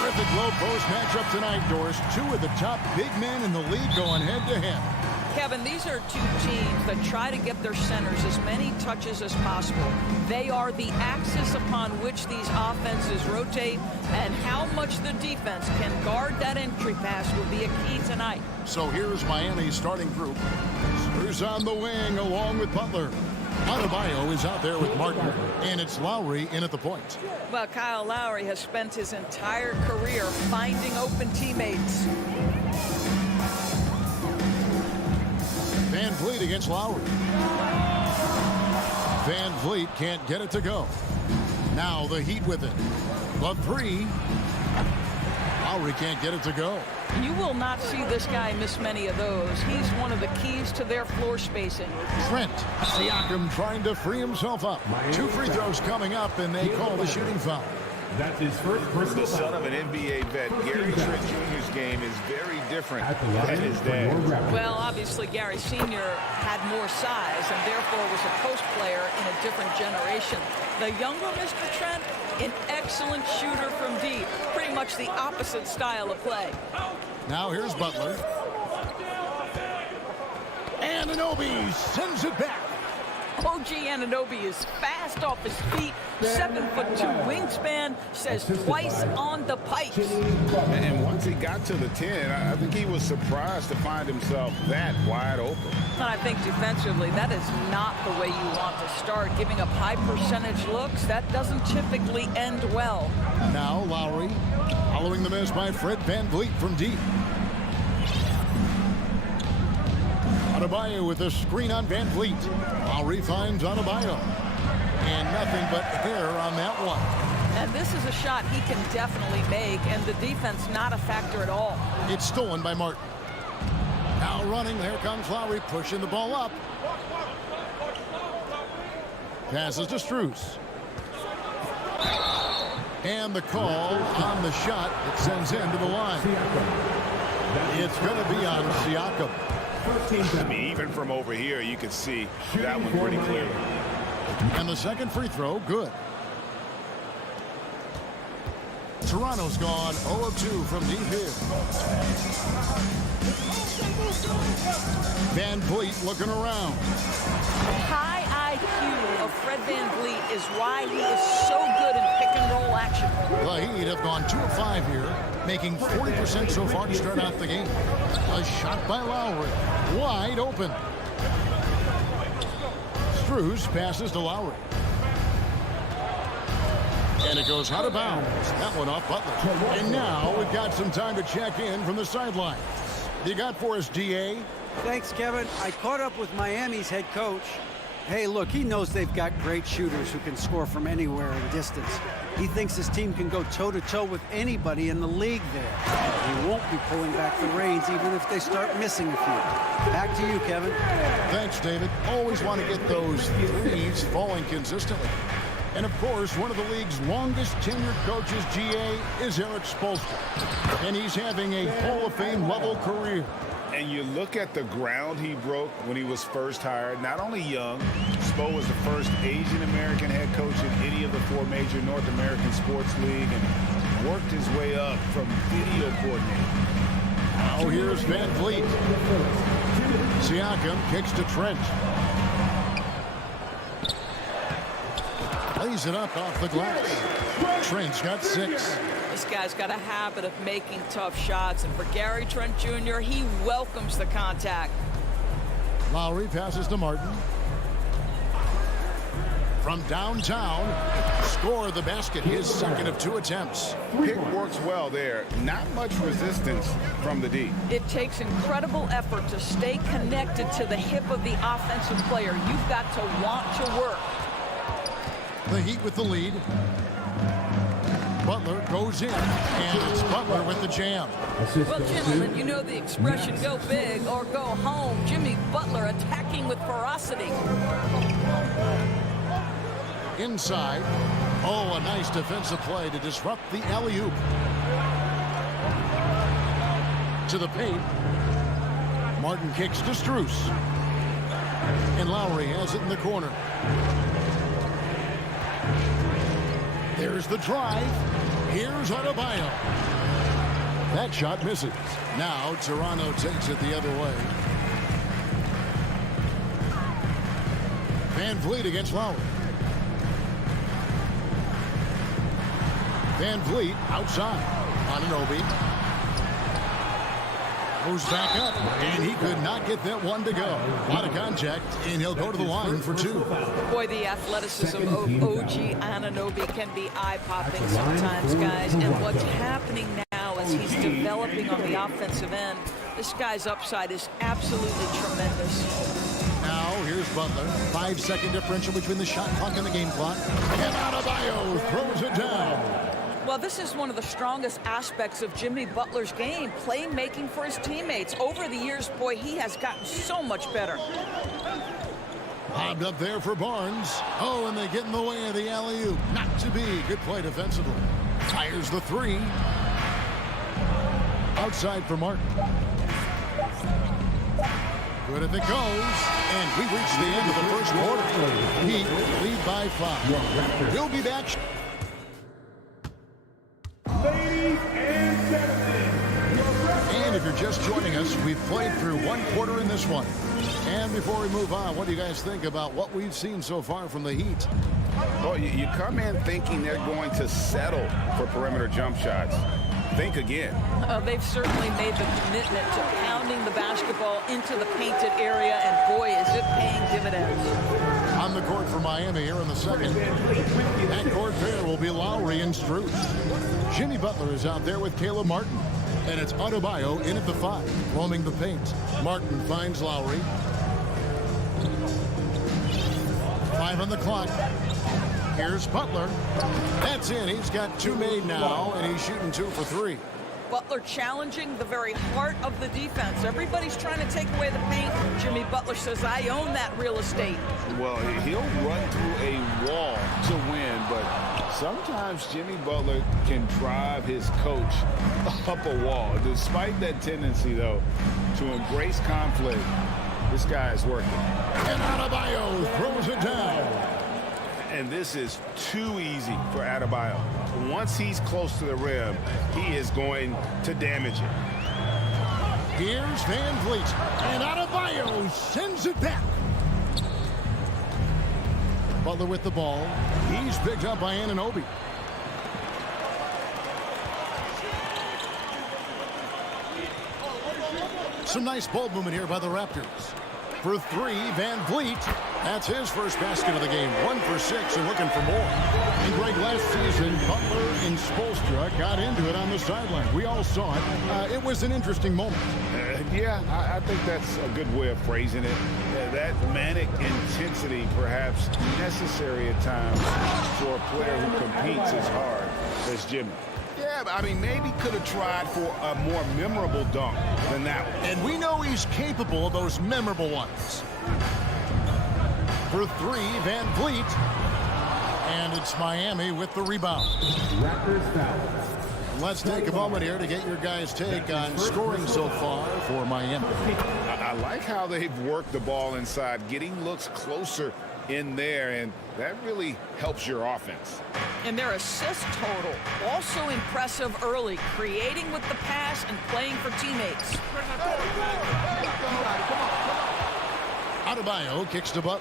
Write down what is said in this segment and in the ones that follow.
Terrific low post matchup tonight, Doris. Two of the top big men in the league going head-to-head. Kevin, these are two teams that try to get their centers as many touches as possible. They are the axis upon which these offenses rotate, and how much the defense can guard that entry pass will be a key tonight. So here's Miami's starting group. Screws on the wing along with Butler. Adebayo is out there with Martin, and it's Lowry in at the point. Well, Kyle Lowry has spent his entire career finding open teammates. Van Vliet against Lowry. Van Vliet can't get it to go. Now the Heat with it. The three. Lowry can't get it to go. You will not see this guy miss many of those. He's one of the keys to their floor spacing. Trent Siakam trying to free himself up. Two free throws coming up, and they call the shooting foul. That's his first personal The son of an NBA vet, Gary Trent Jr.'s game is very different than his dad. Well, obviously, Gary Sr. had more size and therefore was a post player in a different generation. The younger Mr. Trent, an excellent shooter from deep. Pretty much the opposite style of play. Now here's Butler. Anunoby sends it back. OG Anunoby is fast off his feet, 7'2" wingspan, says twice on the pipes. And once he got to the 10, I think he was surprised to find himself that wide open. And I think defensively, that is not the way you want to start. Giving up high percentage looks, that doesn't typically end well. Now Lowry, following the miss by Fred Van Vliet from deep. Adebayo with a screen on Van Vliet. Lowry finds Adebayo. And nothing but air on that one. And this is a shot he can definitely make, and the defense not a factor at all. It's stolen by Martin. Now running, there comes Lowry pushing the ball up. Passes to Strus. And the call on the shot that sends him to the line. It's going to be on Siakam. I mean, even from over here, you could see that one pretty clearly. And the second free throw, good. Toronto's gone 0 of 2 from deep here. Van Vliet looking around. High IQ of Fred Van Vliet is why he is so good in pick-and-roll action. The Heat have gone 2 of 5 here, making 40% so far to start out the game. A shot by Lowry, wide open. Strus passes to Lowry. And it goes out of bounds. That one off Butler. And now we've got some time to check in from the sideline. You got for us, DA? Thanks, Kevin. I caught up with Miami's head coach. Hey, look, he knows they've got great shooters who can score from anywhere in distance. He thinks his team can go toe-to-toe with anybody in the league there. He won't be pulling back the reins even if they start missing a few. Back to you, Kevin. Thanks, David. Always want to get those threes falling consistently. And, of course, one of the league's longest tenured coaches, GA, is Eric Spoelstra. And he's having a Hall of Fame level career. And you look at the ground he broke when he was first hired. Not only young, Spo was the first Asian-American head coach in any of the 4 major North American sports league and worked his way up from video coordinator. Now here's Van Vliet. Siakam kicks to Trent. Lays it up off the glass. Trent's got 6. This guy's got a habit of making tough shots, and for Gary Trent Jr., he welcomes the contact. Lowry passes to Martin. From downtown, score the basket, his second of 2 attempts. Pick works well there. Not much resistance from the D. It takes incredible effort to stay connected to the hip of the offensive player. You've got to want to work. The Heat with the lead. Butler goes in, and it's Butler with the jam. Well, gentlemen, you know the expression, go big or go home. Jimmy Butler attacking with ferocity. Inside. Oh, a nice defensive play to disrupt the alley-oop. To the paint. Martin kicks to Strus. And Lowry has it in the corner. There's the drive. Here's Adebayo. That shot misses. Now Toronto takes it the other way. Van Vliet against Lowry. Van Vliet outside. Anunoby moves back up, and he could not get that one to go. A lot of contact, and he'll go to the line for two. Boy, the athleticism of OG Anunoby can be eye-popping sometimes, guys. And what's happening now as he's developing on the offensive end, this guy's upside is absolutely tremendous. Now, here's Butler. 5-second differential between the shot clock and the game clock. And Adebayo throws it down. Well, this is one of the strongest aspects of Jimmy Butler's game, playmaking for his teammates. Over the years, boy, he has gotten so much better. Lobbed up there for Barnes. Oh, and they get in the way of the alley-oop. Not to be. Good play defensively. Fires the three. Outside for Martin. Good if it goes. And we reach the end of the first quarter. Heat lead by 5. We'll be back. Ladies and gentlemen, And if you're just joining us, we've played through one quarter in this one. And before we move on, what do you guys think about what we've seen so far from the Heat? Well, you come in thinking they're going to settle for perimeter jump shots. Think again. They've certainly made the commitment to pounding the basketball into the painted area, and boy, is it paying dividends. On the court for Miami here in the second. That court pair will be Lowry and Strus. Jimmy Butler is out there with Caleb Martin. And it's Adebayo in at the 5, roaming the paint. Martin finds Lowry. 5 on the clock. Here's Butler. That's in. He's got 2 made now, and he's shooting 2 for 3. Butler challenging the very heart of the defense. Everybody's trying to take away the paint. Jimmy Butler says, I own that real estate. Well, he'll run through a wall to win, but sometimes Jimmy Butler can drive his coach up a wall. Despite that tendency, though, to embrace conflict, this guy is working. And Adebayo throws it down. And this is too easy for Adebayo. Once he's close to the rim, he is going to damage it. Here's Van Vliet. And Adebayo sends it back. Butler with the ball. He's picked up by Anunoby. Some nice ball movement here by the Raptors. For 3, Van Vliet. That's his first basket of the game. 1 for 6 and looking for more. And Greg, last season, Butler and Spoelstra got into it on the sideline. We all saw it. It was an interesting moment. Yeah, I think that's a good way of phrasing it. That manic intensity perhaps necessary at times for a player who competes as hard as Jimmy. Yeah, but I mean, maybe could have tried for a more memorable dunk than that one. And we know he's capable of those memorable ones. For 3, Van Vliet. And it's Miami with the rebound. Raptors foul. Let's take a moment here to get your guys' take on scoring so far for Miami. I like how they've worked the ball inside, getting looks closer in there, and that really helps your offense. And their assist total, also impressive early, creating with the pass and playing for teammates. Adebayo kicks to Butler.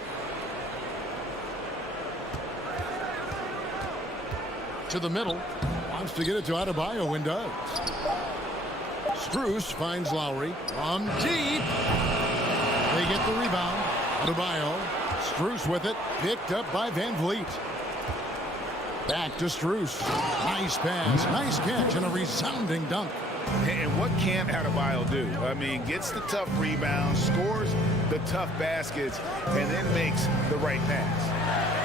To the middle. Wants to get it to Adebayo and does. Strus finds Lowry. From deep. They get the rebound. Adebayo. Strus with it. Picked up by Van Vliet. Back to Strus. Nice pass. Nice catch and a resounding dunk. And what can Adebayo do? I mean, gets the tough rebounds, scores the tough baskets, and then makes the right pass.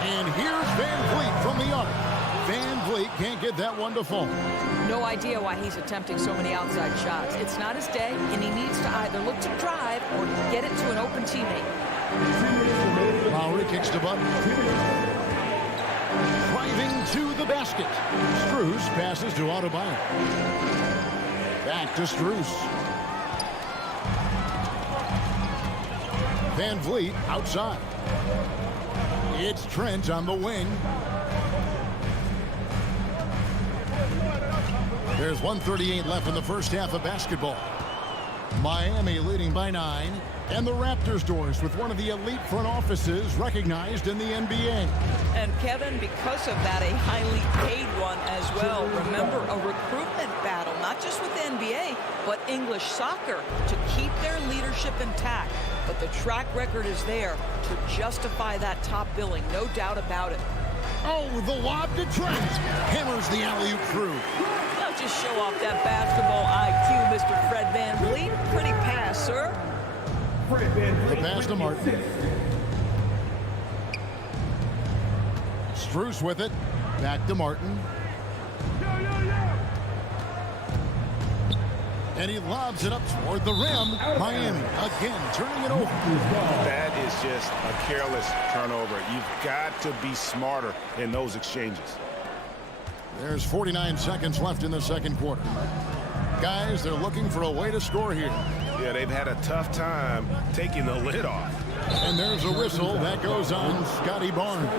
And here's Van Vliet from the arc. Van Vliet can't get that one to fall. No idea why he's attempting so many outside shots. It's not his day, and he needs to either look to drive or get it to an open teammate. Lowry kicks to Butler. Driving to the basket. Strus passes to Adebayo. Back to Strus. Van Vliet outside. It's Trent on the wing. There's 1:38 left in the first half of basketball. Miami leading by 9. And the Raptors doors with one of the elite front offices recognized in the NBA. And Kevin, because of that, a highly paid one as well. Remember, a recruitment battle, not just with the NBA, but English soccer to keep their leadership intact. But the track record is there to justify that top billing, no doubt about it. Oh, the lob to Trent. Hammers the alley-oop through. Now just show off that basketball IQ, Mr. Fred VanVleet. Pretty pass, sir. The pass to Martin. Strus with it. Back to Martin. And he lobs it up toward the rim. Miami again turning it over. That is just a careless turnover. You've got to be smarter in those exchanges. There's 49 seconds left in the second quarter. Guys, they're looking for a way to score here. Yeah, they've had a tough time taking the lid off. And there's a whistle that goes on Scotty Barnes.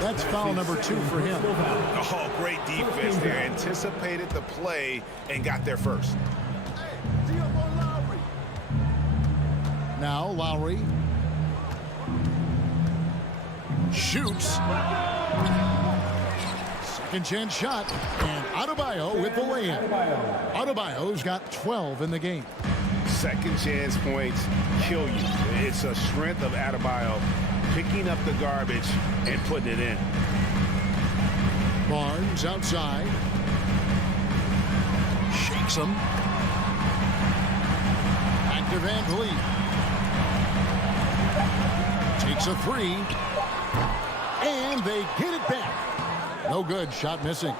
That's foul number 2 for him. Oh, great defense there. Anticipated the play and got there first. Now Lowry shoots. Second chance shot. And Adebayo with the layup. Adebayo's got 12 in the game. Second chance points kill you. It's a strength of Adebayo picking up the garbage and putting it in. Barnes outside. Shakes him. Back to VanVleet. Takes a 3. And they get it back. No good. Shot missing.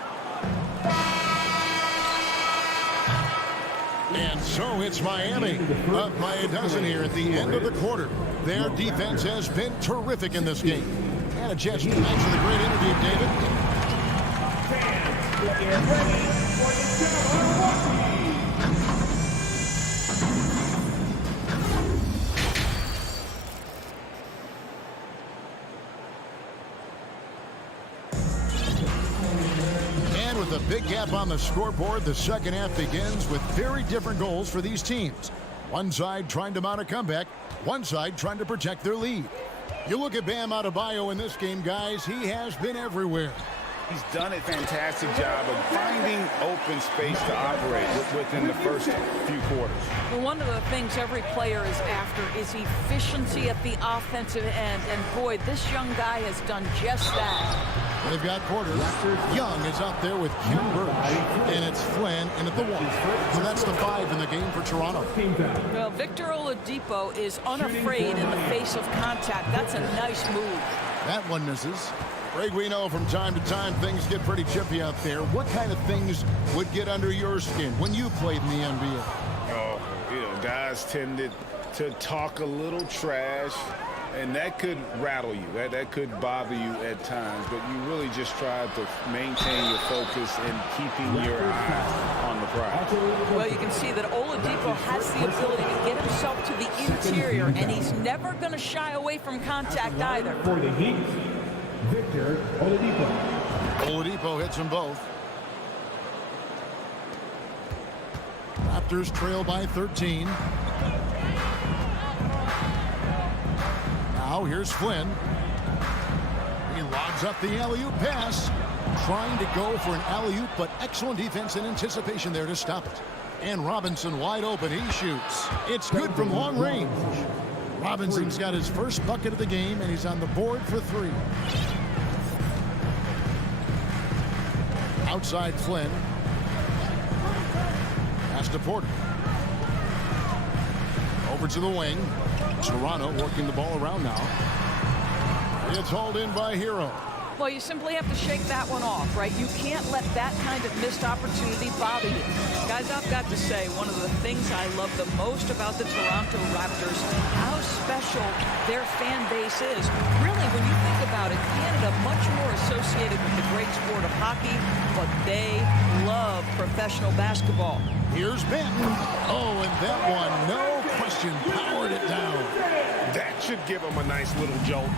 And so it's Miami up by a dozen here at the end of the quarter. Their defense has been terrific in this game. And a Jets, thanks for the great interview, David. Fans, get ready for the Cavaliers. With a big gap on the scoreboard, the second half begins with very different goals for these teams. One side trying to mount a comeback, one side trying to protect their lead. You look at Bam Adebayo in this game, guys, he has been everywhere. He's done a fantastic job of finding open space to operate within the first few quarters. Well, one of the things every player is after is efficiency at the offensive end. And boy, this young guy has done just that. They've got quarters. Young is out there with Kim Birch. And it's Flynn in at the 1. So that's the 5 in the game for Toronto. Well, Victor Oladipo is unafraid in the face of contact. That's a nice move. That one misses. Greg, we know from time to time things get pretty chippy out there. What kind of things would get under your skin when you played in the NBA? Oh, you know, guys tended to talk a little trash, and that could rattle you. That could bother you at times, but you really just try to maintain your focus and keeping your eye on the prize. Well, you can see that Oladipo has the ability to get himself to the interior, and he's never going to shy away from contact either. For the Heat, Victor Oladipo. Oladipo hits them both. Raptors trail by 13. Now here's Flynn. He lobs up the alley-oop pass. Trying to go for an alley-oop, but excellent defense and anticipation there to stop it. And Robinson wide open. He shoots. It's good from long range. Robinson's got his first bucket of the game, and he's on the board for 3. Outside Flynn. Pass to Porter. Over to the wing. Toronto working the ball around now. It's hauled in by Hero. Well, you simply have to shake that one off, right? You can't let that kind of missed opportunity bother you. Guys, I've got to say, one of the things I love the most about the Toronto Raptors, how special their fan base is. Really, when you think about it, Canada much more associated with the great sport of hockey, but they love professional basketball. Here's Benton. Oh, and that one, no question question, powered it down. That should give them a nice little jolt.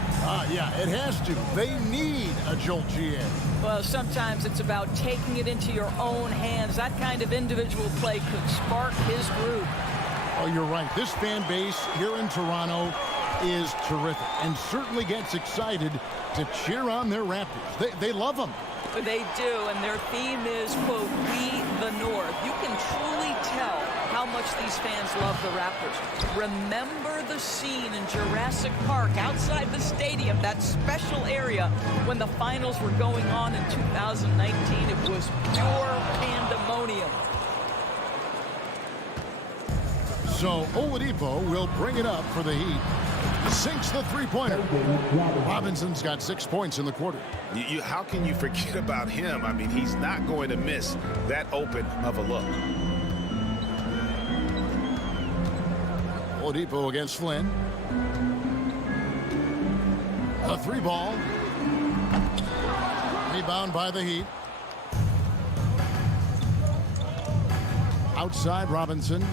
Yeah, it has to. They need a jolt, GA. Well, sometimes it's about taking it into your own hands. That kind of individual play could spark his group. Oh, you're right. This fan base here in Toronto is terrific and certainly gets excited to cheer on their Raptors. They love them. They do, and their theme is, quote, "We the North." You can truly tell how much these fans love the Raptors. Remember the scene in Jurassic Park outside the stadium, that special area when the finals were going on in 2019. It was pure pandemonium. So Oladipo will bring it up for the Heat. Sinks the three-pointer. Robinson's got 6 points in the quarter. How can you forget about him? I mean, he's not going to miss that open of a look. Oladipo against Flynn. A three ball. Rebound by the Heat. Outside Robinson.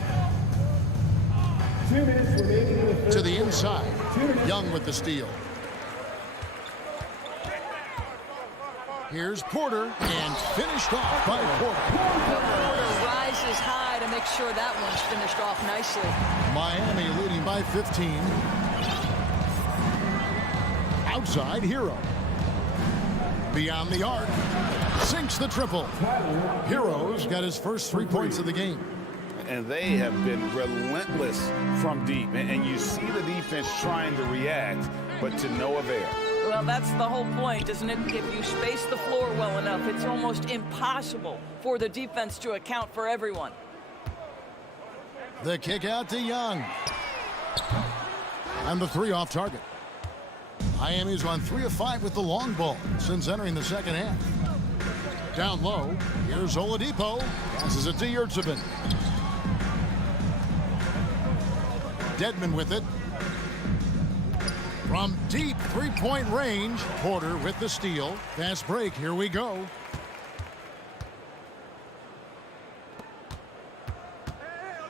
2 minutes remaining. To the inside. Young with the steal. Here's Porter, and finished off by Porter. Porter rises high to make sure that one's finished off nicely. Miami leading by 15. Outside Hero. Beyond the arc. Sinks the triple. Hero's got his first 3 points of the game. And they have been relentless from deep. And you see the defense trying to react, but to no avail. Well, that's the whole point, isn't it? If you space the floor well enough, it's almost impossible for the defense to account for everyone. The kick out to Young. And the three off target. Miami's on 3 of 5 with the long ball since entering the second half. Down low, here's Oladipo. Passes it to Yurtsevin. Dedmon with it. From deep three-point range, Porter with the steal. Fast break, here we go.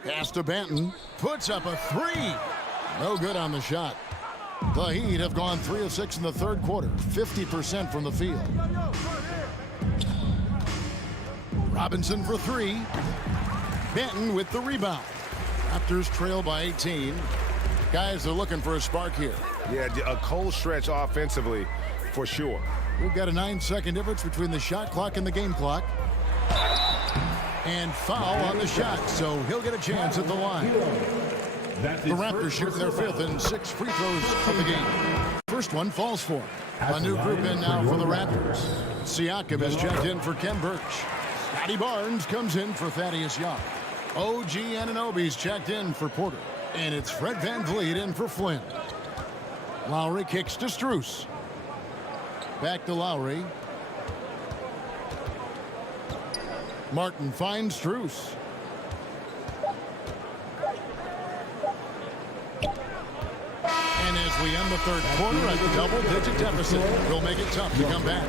Pass to Banton. Puts up a three. No good on the shot. The Heat have gone 3 of 6 in the third quarter. 50% from the field. Robinson for three. Banton with the rebound. Raptors trail by 18. Guys are looking for a spark here. Yeah, a cold stretch offensively for sure. We've got a 9-second difference between the shot clock and the game clock. And foul on the shot, so he'll get a chance at the line. The Raptors shooting their 5th and 6th free throws of the game. First one falls for him. A new group in now for the Raptors. Siakam has checked in for Ken Burch. Scotty Barnes comes in for Thaddeus Young. OG Anunoby's checked in for Porter. And it's Fred VanVleet in for Flynn. Lowry kicks to Strus. Back to Lowry. Martin finds Strus. And as we end the third quarter, a double-digit deficit will make it tough to come back.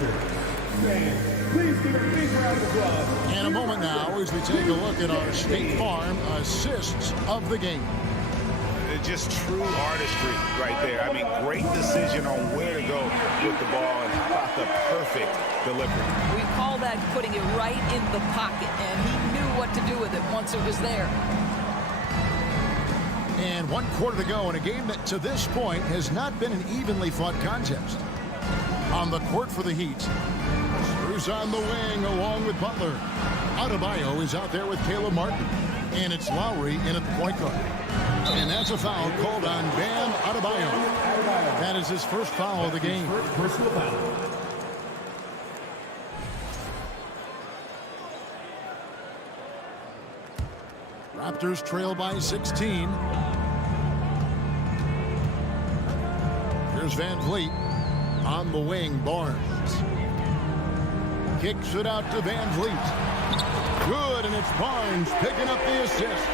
Please give a big round of applause. And a moment now as we take a look at our State Farm assists of the game. Just true artistry right there. I mean, great decision on where to go with the ball, and how about the perfect delivery. We call that putting it right in the pocket, and he knew what to do with it once it was there. And 1 quarter to go in a game that to this point has not been an evenly fought contest. On the court for the Heat. Strus on the wing along with Butler. Adebayo is out there with Caleb Martin. And it's Lowry in at the point guard. And that's a foul called on Bam Adebayo. That is his first foul of the game. Personal foul. Raptors trail by 16. Here's VanVleet on the wing. Barnes kicks it out to VanVleet. Good, and it's Barnes picking up the assist.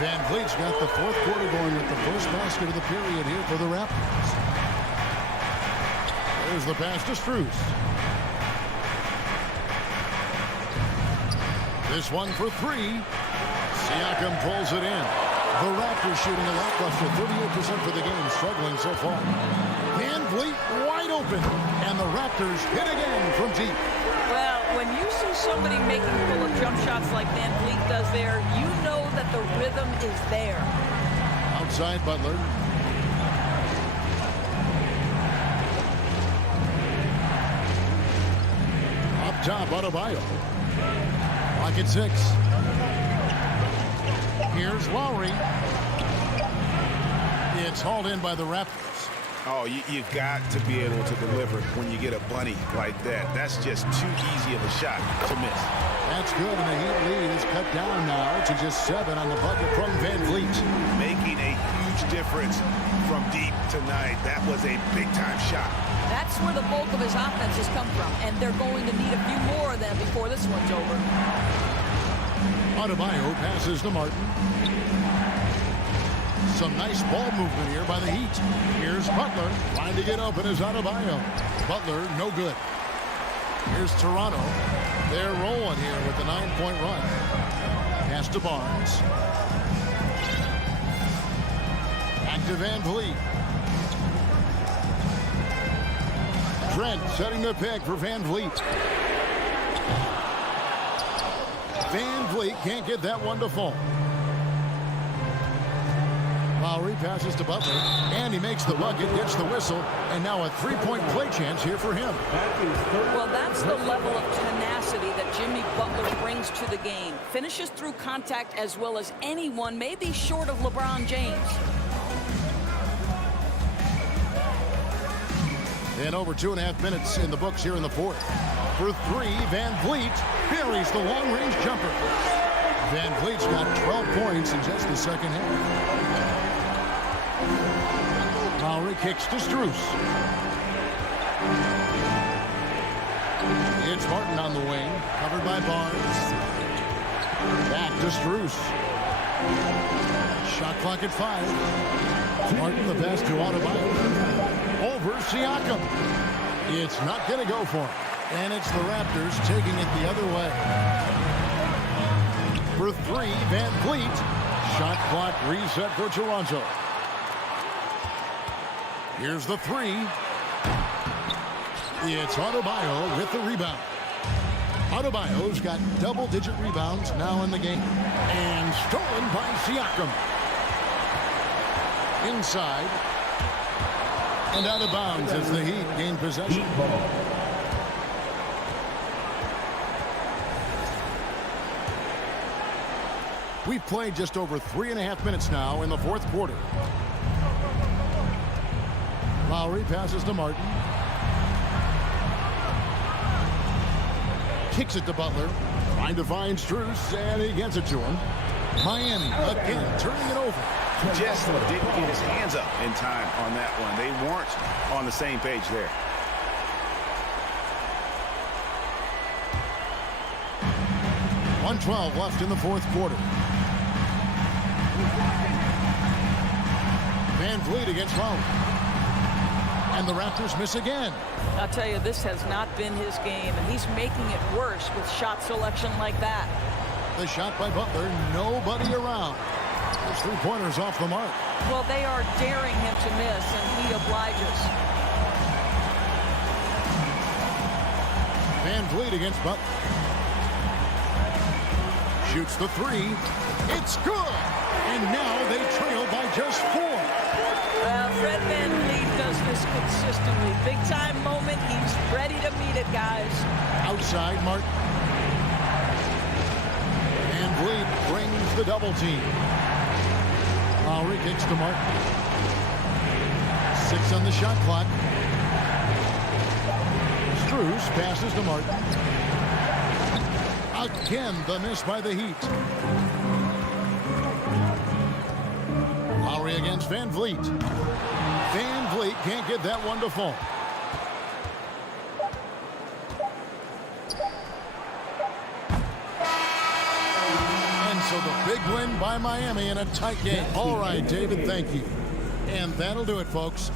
VanVleet's got the fourth quarter going with the first basket of the period here for the Raptors. There's the pass to Strus. This one for three. Siakam pulls it in. The Raptors shooting a lackluster 38% for the game, struggling so far. Van Vliet wide open, and the Raptors hit again from deep. Well, when you see somebody making pull-up jump shots like Van Vliet does there, you know that the rhythm is there. Outside Butler. Up top, Adebayo. Lock at 6. Here's Lowry. It's hauled in by the Raptors. Oh, you've got to be able to deliver when you get a bunny like that. That's just too easy of a shot to miss. That's good, and the Heat lead is cut down now to just 7 on the bucket from Van Vliet. Making a huge difference from deep tonight. That was a big-time shot. That's where the bulk of his offense has come from, and they're going to need a few more of them before this one's over. Adebayo passes to Martin. Some nice ball movement here by the Heat. Here's Butler trying to get open as Adebayo. Butler, no good. Here's Toronto. They're rolling here with the 9-point run. Pass to Barnes. Back to Van Vliet. Trent setting the pick for Van Vliet. Van Vliet can't get that one to fall. Lowry passes to Butler, and he makes the bucket, gets the whistle, and now a three-point play chance here for him. Well, that's the level of tenacity that Jimmy Butler brings to the game. Finishes through contact as well as anyone, maybe short of LeBron James. And over 2.5 minutes in the books here in the fourth. For 3, Van Vliet buries the long-range jumper. Van Vliet's got 12 points in just the second half. Lowry kicks to Strus. It's Martin on the wing, covered by Barnes. Back to Strus. Shot clock at 5. Martin the pass to Adebayo. Over Siakam. It's not going to go for him. And it's the Raptors taking it the other way. For 3, Van Vliet. Shot clock reset for Toronto. Here's the 3. It's Adebayo with the rebound. Adebayo's got double-digit rebounds now in the game. And stolen by Siakam. Inside. And out of bounds as the Heat gain possession. We've played just over 3.5 minutes now in the fourth quarter. Lowry passes to Martin. Kicks it to Butler. Trying to find Strus, and he gets it to him. Miami again turning it over. Just didn't get his hands up in time on that one. They weren't on the same page there. .112 left in the fourth quarter. Van Vliet against Lowry. And the Raptors miss again. I'll tell you, this has not been his game, and he's making it worse with shot selection like that. The shot by Butler, nobody around. Those three-pointers off the mark. Well, they are daring him to miss, and he obliges. Van Vliet against Butler. Shoots the 3. It's good! And now they trail by just 4. Well, Fred Van Vliet does this consistently. Big-time moment, he's ready to meet it, guys. Outside, Martin. Van Vliet brings the double team. Lowry kicks to Martin. 6 on the shot clock. Strus passes to Martin. Again, the miss by the Heat. Lowry against Van Vliet. Van Vliet can't get that one to fall. And so the big win by Miami in a tight game. All right, David, thank you. And that'll do it, folks.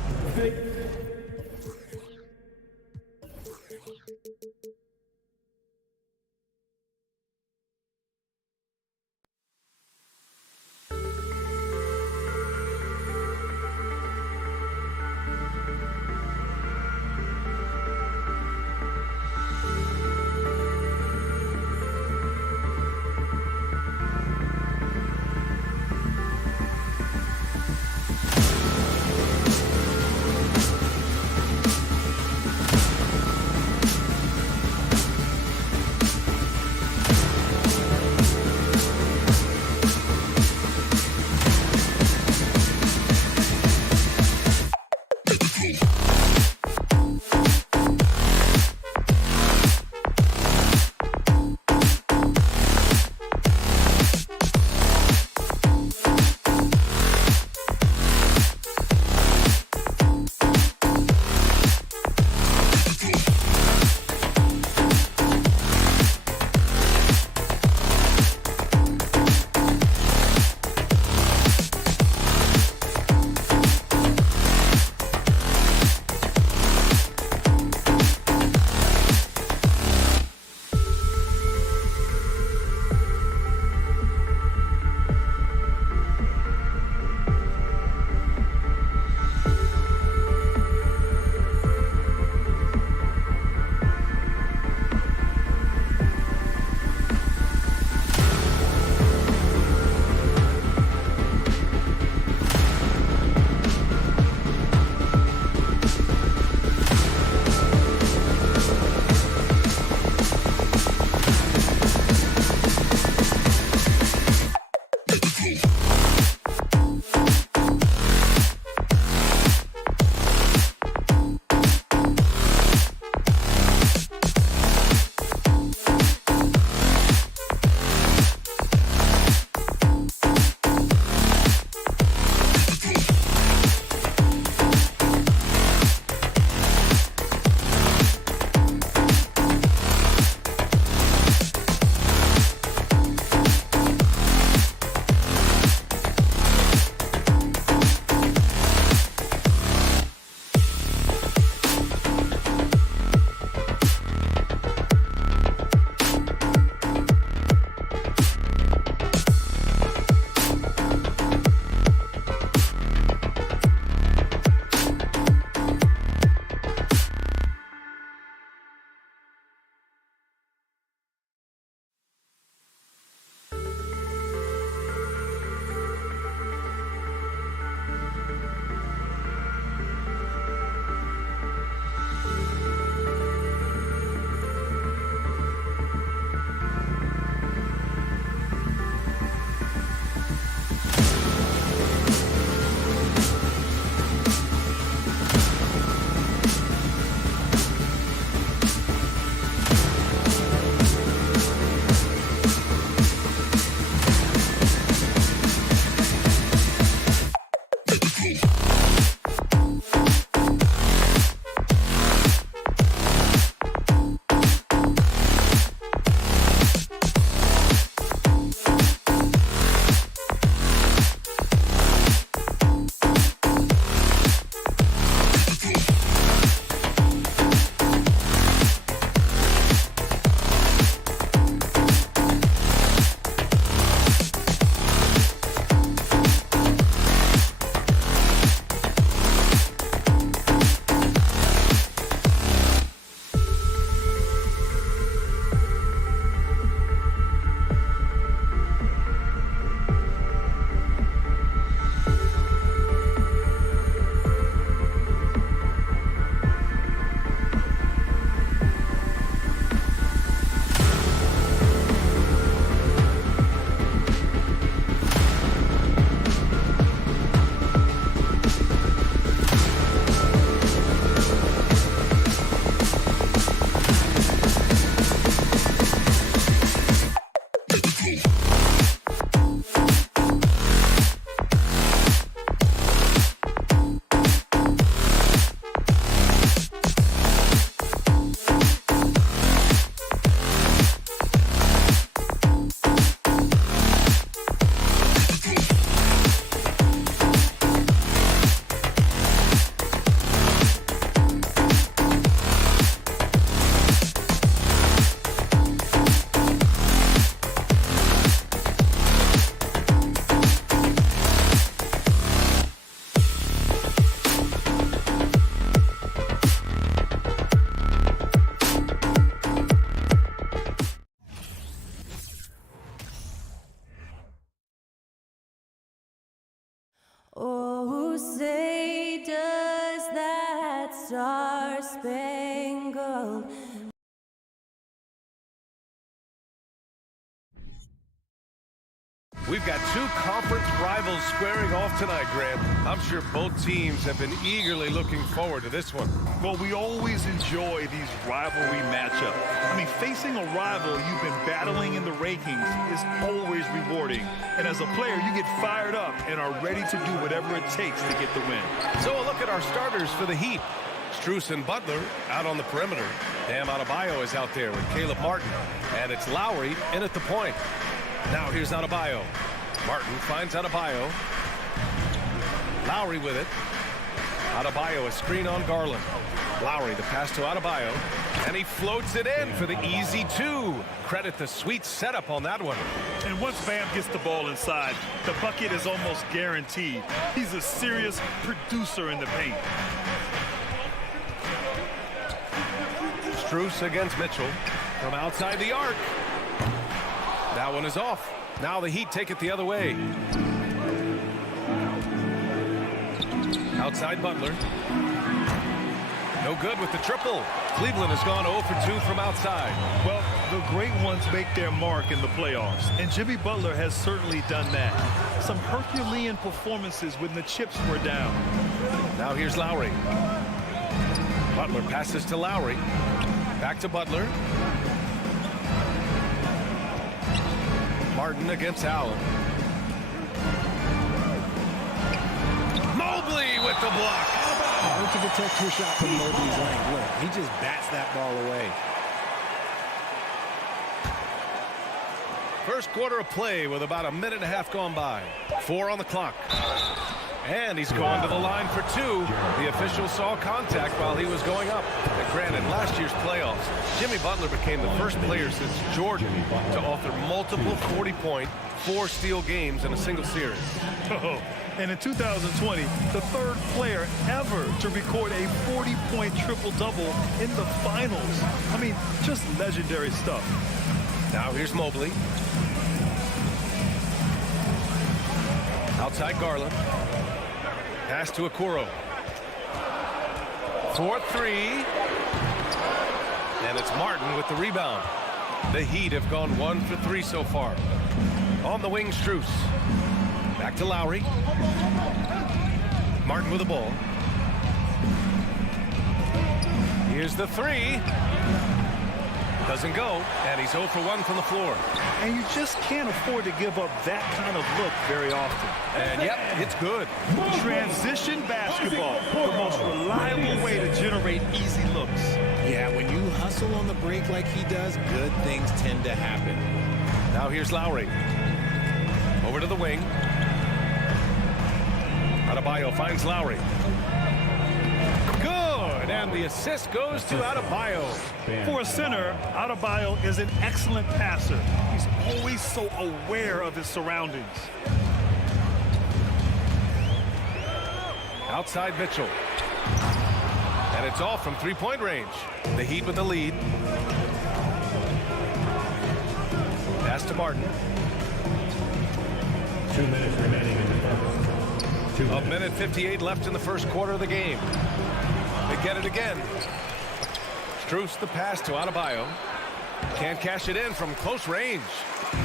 Oh, say does that star-spangled We've got two conference rivals squaring off tonight, Grant. I'm sure both teams have been eagerly looking forward to this one. Well, we always enjoy these rivalry matchups. I mean, facing a rival you've been battling in the rankings is always rewarding. And as a player, you get fired up and are ready to do whatever it takes to get the win. So a look at our starters for the Heat. Strus and Butler out on the perimeter. Bam Adebayo is out there with Caleb Martin. And it's Lowry in at the point. Now here's Adebayo. Martin finds Adebayo. Lowry with it. Adebayo, a screen on Garland. Lowry, the pass to Adebayo. And he floats it in for the easy two. Credit the sweet setup on that one. And once Bam gets the ball inside, the bucket is almost guaranteed. He's a serious producer in the paint. Strus against Mitchell from outside the arc. That one is off. Now the Heat take it the other way. Outside Butler. No good with the triple. Cleveland has gone 0 for 2 from outside. Well, the great ones make their mark in the playoffs, and Jimmy Butler has certainly done that. Some Herculean performances when the chips were down. Now here's Lowry. Butler passes to Lowry. Back to Butler. Martin against Allen. Mobley with the block. Hard to protect your shot from Mobley's length. Look, he just bats that ball away. First quarter of play with about a minute and a half gone by. 4 on the clock. And he's going to the line for 2. The official saw contact while he was going up. And granted, last year's playoffs, Jimmy Butler became the first player since Jordan to author multiple 40-point, 4-steal games in a single series. Oh, and in 2020, the third player ever to record a 40-point triple-double in the finals. I mean, just legendary stuff. Now here's Mobley. Outside Garland. Pass to Okoro. 4-3. And it's Martin with the rebound. The Heat have gone 1 for 3 so far. On the wing, Strus. Back to Lowry. Martin with the ball. Here's the 3. Doesn't go, and he's 0 for 1 from the floor. And you just can't afford to give up that kind of look very often. And yep, it's good. Transition basketball, the most reliable way to generate easy looks. Yeah, when you hustle on the break like he does, good things tend to happen. Now here's Lowry. Over to the wing. Adebayo finds Lowry. Good, and the assist goes to Adebayo. For a center, Adebayo is an excellent passer. He's always so aware of his surroundings. Outside Mitchell. And it's off from three-point range. The Heat with the lead. Pass to Martin. 2 minutes remaining in the first. 2 A minute 58 left in the first quarter of the game. They get it again. Strus the pass to Adebayo. Can't cash it in from close range.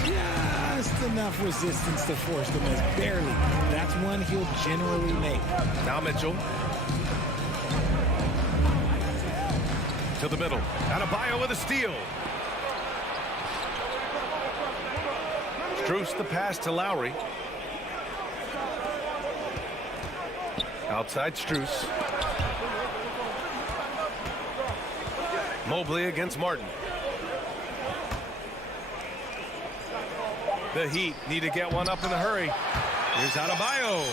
Just enough resistance to force the miss. Barely. That's one he'll generally make. Now Mitchell. To the middle. Adebayo with a steal. Strus the pass to Lowry. Outside Strus. Mobley against Martin. The Heat need to get one up in a hurry. Here's Adebayo.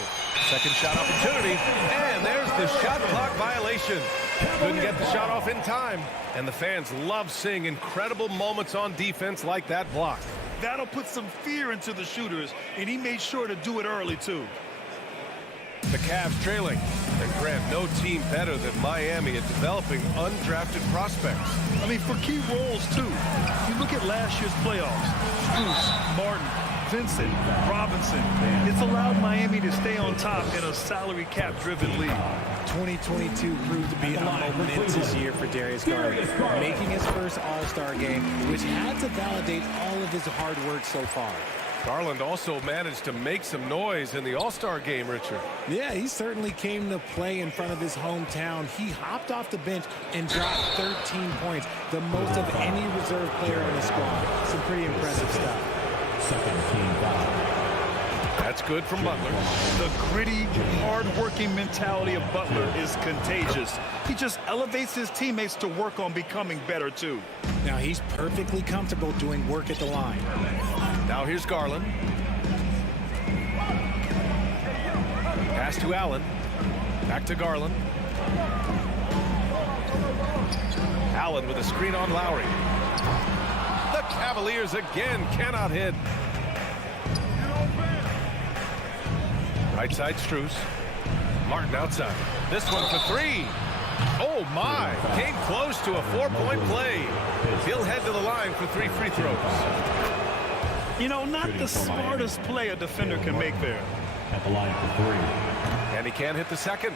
Second shot opportunity. And there's the shot clock violation. Couldn't get the shot off in time. And the fans love seeing incredible moments on defense like that block. That'll put some fear into the shooters, and he made sure to do it early, too. The Cavs trailing. And Grant, no team better than Miami at developing undrafted prospects. I mean, for key roles, too. You look at last year's playoffs. Strus, Martin, Vincent, Robinson. It's allowed Miami to stay on top in a salary cap-driven league. 2022 proved to be a momentous year for Darius Garland, making his first All-Star game, which had to validate all of his hard work so far. Garland also managed to make some noise in the All-Star game, Richard. Yeah, he certainly came to play in front of his hometown. He hopped off the bench and dropped 13 points, the most of any reserve player on the squad. Some pretty impressive stuff. Second team foul. That's good from Butler. The gritty, hard-working mentality of Butler is contagious. He just elevates his teammates to work on becoming better, too. Now he's perfectly comfortable doing work at the line. Now here's Garland. Pass to Allen. Back to Garland. Allen with a screen on Lowry. The Cavaliers again cannot hit. Right side Strus. Martin outside. This one for three. Oh my, came close to a 4-point play. He'll head to the line for 3 free throws. You know, not the smartest play a defender can make there. At the line for 3. And he can't hit the second.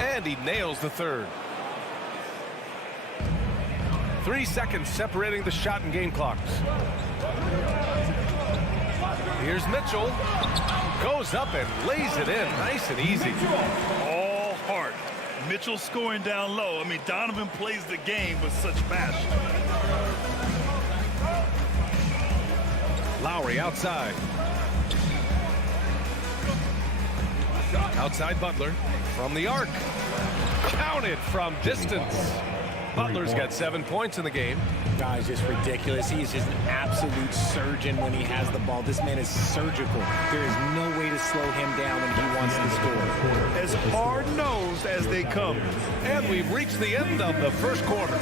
And he nails the third. 3 seconds separating the shot and game clocks. Here's Mitchell. Goes up and lays it in. Nice and easy. All heart. Mitchell scoring down low. I mean, Donovan plays the game with such passion. Lowry outside. Outside Butler. From the arc. Counted from distance. Butler's got 7 points in the game. Guy's just ridiculous. He is just an absolute surgeon when he has the ball. This man is surgical. There is no way to slow him down when he wants to score. As hard-nosed as they come. And we've reached the end of the first quarter.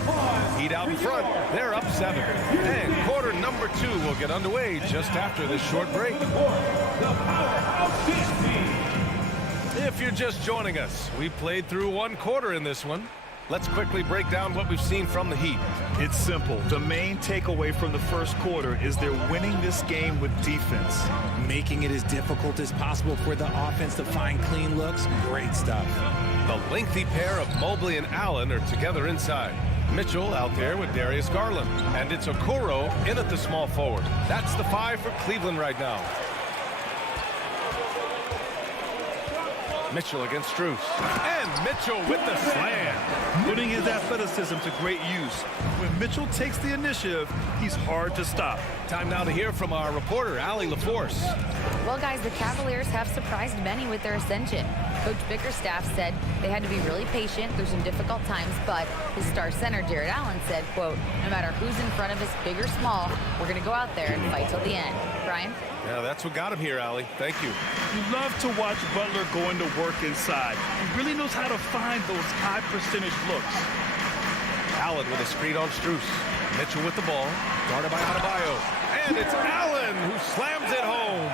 Heat out in front. They're up 7. And quarter number 2 will get underway just after this short break. If you're just joining us, we played through 1 quarter in this one. Let's quickly break down what we've seen from the Heat. It's simple. The main takeaway from the first quarter is they're winning this game with defense. Making it as difficult as possible for the offense to find clean looks. Great stuff. The lengthy pair of Mobley and Allen are together inside. Mitchell out there with Darius Garland. And it's Okoro in at the small forward. That's the 5 for Cleveland right now. Mitchell against Strus. And Mitchell with the slam. Putting his athleticism to great use. When Mitchell takes the initiative, he's hard to stop. Time now to hear from our reporter, Allie LaForce. Well, guys, the Cavaliers have surprised many with their ascension. Coach Bickerstaff said they had to be really patient through some difficult times, but his star center, Jared Allen, said, quote, no matter who's in front of us, big or small, we're going to go out there and fight till the end. Brian? Yeah, that's what got him here, Allie. Thank you. You love to watch Butler going to work inside. He really knows how to find those high percentage looks. Allen with a screen on Strus. Mitchell with the ball. Guarded by Adebayo. And it's Allen who slams it home.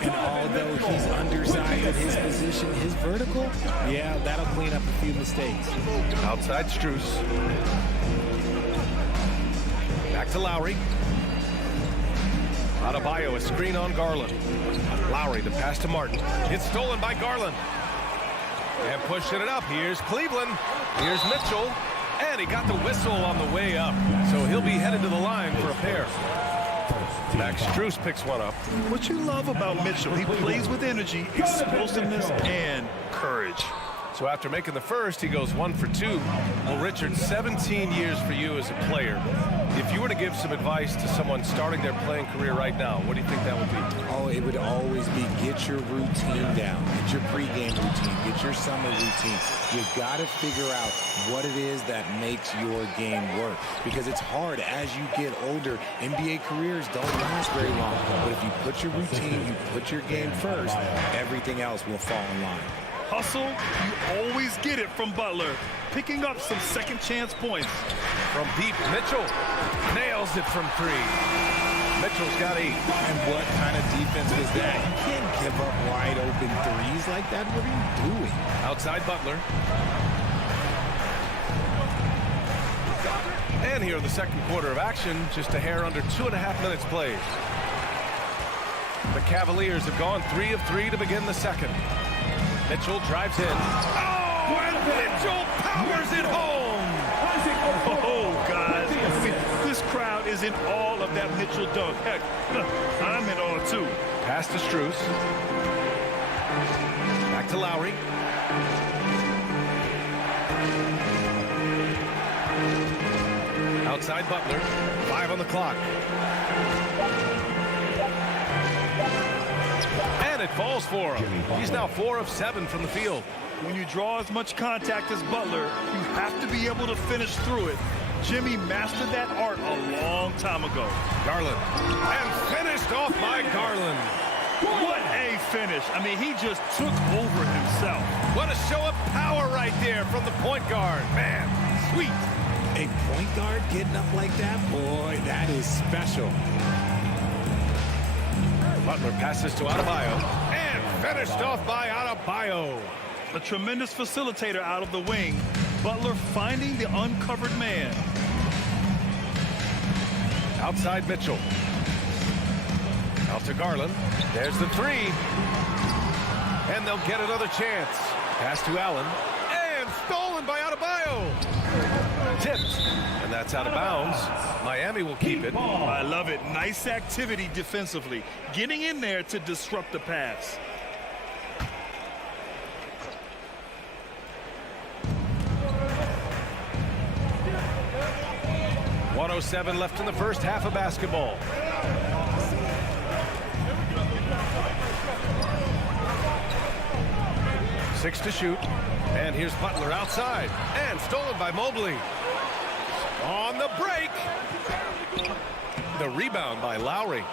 And although he's undersized at his position, his vertical, yeah, that'll clean up a few mistakes. Outside Strus. Back to Lowry. Adebayo, a screen on Garland. Lowry, the pass to Martin. It's stolen by Garland. And pushing it up. Here's Cleveland. Here's Mitchell. And he got the whistle on the way up. So he'll be headed to the line for a pair. Max Strus picks one up. What you love about Mitchell, he plays with energy, explosiveness, and courage. So after making the first, he goes 1 for 2. Well, Richard, 17 years for you as a player. If you were to give some advice to someone starting their playing career right now, what do you think that would be? Oh, it would always be get your routine down. Get your pregame routine. Get your summer routine. You've got to figure out what it is that makes your game work. Because it's hard as you get older. NBA careers don't last very long. But if you put your routine, you put your game first, everything else will fall in line. Hustle, you always get it from Butler. Picking up some second chance points. From deep, Mitchell nails it from 3. Mitchell's got 8. And what kind of defense was that? You can't give up wide open threes like that. What are you doing? Outside Butler. And here in the second quarter of action, just a hair under 2.5 minutes played. The Cavaliers have gone 3 of 3 to begin the second. Mitchell drives in. Oh, and Mitchell powers it home. Oh, guys. I mean, this crowd is in awe of that Mitchell dunk. Heck, I'm in awe, too. Pass to Strus. Back to Lowry. Outside Butler. 5 on the clock. And it falls for him. He's now 4 of 7 from the field. When you draw as much contact as Butler, you have to be able to finish through it. Jimmy mastered that art a long time ago. Garland. And finished off by Garland. What a finish. I mean, he just took over himself. What a show of power right there from the point guard. Man, sweet. A point guard getting up like that? Boy, that is special. Butler passes to Adebayo. And finished off by Adebayo. A tremendous facilitator out of the wing. Butler finding the uncovered man. Outside Mitchell. Out to Garland. There's the 3. And they'll get another chance. Pass to Allen. And stolen by Adebayo. Tipped. And that's out of bounds. Miami will keep it. I love it. Nice activity defensively. Getting in there to disrupt the pass. .107 left in the first half of basketball. Six to shoot. And here's Butler outside. And stolen by Mobley. On the break. The rebound by Lowry.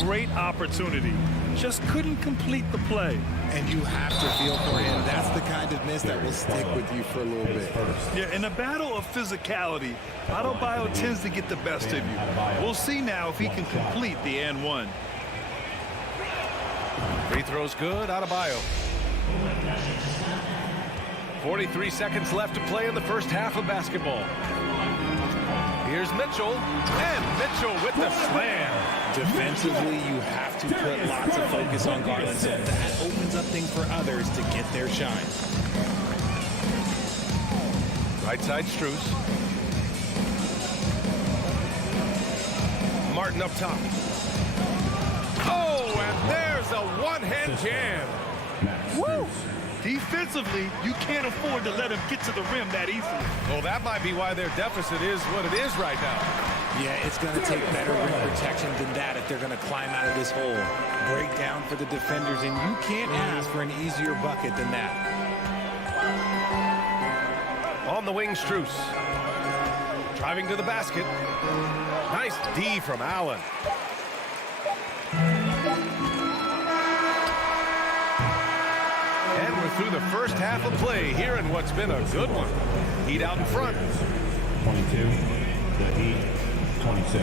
Great opportunity. Just couldn't complete the play. And you have to feel for him. That's the kind of miss that will stick with you for a little bit. Yeah, in a battle of physicality, Adebayo tends to get the best of you. We'll see now if he can complete the and one. Free throws good. Adebayo. 43 seconds left to play in the first half of basketball. Here's Mitchell, and Mitchell with the slam. Defensively, you have to put lots of focus on Garland, so that opens up things for others to get their shine. Right side, Strus. Martin up top. Oh, and there's a one-hand jam. Woo! Defensively, you can't afford to let him get to the rim that easily. Well, that might be why their deficit is what it is right now. Yeah, it's going to take better rim protection than that if they're going to climb out of this hole. Break down for the defenders, and you can't ask for an easier bucket than that. On the wing, Strus. Driving to the basket. Nice D from Allen. And we're through the first half of play here in what's been a good one. Heat out in front. 22, the Heat, 26.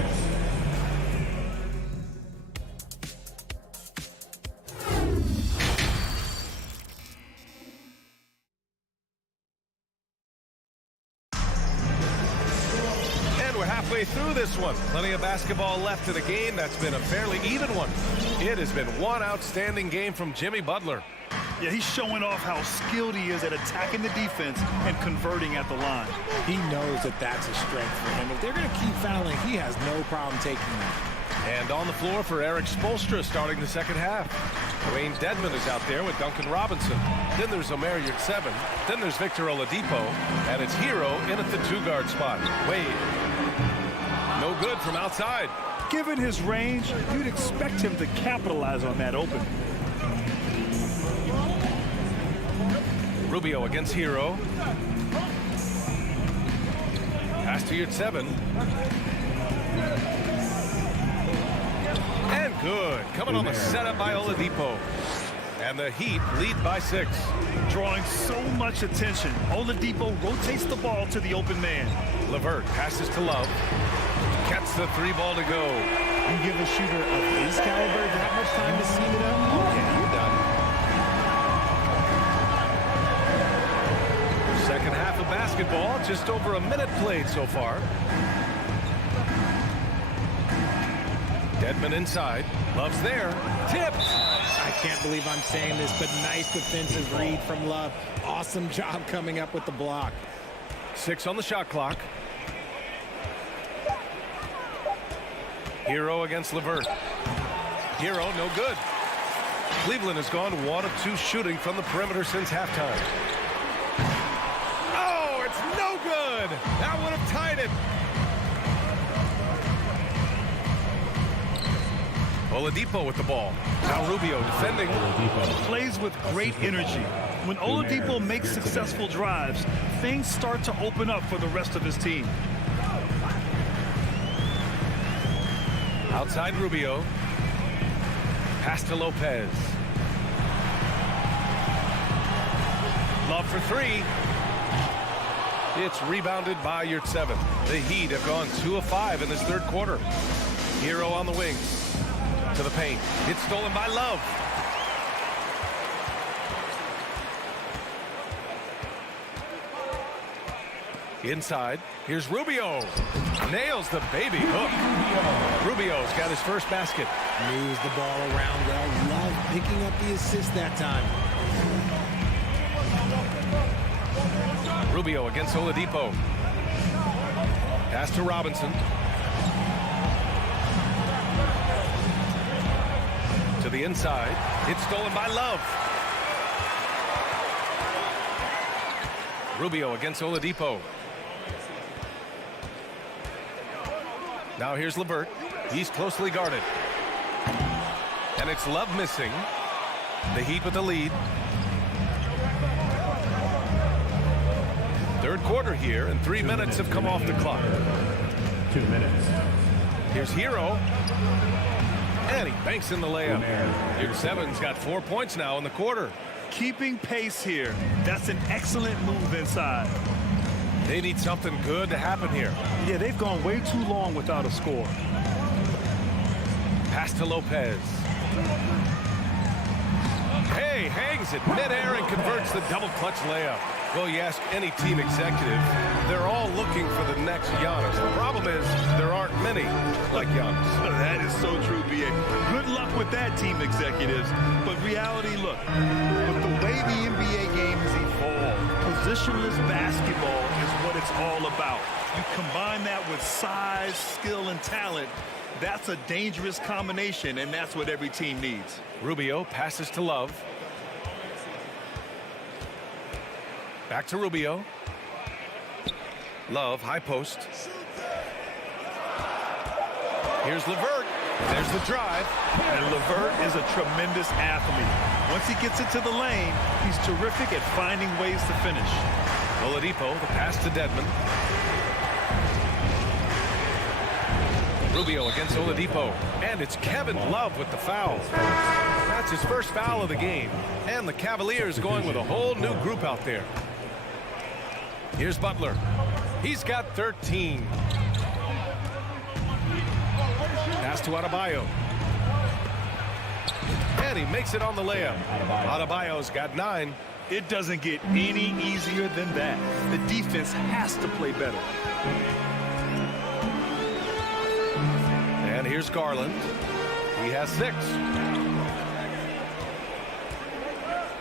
And we're halfway through this one. Plenty of basketball left in a game that's been a fairly even one. It has been one outstanding game from Jimmy Butler. Yeah, he's showing off how skilled he is at attacking the defense and converting at the line. He knows that that's a strength for him. If they're going to keep fouling, he has no problem taking them. And on the floor for Erik Spoelstra starting the second half. Wayne Dedmon is out there with Duncan Robinson. Then there's Omer Yurtseven. Then there's Victor Oladipo. And it's Hero in at the 2-guard spot. Wade. No good from outside. Given his range, you'd expect him to capitalize on that opening. Rubio against Hero. Pass to Yurtseven. And good. Coming on the setup by Oladipo. And the Heat lead by 6. Drawing so much attention, Oladipo rotates the ball to the open man. LeVert passes to Love. Gets the 3-ball to go. You give a shooter of his caliber that much time to seam it up? Okay, you're done. Second half of basketball, just over a minute played so far. Dedmon inside. Love's there. Tipped. I can't believe I'm saying this, but nice defensive read from Love. Awesome job coming up with the block. 6 on the shot clock. Hero against LeVert. Hero, no good. Cleveland has gone 1 of 2 shooting from the perimeter since halftime. Oh, it's no good. That would have tied it. Oladipo with the ball. Now Rubio defending. Plays with great energy. When Oladipo makes successful drives, things start to open up for the rest of his team. Outside Rubio. Pass to Lopez. Love for 3. It's rebounded by Yurtseven. The Heat have gone 2 of 5 in this third quarter. Hero on the wings. To the paint. It's stolen by Love. Inside. Here's Rubio. Nails the baby hook. Rubio's got his first basket. Moves the ball around well. Love picking up the assist that time. Rubio against Oladipo. Pass to Robinson. To the inside. It's stolen by Love. Rubio against Oladipo. Now here's LeVert. He's closely guarded. And it's Love missing. The Heat with the lead. Third quarter here, and 3 minutes have come off the clock. 2 minutes. Here's Hero. And he banks in the layup. Yurtseven's got 4 points now in the quarter. Keeping pace here. That's an excellent move inside. They need something good to happen here. Yeah, they've gone way too long without a score. Pass to Lopez. Hey, hangs it midair and converts the double clutch layup. Well, you ask any team executive, they're all looking for the next Giannis. The problem is there aren't many like Giannis. That is so true, B.A. Good luck with that, team executives. But reality, look, with the way the NBA game has evolved, positionless basketball is what it's all about. You combine that with size, skill, and talent, that's a dangerous combination, and that's what every team needs. Rubio passes to Love. Back to Rubio. Love, high post. Here's LeVert. There's the drive. And LeVert is a tremendous athlete. Once he gets it to the lane, he's terrific at finding ways to finish. Oladipo, the pass to Dedmon. Rubio against Oladipo. And it's Kevin Love with the foul. That's his first foul of the game. And the Cavaliers going with a whole new group out there. Here's Butler. He's got 13. Pass to Adebayo. And he makes it on the layup. Adebayo's got 9. It doesn't get any easier than that. The defense has to play better. And here's Garland. He has 6.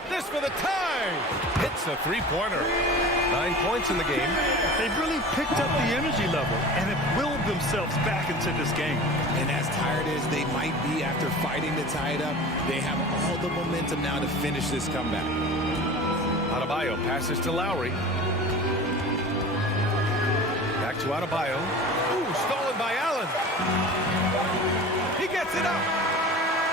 This for the tie. Hits a 3-pointer. 9 points in the game. They've really picked up the energy level and have willed themselves back into this game. And as tired as they might be after fighting to tie it up, they have all the momentum now to finish this comeback. Adebayo passes to Lowry. Back to Adebayo. Ooh, stolen by Allen. He gets it up.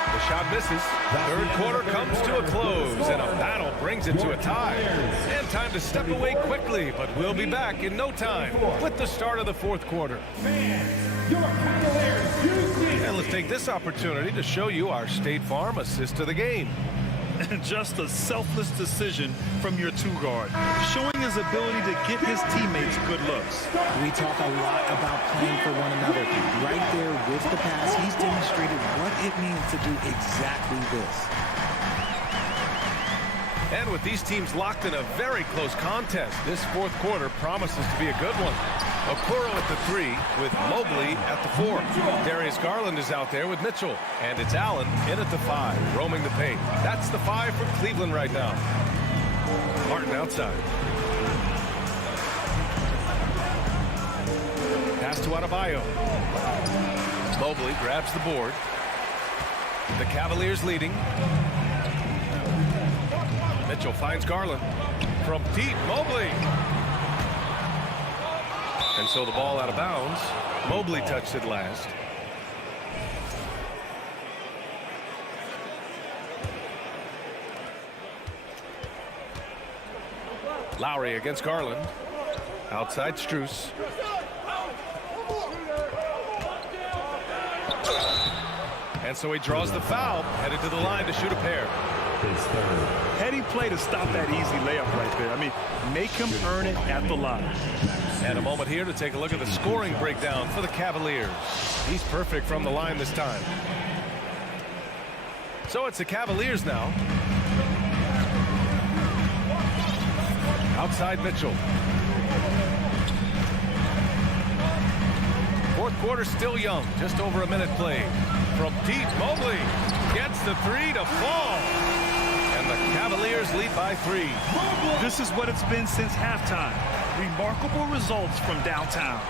The shot misses. Third quarter comes to a close, and a battle brings it to a tie. And time to step away quickly, but we'll be back in no time with the start of the fourth quarter. And let's take this opportunity to show you our State Farm assist to the game. Just a selfless decision from your two-guard, showing his ability to get his teammates good looks. We talk a lot about playing for one another. Right there with the pass, he's demonstrated what it means to do exactly this. And with these teams locked in a very close contest, this fourth quarter promises to be a good one. Okoro at the 3 with Mobley at the 4. Darius Garland is out there with Mitchell. And it's Allen in at the 5, roaming the paint. That's the 5 for Cleveland right now. Martin outside. Pass to Adebayo. Mobley grabs the board. The Cavaliers leading. Mitchell finds Garland. From deep, Mobley. And so the ball out of bounds. Mobley touched it last. Lowry against Garland. Outside Strus. And so he draws the foul, headed to the line to shoot a pair. Heady play to stop that easy layup right there. I mean, make him earn it at the line. And a moment here to take a look at the scoring breakdown for the Cavaliers. He's perfect from the line this time. So it's the Cavaliers now. Outside Mitchell. Fourth quarter still young, just over a minute played. From deep, Mobley gets the 3 to fall. And the Cavaliers lead by 3. This is what it's been since halftime. Remarkable results from downtown.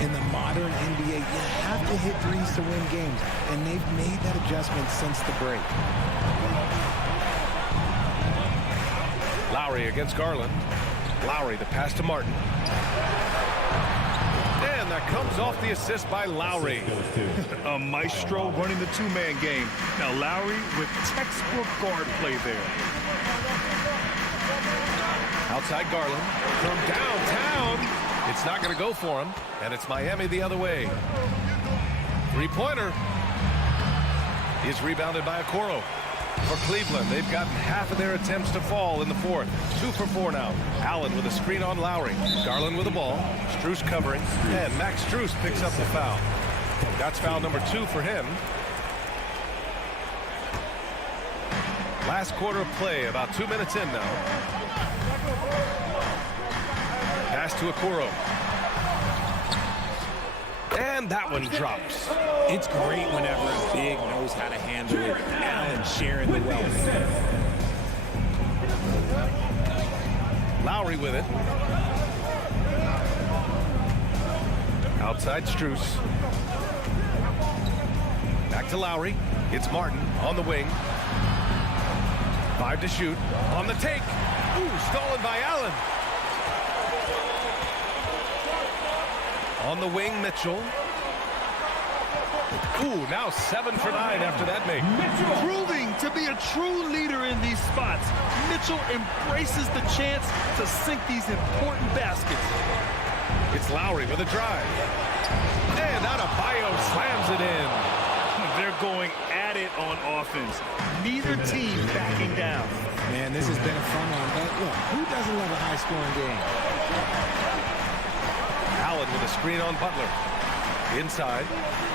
In the modern NBA, you have to hit threes to win games, and they've made that adjustment since the break. Lowry against Garland. Lowry, the pass to Martin. And that comes off the assist by Lowry. A maestro running the two-man game. Now Lowry with textbook guard play there. Outside Garland from downtown. It's not going to go for him, and it's Miami the other way. Three-pointer is rebounded by Okoro. For Cleveland, they've gotten half of their attempts to fall in the fourth. 2 for 4 now. Allen with a screen on Lowry. Garland with the ball. Strus covering. And Max Strus picks up the foul. That's foul number 2 for him. Last quarter of play, about 2 minutes in now. Pass to Okoro. And that one drops. It's great whenever a big knows how to handle it. Allen sharing the wealth. Lowry with it. Outside Strus. Back to Lowry. It's Martin on the wing. 5 to shoot. On the take. Ooh, stolen by Allen. On the wing, Mitchell. Ooh, now 7 for 9 after that make. Proving to be a true leader in these spots. Mitchell embraces the chance to sink these important baskets. It's Lowry with a drive. And Adebayo slams it in. They're going at it on offense. Neither team backing down. Man, this has been a fun one. But look, who doesn't love a high-scoring game? Allen with a screen on Butler. Inside.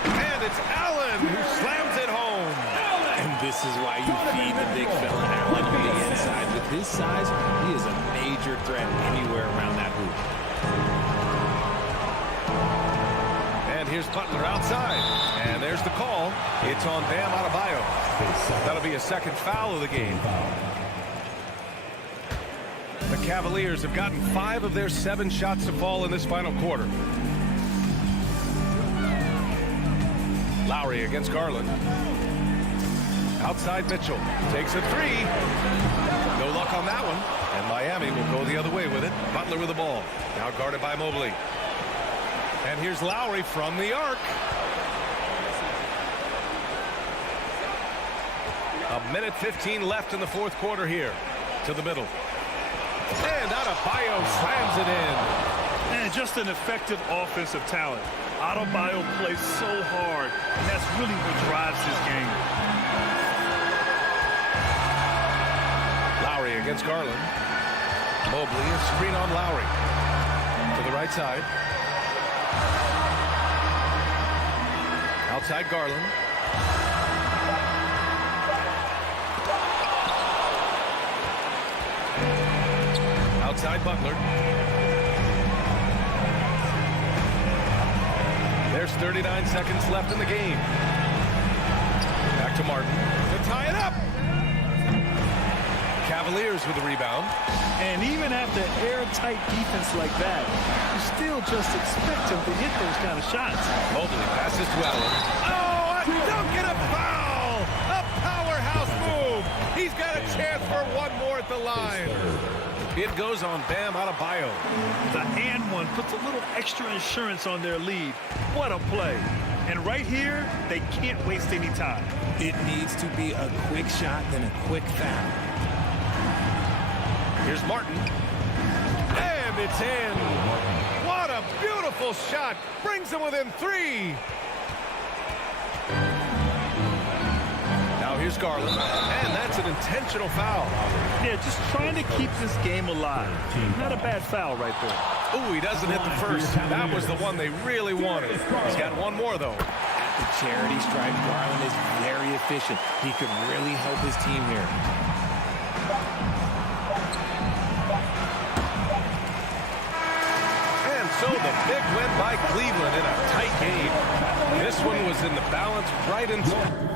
And it's Allen who slams it home. And this is why you feed the big fella Allen on the inside. With his size, he is a major threat anywhere around that hoop. And here's Butler outside. And there's the call. It's on Bam Adebayo. That'll be a second foul of the game. The Cavaliers have gotten 5 of their 7 shots to fall in this final quarter. Lowry against Garland. Outside Mitchell. Takes a 3. No luck on that one. And Miami will go the other way with it. Butler with the ball. Now guarded by Mobley. And here's Lowry from the arc. A minute 15 left in the fourth quarter here. To the middle. And Adebayo slams it in. And just an effective offensive talent. Adebayo plays so hard, and that's really what drives his game. Lowry against Garland. Mobley, a screen on Lowry. To the right side. Outside Garland. Outside Butler. There's 39 seconds left in the game. Back to Martin to tie it up. Cavaliers with the rebound. And even after airtight defense like that, you still just expect him to hit those kind of shots. Mobley passes to Allen. Oh, a dunk and a foul! A powerhouse move. He's got a chance for one more at the line. It goes on Bam Adebayo. The and one puts a little extra insurance on their lead. What a play. And right here, they can't waste any time. It needs to be a quick shot, then a quick foul. Here's Martin. And it's in. What a beautiful shot. Brings them within 3. Now here's Garland. And that's an intentional foul. Yeah, just trying to keep this game alive. Not a bad foul right there. Oh, he doesn't hit the first. That was the one they really wanted. He's got one more, though. At the charity stripe, Garland is very efficient. He could really help his team here. So the big win by Cleveland in a tight game. This one was in the balance right into...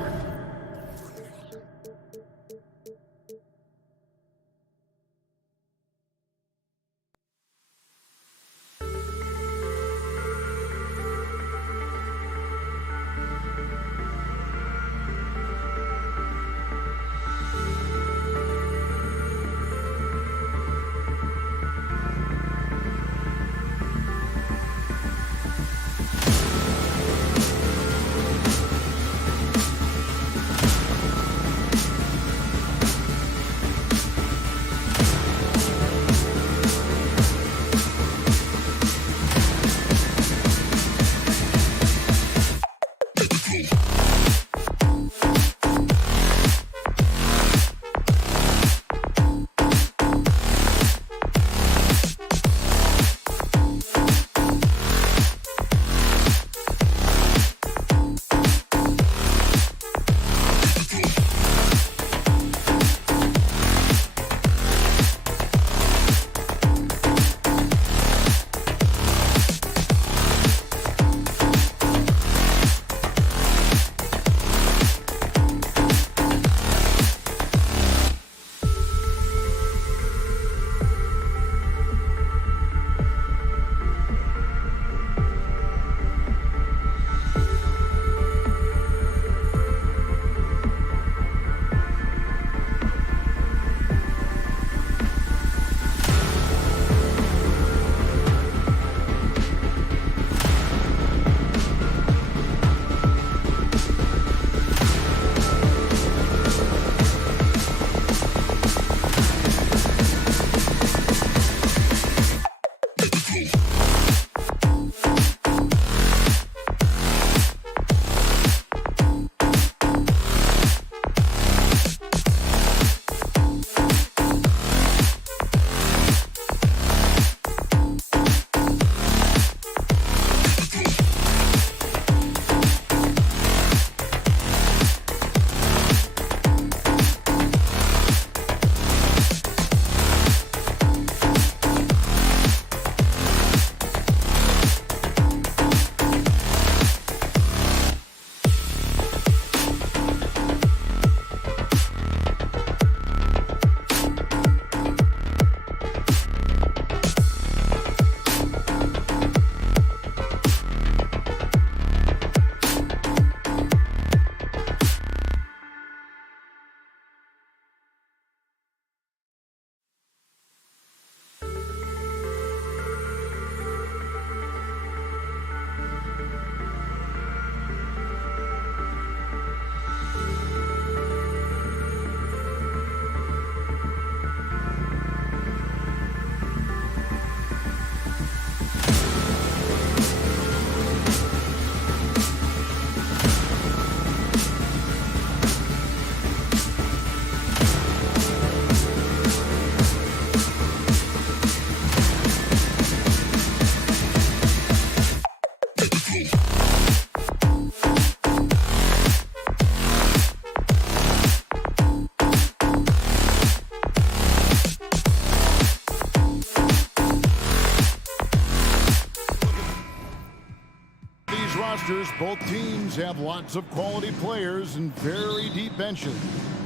youngsters. Both teams have lots of quality players and very deep benches.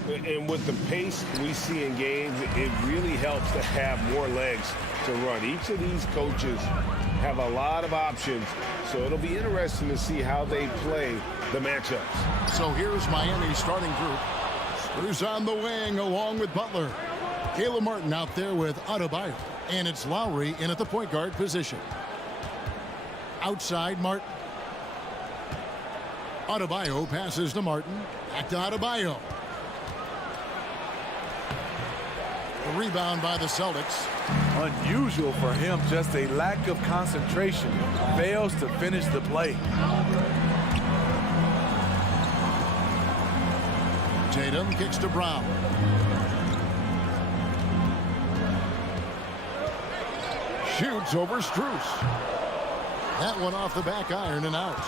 And with the pace we see in games, it really helps to have more legs to run. Each of these coaches have a lot of options, so it'll be interesting to see how they play the matchups. So here's Miami's starting group. Who's on the wing along with Butler. Caleb Martin out there with Adebayo. And it's Lowry in at the point guard position. Outside Martin. Adebayo passes to Martin. Back to Adebayo. A rebound by the Celtics. Unusual for him, just a lack of concentration. Fails to finish the play. Tatum kicks to Brown. Shoots over Strus. That one off the back iron and out.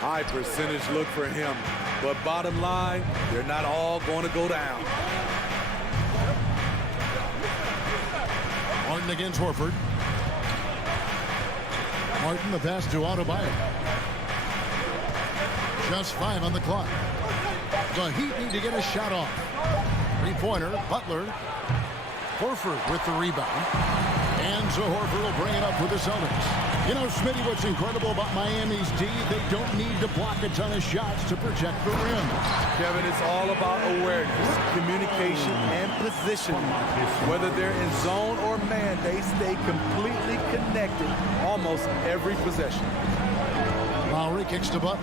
High percentage look for him, but bottom line, they're not all going to go down. Martin against Horford. Martin the pass to Adebayo. Just 5 on the clock. The Heat need to get a shot off. Three-pointer, Butler. Horford with the rebound. And so Horford will bring it up for the Celtics. You know, Smitty, what's incredible about Miami's D, they don't need to block a ton of shots to protect the rim. Kevin, it's all about awareness, communication, and positioning. Whether they're in zone or man, they stay completely connected almost every possession. Lowry kicks to Butler.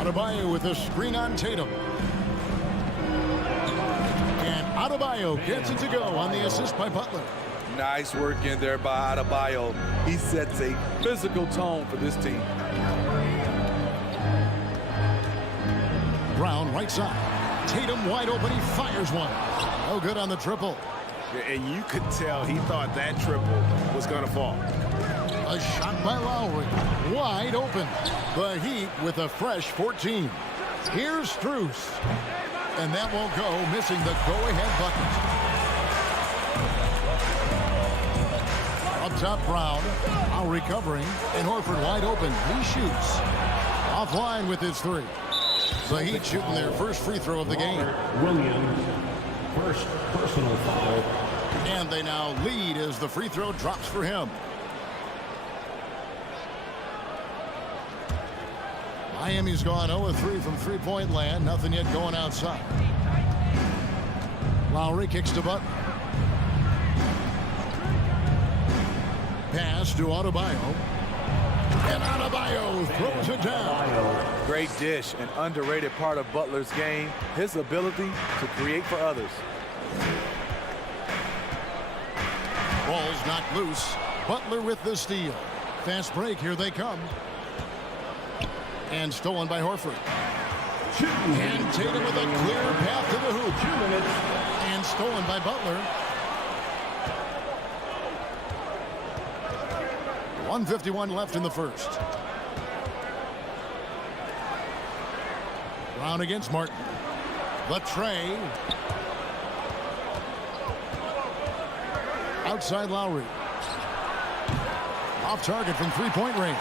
Adebayo with a screen on Tatum. And Adebayo gets it to go on the assist by Butler. Nice work in there by Adebayo. He sets a physical tone for this team. Brown right side. Tatum wide open. He fires one. No good on the triple. And you could tell he thought that triple was going to fall. A shot by Lowry. Wide open. The Heat with a fresh 14. Here's Strus. And that won't go, missing the go-ahead bucket. Up top, Brown. Lowry covering. And Horford wide open. He shoots. Offline with his three. The Heat shooting their first free throw of the game. Williams, first personal foul. And they now lead as the free throw drops for him. Miami's gone 0-3 from three-point land. Nothing yet going outside. Lowry kicks to Butler. Pass to Adebayo. And Adebayo throws it down. Great dish, an underrated part of Butler's game. His ability to create for others. Ball's knocked loose. Butler with the steal. Fast break. Here they come. And stolen by Horford. And Tatum with a clear path to the hoop. 2 minutes. And stolen by Butler. 1:51 left in the first. Brown against Martin. The tray. Outside Lowry. Off target from three-point range.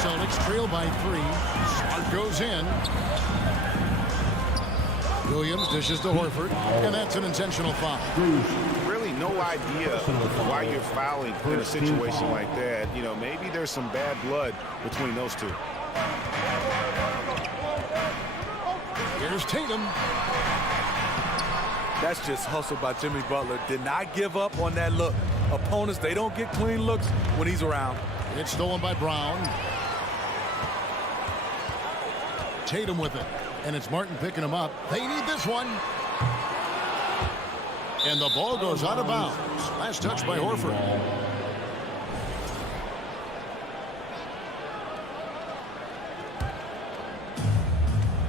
Celtics trail by 3. Smart goes in. Williams dishes to Horford, and that's an intentional foul. Really no idea why you're fouling in a situation like that. You know, maybe there's some bad blood between those two. Here's Tatum. That's just hustle by Jimmy Butler. Did not give up on that look. Opponents, they don't get clean looks when he's around. It's stolen by Brown. Tatum with it. And it's Martin picking him up. They need this one. And the ball goes out of bounds. Last touch by Horford.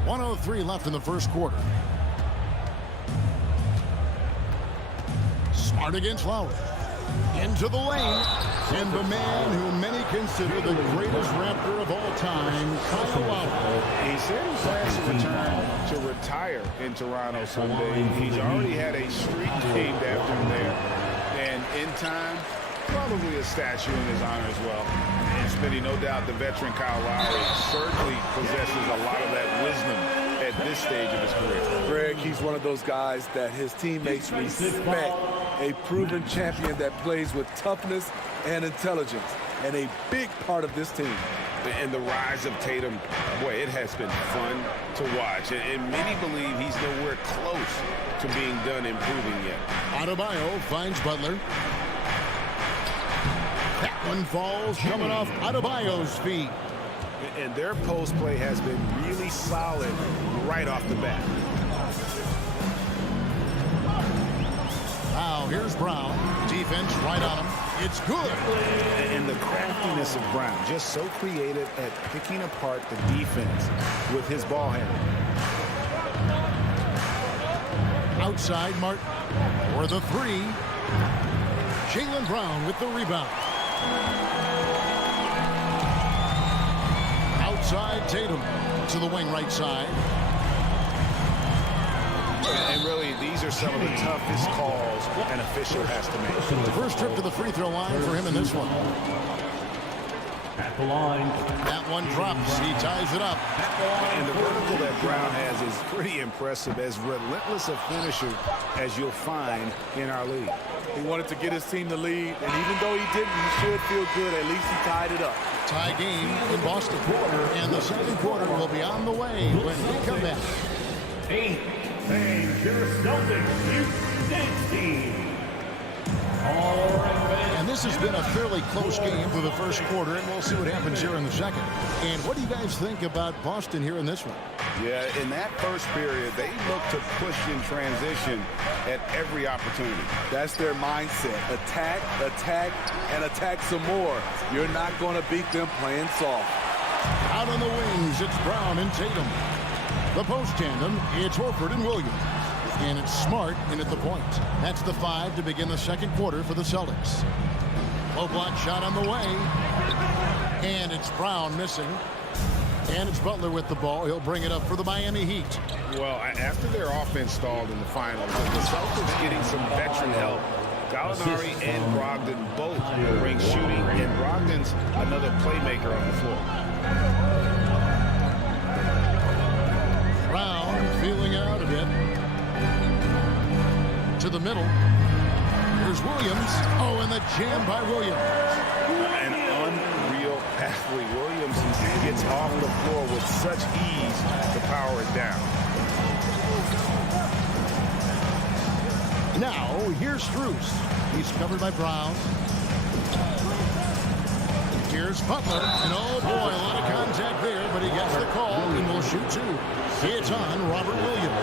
.103 left in the first quarter. Smart against Lowry. Into the lane. And the man who many consider the greatest Raptor of all time, Kyle Lowry. He said he plans to return to retire in Toronto someday. He's already had a streak named after him there. And in time, probably a statue in his honor as well. Smitty, no doubt the veteran Kyle Lowry certainly possesses a lot of that wisdom at this stage of his career. Greg, he's one of those guys that his teammates respect, a proven champion that plays with toughness and intelligence, and a big part of this team. And the rise of Tatum, boy, it has been fun to watch. And many believe he's nowhere close to being done improving yet. Adebayo finds Butler. That one falls coming off Adebayo's feet. And their post play has been really solid right off the bat. Now here's Brown. Defense right on him. It's good. And the craftiness of Brown, just so creative at picking apart the defense with his ball handling. Outside Martin for the three. Jaylen Brown with the rebound. Outside Tatum to the wing right side. And really, these are some of the toughest calls an official has to make. The first trip to the free throw line for him in this one. At the line. That one drops. He ties it up. And the vertical that Brown has is pretty impressive, as relentless a finisher as you'll find in our league. He wanted to get his team the lead, and even though he didn't, he should feel good. At least he tied it up. Tie game in Boston. And the second quarter will be on the way when we come back. 8. And your Celtics, 16. And this has been a fairly close game for the first quarter, and we'll see what happens here in the second. And what do you guys think about Boston here in this one? Yeah, in that first period, they look to push in transition at every opportunity. That's their mindset. Attack, attack, and attack some more. You're not going to beat them playing soft. Out on the wings, it's Brown and Tatum. The post tandem, it's Horford and Williams. And it's Smart in at the point. That's the 5 to begin the second quarter for the Celtics. Low block shot on the way. And it's Brown missing. And it's Butler with the ball. He'll bring it up for the Miami Heat. Well, after their offense stalled in the finals, the Celtics getting some veteran help. Gallinari and Brogdon both bring shooting, and Brogdon's another playmaker on the floor. Brown feeling out a bit. To the middle. Here's Williams. Oh, and the jam by Williams. An unreal athlete. Williams gets off the floor with such ease to power it down. Now, here's Strus. He's covered by Brown. Here's Butler. And oh boy, a lot of contact there, but he gets the call and will shoot two. It's on Robert Williams.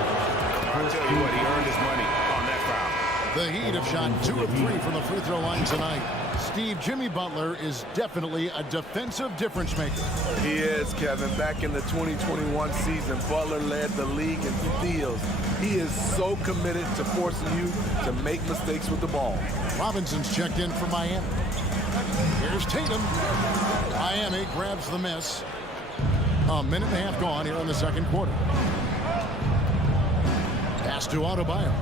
I'll tell you what, he earned his money on that foul. The Heat have shot 2 of 3 from the free throw line tonight. Steve, Jimmy Butler is definitely a defensive difference maker. He is, Kevin. Back in the 2021 season, Butler led the league in steals. He is so committed to forcing you to make mistakes with the ball. Robinson's checked in for Miami. Here's Tatum. Miami grabs the miss. A minute and a half gone here in the second quarter. Pass to Adebayo.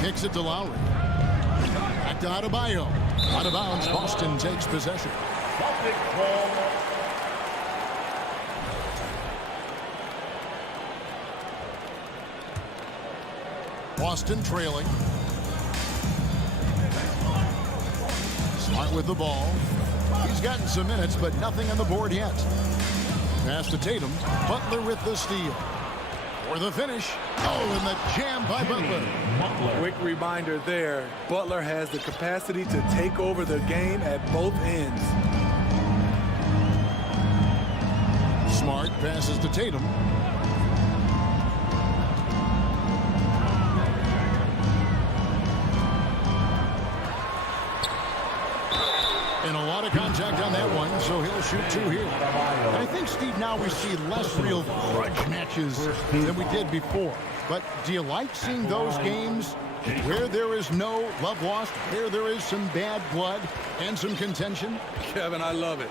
Kicks it to Lowry. Back to Adebayo. Out of bounds. Boston takes possession. Boston trailing. Smart with the ball. He's gotten some minutes, but nothing on the board yet. Pass to Tatum. Butler with the steal. For the finish. Oh, and the jam by Butler. Quick reminder there. Butler has the capacity to take over the game at both ends. Smart passes to Tatum. And a lot of contact on that one, so he'll shoot 2 here. And I think, Steve, now we see less real grudge matches than we did before. But do you like seeing those games where there is no love lost, where there is some bad blood and some contention? Kevin, I love it.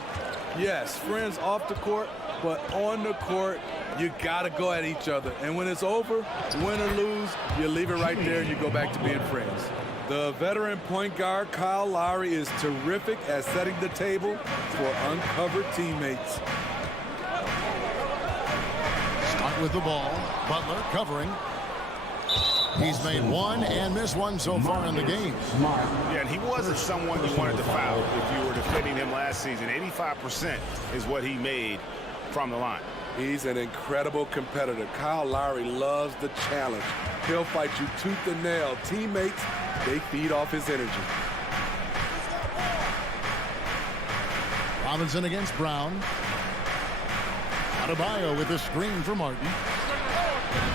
Yes, friends off the court, but on the court, you got to go at each other. And when it's over, win or lose, you leave it right there and you go back to being friends. The veteran point guard, Kyle Lowry, is terrific at setting the table for uncovered teammates. Stuck with the ball. Butler covering. He's made one and missed one so far in the game. Yeah, and he wasn't someone you wanted to foul if you were defending him last season. 85% is what he made from the line. He's an incredible competitor. Kyle Lowry loves the challenge. He'll fight you tooth and nail. Teammates, they feed off his energy. Robinson against Brown. Adebayo with a screen for Martin.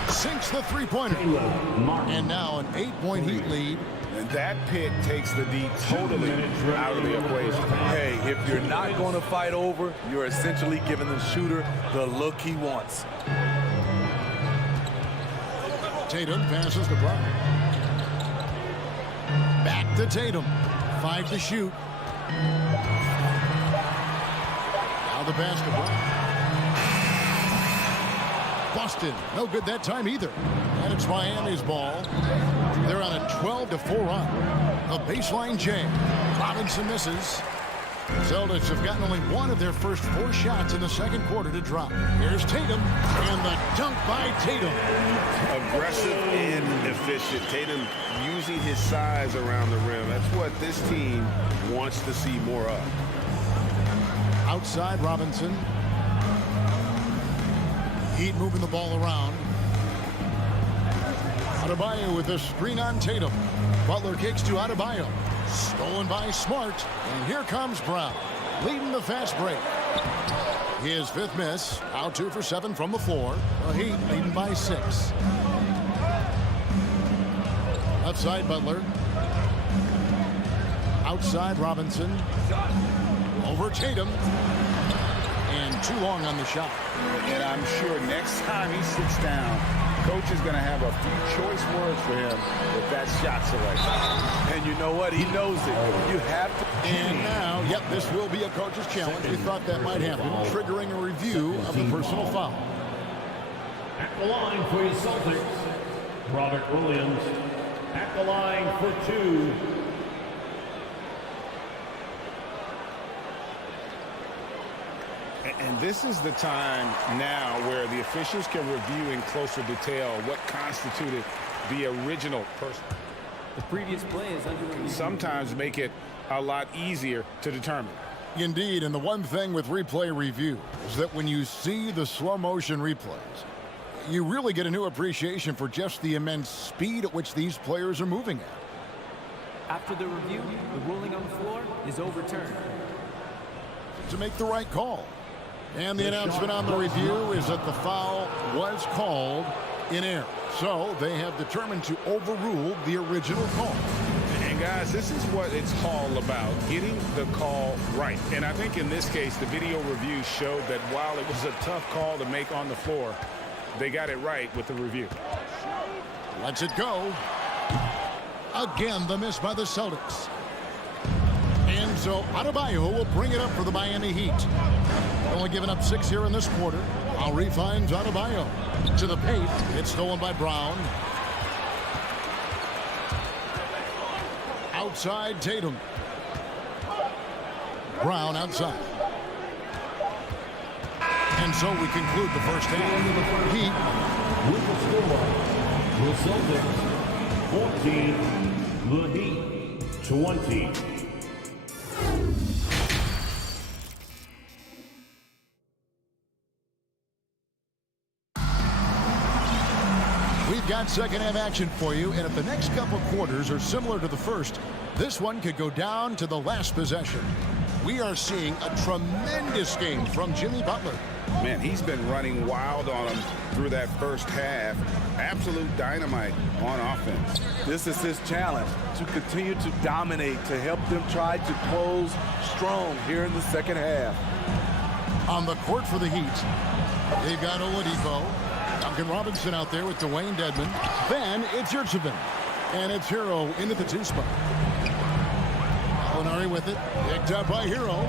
Sinks the three-pointer. And now an 8-point Heat lead. And that pick takes the D totally out of the equation. Hey, if you're not going to fight over, you're essentially giving the shooter the look he wants. Tatum passes to Brown. Back to Tatum. 5 to shoot. Now the pass to Brown. Busted. No good that time either. And it's Miami's ball. They're on a 12-4 run. A baseline jam. Robinson misses. Celtics have gotten only one of their first 4 shots in the second quarter to drop. Here's Tatum. And the dunk by Tatum. Aggressive and efficient. Tatum using his size around the rim. That's what this team wants to see more of. Outside Robinson. Heat moving the ball around. Adebayo with a screen on Tatum. Butler kicks to Adebayo. Stolen by Smart. And here comes Brown, leading the fast break. His 5th miss. Now 2 for 7 from the floor. The Heat leading by 6. Outside Butler. Outside Robinson. Over Tatum. And too long on the shot. And I'm sure next time he sits down, coach is going to have a few choice words for him with that shot selection. And you know what? He knows it. You have to. And now, yep, this will be a coach's challenge. We thought that might happen, triggering a review of the personal foul. At the line for your Celtics, Robert Williams. At the line for 2. And this is the time now where the officials can review in closer detail what constituted the original person. The previous play is under review. Sometimes make it a lot easier to determine. Indeed, and the one thing with replay review is that when you see the slow motion replays, you really get a new appreciation for just the immense speed at which these players are moving at. After the review, the ruling on the floor is overturned. To make the right call. And the announcement on the review is that the foul was called in error. So they have determined to overrule the original call. And guys, this is what it's all about, getting the call right. And I think in this case, the video review showed that while it was a tough call to make on the floor, they got it right with the review. Lets it go. Again, the miss by the Celtics. And so Adebayo will bring it up for the Miami Heat. Only giving up 6 here in this quarter. Lowry finds Adebayo to the paint. It's stolen by Brown. Outside Tatum. Brown outside. And so we conclude the first half. Heat with the score, the Celtics 14, the Heat 20. We've got second half action for you, and if the next couple quarters are similar to the first, this one could go down to the last possession. We are seeing a tremendous game from Jimmy Butler. Man, he's been running wild on them through that first half. Absolute dynamite on offense. This is his challenge, to continue to dominate, to help them try to close strong here in the second half. On the court for the Heat, they've got Oladipo. Duncan Robinson out there with Dwayne Dedmon. Then it's Yurtseven. And it's Hero into the 2 spot. Alinari with it. Picked up by Hero.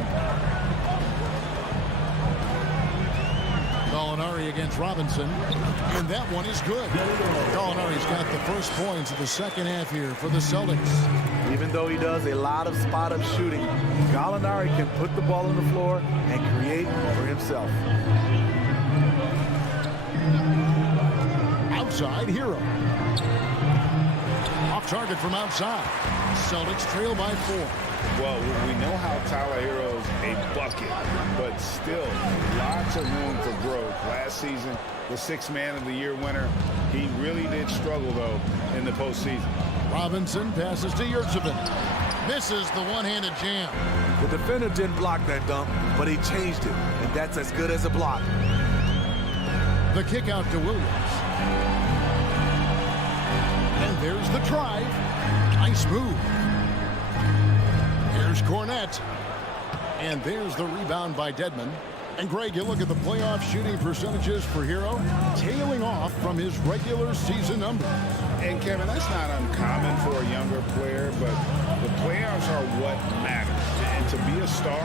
The Gallinari against Robinson, and that one is good. Gallinari's got the first points of the second half here for the Celtics. Even though he does a lot of spot-up shooting, Gallinari can put the ball on the floor and create for himself. Outside, Hero. Off target from outside. Celtics trail by 4. Well, we know how Tyler Hero's a bucket, but still lots of room for growth. Last season, the 6th Man of the Year winner, he really did struggle, though, in the postseason. Robinson passes to Yurtsevin. Misses the one-handed jam. The defender didn't block that dunk, but he changed it, and that's as good as a block. The kick out to Williams. And there's the drive. Nice move. Here's Cornette. And there's the rebound by Dedmon. And Greg, you look at the playoff shooting percentages for Hero, tailing off from his regular season number. And Kevin, that's not uncommon for a younger player, but the playoffs are what matters. And to be a star,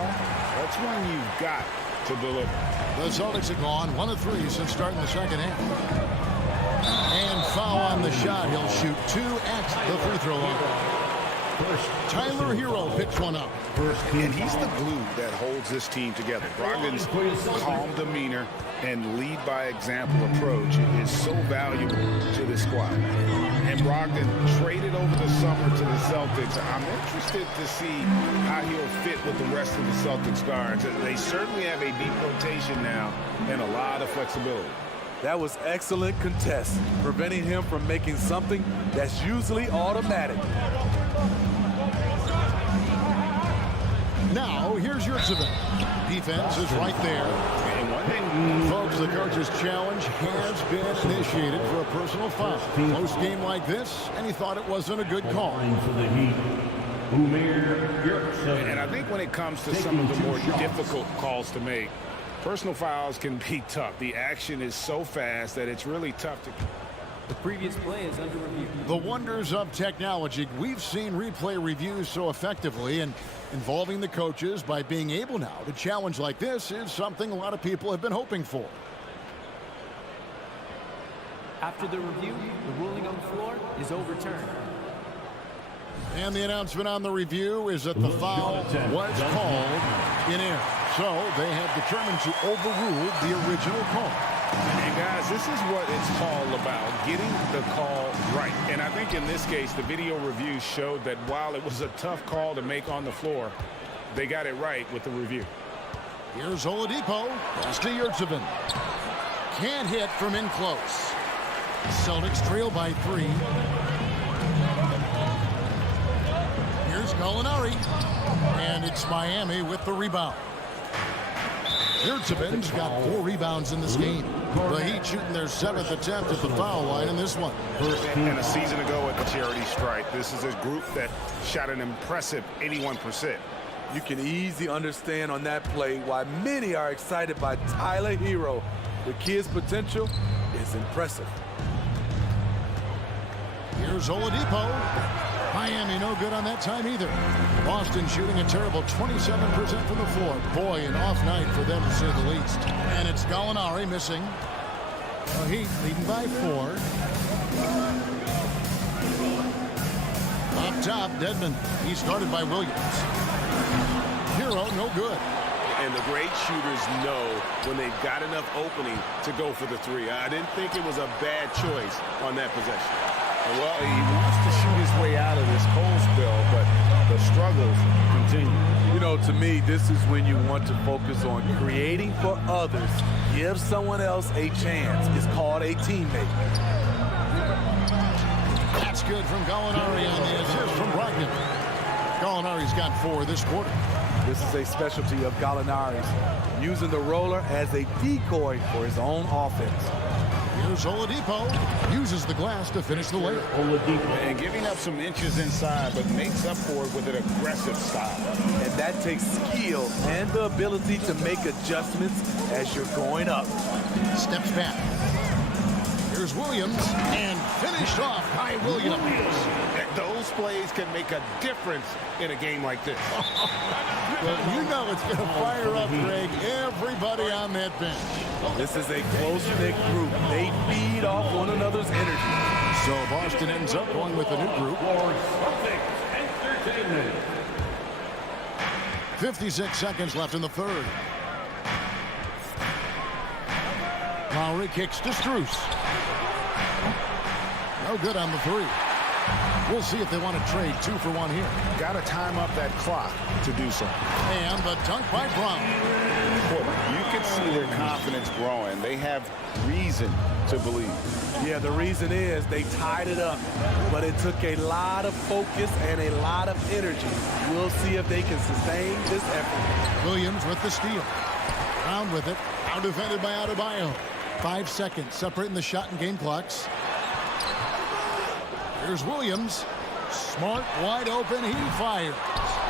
that's when you've got to deliver. The Celtics have gone 1 of 3 since starting the second half. And foul on the shot. He'll shoot 2 at the free throw line. Tyler Hero picks one up. And he's the glue that holds this team together. Brogdon's calm demeanor and lead by example approach is so valuable to this squad. And Brogdon traded over the summer to the Celtics. I'm interested to see how he'll fit with the rest of the Celtics guards. They certainly have a deep rotation now and a lot of flexibility. That was excellent contest, preventing him from making something that's usually automatic. Now, here's Yurtsevin. Defense is right there. And one thing, folks, the coach's challenge has been initiated for a personal foul. Close game like this, and he thought it wasn't a good call. And I think when it comes to some of the more difficult calls to make, personal fouls can be tough. The action is so fast that it's really tough to... The previous play is under review. The wonders of technology. We've seen replay reviews so effectively, and involving the coaches by being able now to challenge like this is something a lot of people have been hoping for. After the review, the ruling on the floor is overturned. And the announcement on the review is that the foul was called in error. So they have determined to overrule the original call. And guys, this is what it's all about, getting the call right. And I think in this case, the video review showed that while it was a tough call to make on the floor, they got it right with the review. Here's Oladipo. Pass to Yurtsevin. Can't hit from in close. Celtics trail by 3. Here's Gallinari. And it's Miami with the rebound. Yurtsevin's got 4 rebounds in this game. The Heat shooting their 7th attempt at the foul line in this one. And a season ago at the charity strike, this is a group that shot an impressive 81%. You can easily understand on that play why many are excited by Tyler Hero. The kid's potential is impressive. Here's Oladipo. Miami no good on that time either. Boston shooting a terrible 27% from the floor. Boy, an off night for them to say the least. And it's Gallinari missing. The Heat leading by 4. Up top, Dedmon. He's guarded by Williams. Hero no good. And the great shooters know when they've got enough opening to go for the 3. I didn't think it was a bad choice on that possession. Well, he wants to shoot his way out of this cold spell, but the struggles continue. You know, to me, this is when you want to focus on creating for others. Give someone else a chance. It's called a teammate. That's good from Gallinari on the assist from Brogdon. Gallinari's got 4 this quarter. This is a specialty of Gallinari's, using the roller as a decoy for his own offense. Here's Oladipo. Uses the glass to finish the layup. And giving up some inches inside, but makes up for it with an aggressive style. And that takes skill and the ability to make adjustments as you're going up. Steps back. Here's Williams, and finished off by Williams. Those plays can make a difference in a game like this. Well, you know it's going to fire up, Greg, everybody on that bench. This is a close-knit group. They feed off one another's energy. So Boston ends up going with a new group. For Celtics Entertainment. 56 seconds left in the third. Lowry kicks to Strus. No good on the three. We'll see if they want to trade 2 for 1 here. Got to time up that clock to do so. And the dunk by Brown. You can see their confidence growing. They have reason to believe. Yeah, the reason is they tied it up, but it took a lot of focus and a lot of energy. We'll see if they can sustain this effort. Williams with the steal. Brown with it. Out defended by Adebayo. 5 seconds separating the shot and game clocks. Here's Williams. Smart, wide open. He fires.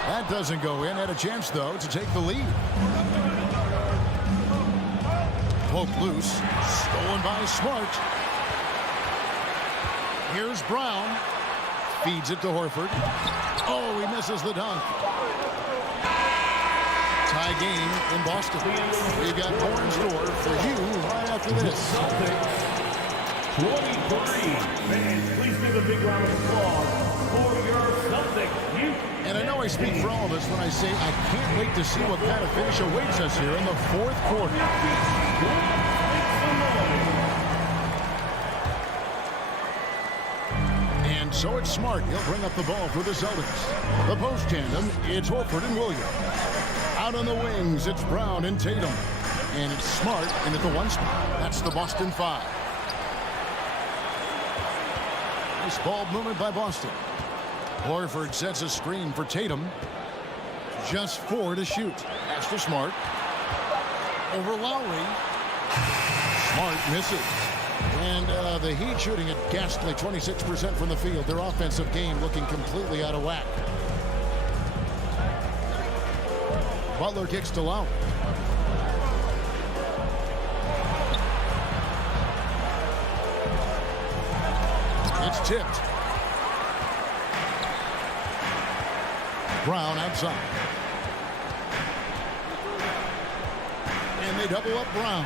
That doesn't go in. Had a chance, though, to take the lead. Poked loose. Stolen by Smart. Here's Brown. Feeds it to Horford. Oh, he misses the dunk. Tie game in Boston. We've got more in store for you right after this. Celtics 23. Fans, please give a big round of applause for your Celtics youth. And I know I speak for all of us when I say I can't wait to see what kind of finish awaits us here in the fourth quarter. And so it's Smart. He'll bring up the ball for the Celtics. The post tandem, it's Horford and Williams. Out on the wings, it's Brown and Tatum. And it's Smart in at the 1 spot. That's the Boston 5. Nice ball movement by Boston. Horford sets a screen for Tatum. Just 4 to shoot. Pass to Smart. Over Lowry. Smart misses. And the Heat shooting at ghastly 26% from the field. Their offensive game looking completely out of whack. Butler kicks to Lowry. It's tipped. Brown outside. And they double up Brown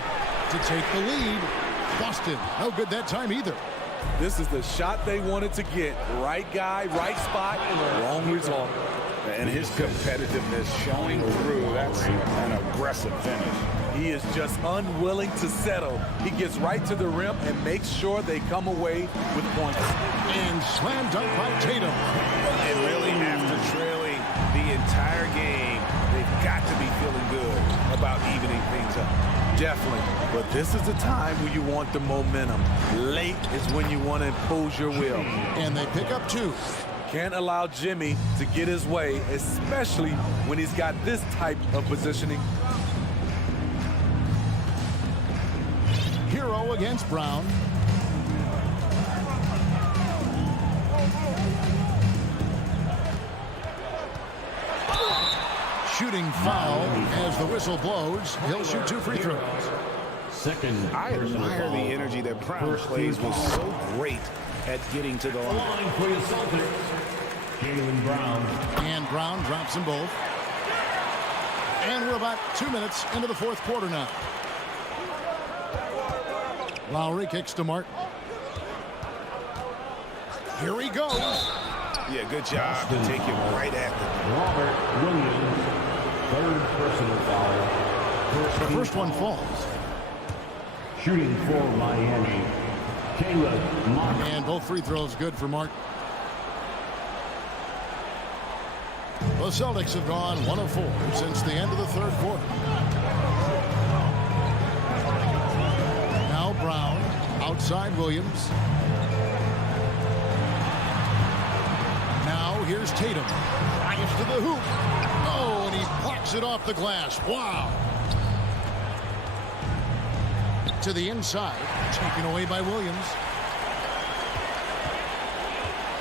to take the lead. Boston, no good that time either. This is the shot they wanted to get. Right guy, right spot, and the wrong result. And his competitiveness showing through. That's an aggressive finish. He is just unwilling to settle. He gets right to the rim and makes sure they come away with points. And slam dunk by Tatum. And really, after trailing the entire game, they've got to be feeling good about evening things up. Definitely. But this is the time when you want the momentum. Late is when you want to impose your will. And they pick up 2. Can't allow Jimmy to get his way, especially when he's got this type of positioning. Hero against Brown. Shooting foul as the whistle blows. He'll shoot 2 free throws. Second. I admire the energy that Brown plays was so great at getting to the line. For the Celtics, Jaylen Brown. And Brown drops them both. And we're about 2 minutes into the fourth quarter now. Lowry kicks to Martin. Here he goes. Yeah, good job to take him right at them. Robert Williams, third personal foul. The first one falls. Shooting for Miami, Caleb Martin. And both free throws good for Martin. The Celtics have gone 1 of 4 since the end of the third quarter. Now Brown, outside Williams. Now here's Tatum. Drives to the hoop. Oh, and he blocks it off the glass. Wow. To the inside. Taken away by Williams.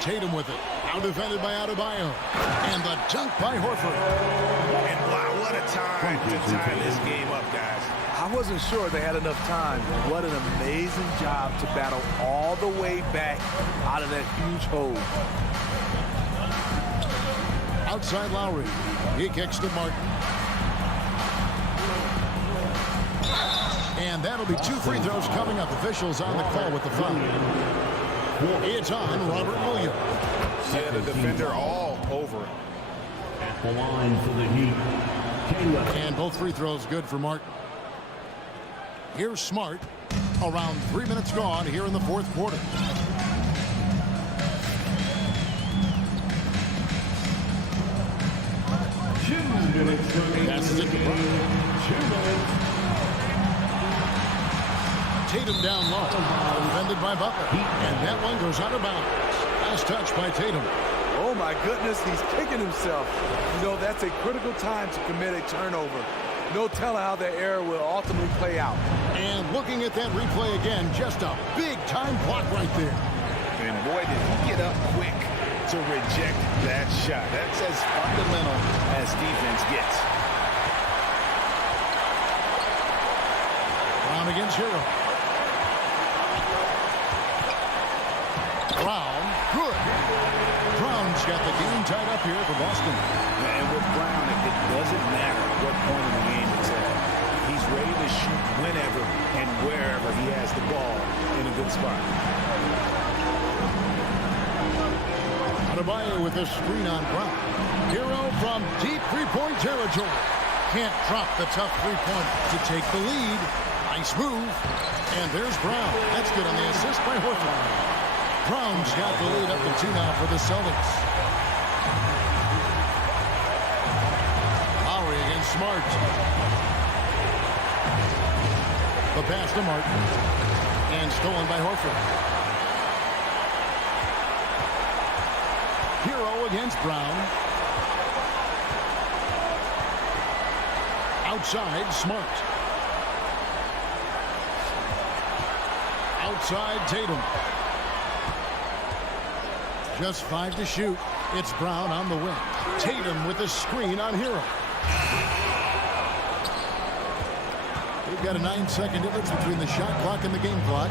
Tatum with it. Out defended by Adebayo. And the dunk by Horford. And wow, what a time to tie this game up, guys. I wasn't sure they had enough time. What an amazing job to battle all the way back out of that huge hole. Outside Lowry. He kicks to Martin. And that'll be 2 free throws coming up. Officials on the call with the foul. It's on Robert Williams. Yeah, the defender all over it. At the line for the Heat, Caleb. And both free throws good for Martin. Here's Smart. Around 3 minutes gone here in the fourth quarter. Passes it to Brown. Tatum down low. Defended by Butler. And that one goes out of bounds. Last touch by Tatum. Oh, my goodness, he's kicking himself. You know, that's a critical time to commit a turnover. No telling how that error will ultimately play out. And looking at that replay again, just a big-time block right there. And boy, did he get up quick to reject that shot. That's as fundamental as defense gets. Brown against Hero. Brown, good. Brown's got the game tied up here for Boston. And with Brown, it doesn't matter what point in the game it's at. He's ready to shoot whenever and wherever he has the ball in a good spot. Adebayo with a screen on Brown. Hero from deep three-point territory. Can't drop the tough three-pointer to take the lead. Nice move. And there's Brown. That's good on the assist by Horens. Brown's got the lead up to 2 now for the Celtics. Lowry against Smart. The pass to Martin. And stolen by Horford. Hero against Brown. Outside, Smart. Outside, Tatum. Just 5 to shoot. It's Brown on the wing. Tatum with a screen on Hero. We've got a 9-second difference between the shot clock and the game clock.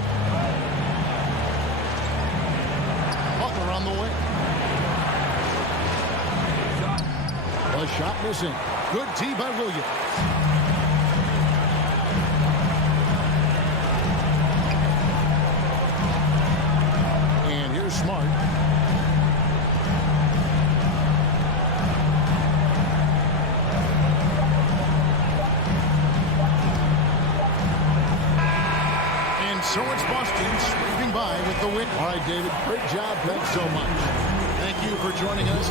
Butler on the wing. A shot missing. Good tee by Williams. And here's Smart. So it's Boston sweeping by with the win. All right, David, great job. Thanks so much. Thank you for joining us.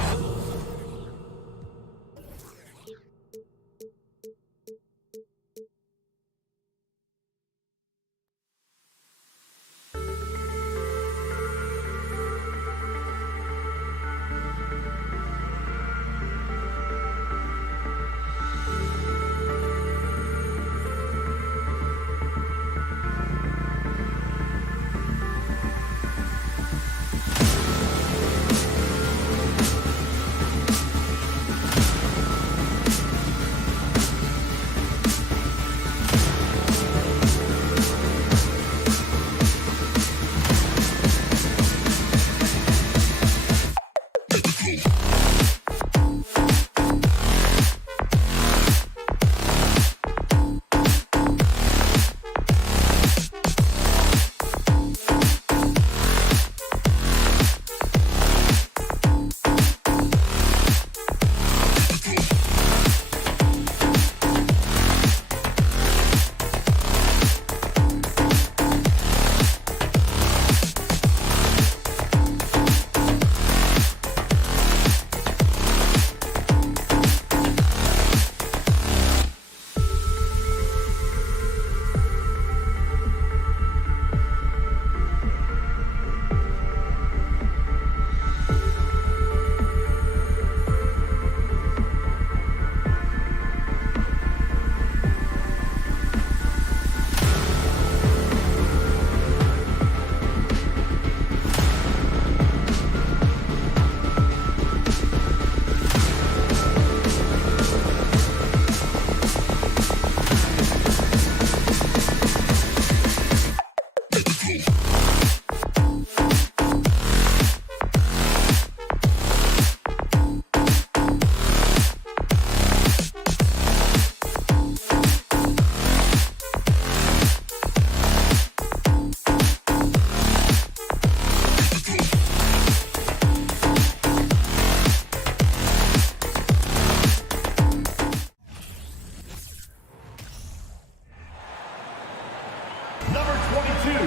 number 22,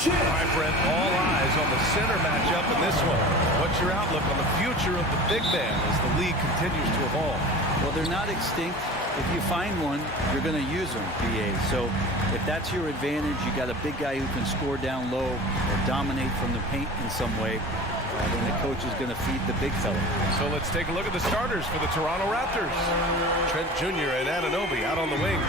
Chip. All right, Brent, all eyes on the center matchup in this one. What's your outlook on the future of the big man as the league continues to evolve? Well, they're not extinct. If you find one, you're going to use them, BA. So if that's your advantage, you got a big guy who can score down low or dominate from the paint in some way, then the coach is going to feed the big fella. So let's take a look at the starters for the Toronto Raptors. Trent Jr. and Anunoby out on the wings.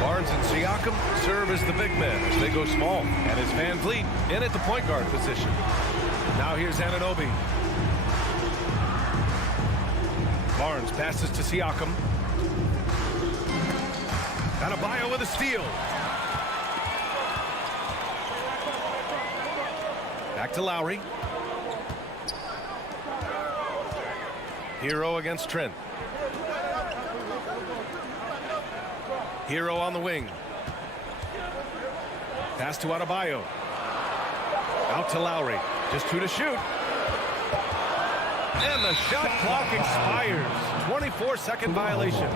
Barnes and Siakam serve as the big men as they go small. And it's Van Vliet in at the point guard position. Now here's Anunoby. Barnes passes to Siakam. Adebayo with a steal. Back to Lowry. Hero against Trent. Hero on the wing. Pass to Adebayo. Out to Lowry. Just 2 to shoot. And the shot clock expires. 24-second violation.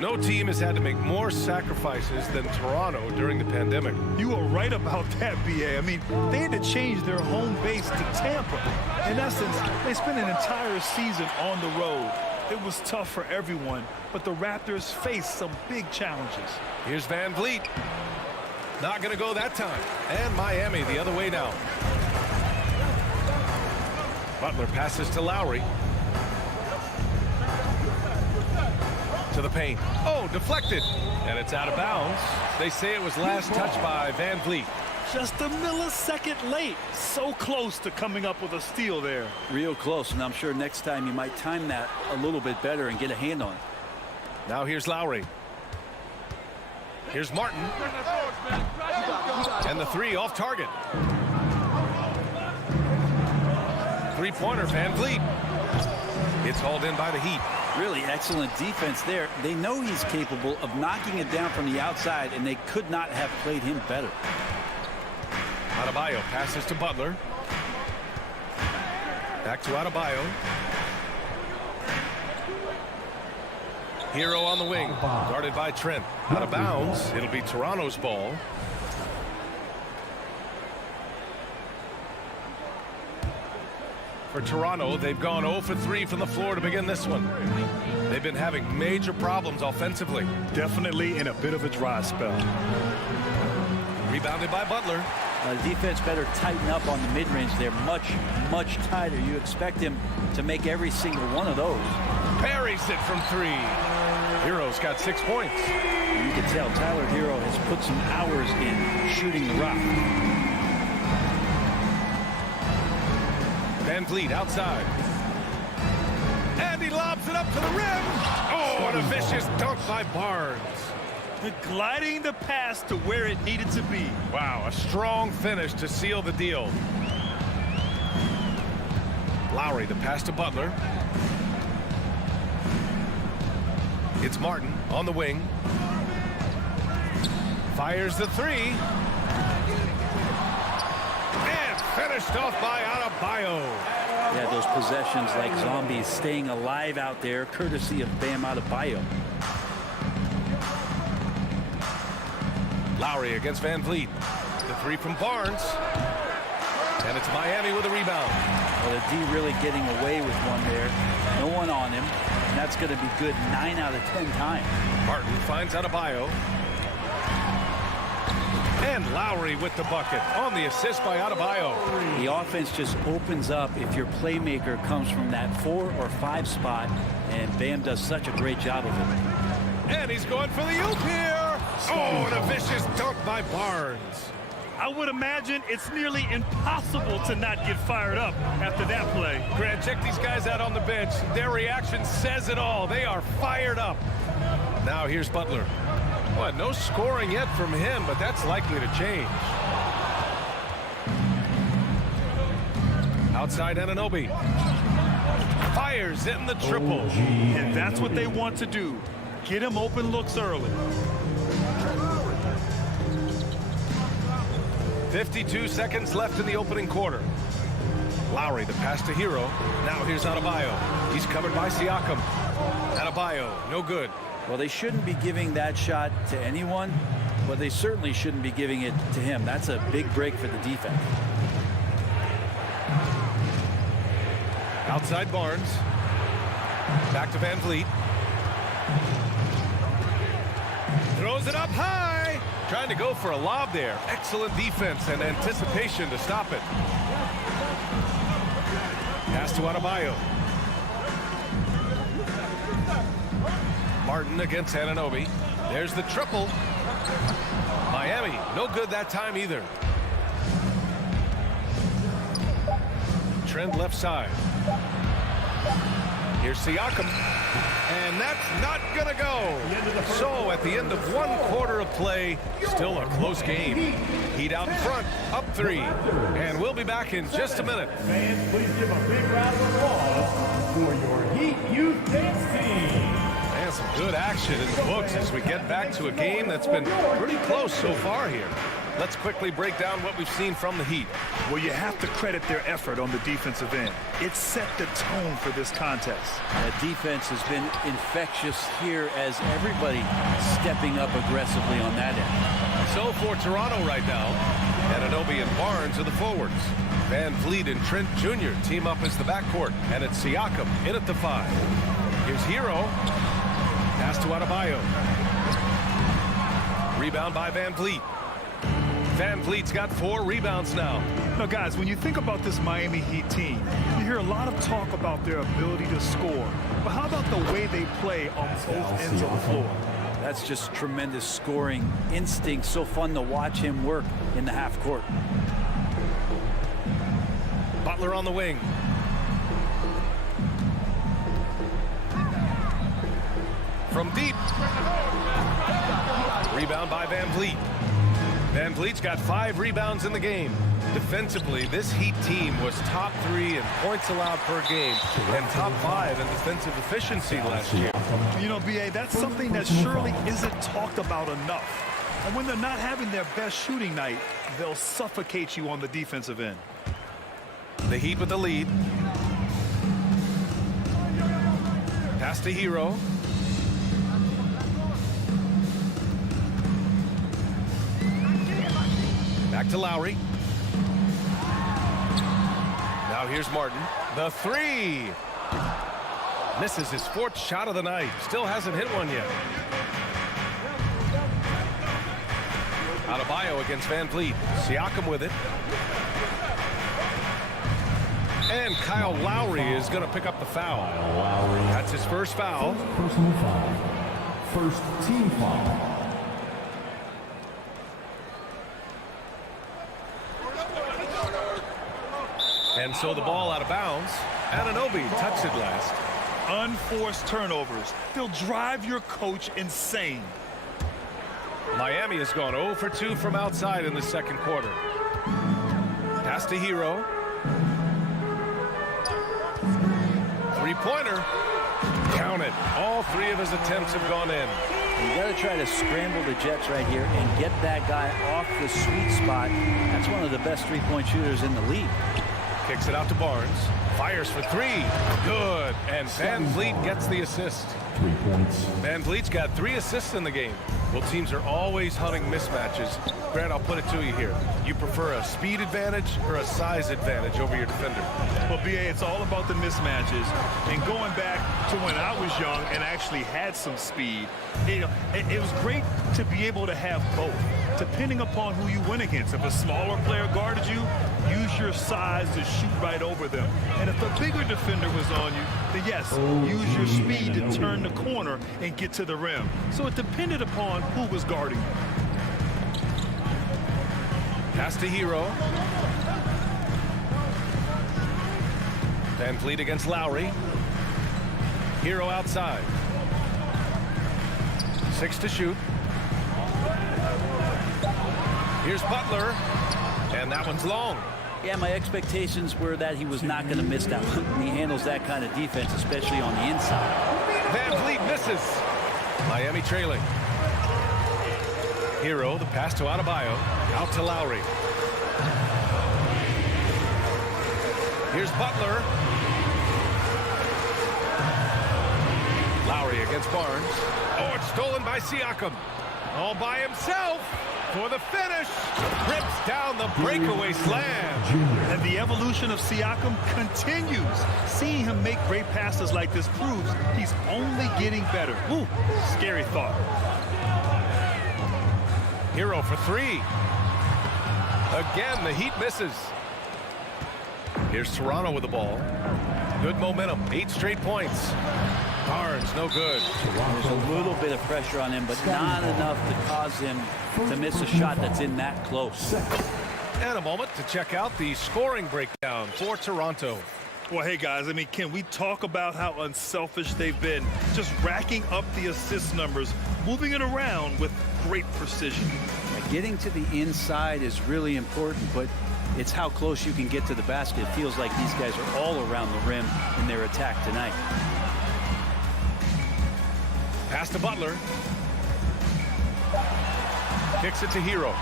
No team has had to make more sacrifices than Toronto during the pandemic. You are right about that, BA. I mean, they had to change their home base to Tampa. In essence, they spent an entire season on the road. It was tough for everyone, but the Raptors faced some big challenges. Here's Van Vliet. Not going to go that time. And Miami the other way now. Butler passes to Lowry. To the paint. Oh, deflected. And it's out of bounds. They say it was last touched by Van Vliet. Just a millisecond late. So close to coming up with a steal there. Real close, and I'm sure next time you might time that a little bit better and get a hand on it. Now here's Lowry. Here's Martin. And the 3 off target. Three-pointer, Van Vliet. It's hauled in by the Heat. Really excellent defense there. They know he's capable of knocking it down from the outside, and they could not have played him better. Adebayo passes to Butler. Back to Adebayo. Hero on the wing. Guarded by Trent. Out of bounds. It'll be Toronto's ball. For Toronto, they've gone 0 for 3 from the floor to begin this one. They've been having major problems offensively. Definitely in a bit of a dry spell. Rebounded by Butler. Defense better tighten up on the mid-range. They're much, much tighter. You expect him to make every single one of those. Parries it from 3. Hero's got 6 points. You can tell Tyler Hero has put some hours in shooting the rock. Van Vliet outside. And he lobs it up to the rim. Oh, what a vicious dunk by Barnes. Gliding the pass to where it needed to be. Wow, a strong finish to seal the deal. Lowry, the pass to Butler. It's Martin on the wing. Fires the 3. And finished off by Adebayo. Yeah, those possessions like zombies staying alive out there, courtesy of Bam Adebayo. Lowry against Van Vliet. The 3 from Barnes. And it's Miami with a rebound. Well, the D really getting away with one there. No one on him. And that's going to be good 9 out of 10 times. Martin finds Adebayo. And Lowry with the bucket on the assist by Adebayo. The offense just opens up if your playmaker comes from that 4 or 5 spot. And Bam does such a great job of it. And he's going for the oop here. Oh, and a vicious dunk by Barnes. I would imagine it's nearly impossible to not get fired up after that play. Grant, check these guys out on the bench. Their reaction says it all. They are fired up. Now here's Butler. Well, no scoring yet from him, but that's likely to change. Outside Anunoby. Fires in the triple. And that's what they want to do. Get him open looks early. 52 seconds left in the opening quarter. Lowry, the pass to Hero. Now here's Adebayo. He's covered by Siakam. Adebayo, no good. Well, they shouldn't be giving that shot to anyone, but they certainly shouldn't be giving it to him. That's a big break for the defense. Outside Barnes. Back to Van Vliet. Throws it up high. Trying to go for a lob there. Excellent defense and anticipation to stop it. Pass to Adebayo. Martin against Anunoby. There's the triple. Miami, no good that time either. Trend left side. Here's Siakam. And that's not going to go. So at the end of one quarter of play, still a close game. Heat out in front, up 3. And we'll be back in just a minute. Fans, please give a big round of applause for your Heat Youth Dance Team. And some good action in the books as we get back to a game that's been pretty close so far here. Let's quickly break down what we've seen from the Heat. Well, you have to credit their effort on the defensive end. It set the tone for this contest. The defense has been infectious here as everybody stepping up aggressively on that end. So for Toronto right now, Anunoby and Barnes are the forwards. Van Vliet and Trent Jr. team up as the backcourt, and it's Siakam in at the 5. Here's Hero. Pass to Adebayo. Rebound by Van Vliet. Van Vliet's got 4 rebounds now. Now, guys, when you think about this Miami Heat team, you hear a lot of talk about their ability to score. But how about the way they play on both ends of the floor? That's just tremendous scoring instinct. So fun to watch him work in the half court. Butler on the wing. From deep. Rebound by Van Vliet. Van Vliet's got 5 rebounds in the game. Defensively, this Heat team was top 3 in points allowed per game and top 5 in defensive efficiency last year. You know, B.A., that's something that surely isn't talked about enough. And when they're not having their best shooting night, they'll suffocate you on the defensive end. The Heat with the lead. Pass to Hero. Back to Lowry. Now here's Martin. The 3. Misses his 4th shot of the night. Still hasn't hit one yet. Adebayo against Van Vliet. Siakam with it. And Kyle Lowry is going to pick up the foul. That's his first foul. Personal foul. First team foul. And so the ball out of bounds. Anunoby touched it last. Unforced turnovers. They'll drive your coach insane. Miami has gone 0 for 2 from outside in the second quarter. Pass to Hero. 3-pointer. Count it. All 3 of his attempts have gone in. You got to try to scramble the Jets right here and get that guy off the sweet spot. That's one of the best 3-point shooters in the league. Kicks it out to Barnes. Fires for 3. Good. And Van Vliet gets the assist. 3 points. Van Vliet's got 3 assists in the game. Well, teams are always hunting mismatches. Grant, I'll put it to you here. You prefer a speed advantage or a size advantage over your defender? Well, B.A., it's all about the mismatches. And going back to when I was young and actually had some speed, it was great to be able to have both, depending upon who you went against. If a smaller player guarded you, use your size to shoot right over them. And if a bigger defender was on you, then yes, use your speed to turn the corner and get to the rim. So it depended upon who was guarding you. Pass to Hero. Van Vliet against Lowry. Hero outside. 6 to shoot. Here's Butler. And that one's long. Yeah, my expectations were that he was not going to miss that one. He handles that kind of defense, especially on the inside. Van Vliet misses. Miami trailing. Hero, the pass to Adebayo. Out to Lowry. Here's Butler. Lowry against Barnes. Oh, it's stolen by Siakam. All by himself for the finish. Rips down the breakaway slam. And the evolution of Siakam continues. Seeing him make great passes like this proves he's only getting better. Ooh, scary thought. Hero for three. Again, the Heat misses. Here's Toronto with the ball. Good momentum. 8 straight points. Barnes, no good. There's a little bit of pressure on him, but not enough to cause him to miss a shot that's in that close. And a moment to check out the scoring breakdown for Toronto. Well, hey, guys, I mean, can we talk about how unselfish they've been? Just racking up the assist numbers, moving it around with great precision. Getting to the inside is really important, but it's how close you can get to the basket. It feels like these guys are all around the rim in their attack tonight. Pass to Butler. Kicks it to Hero.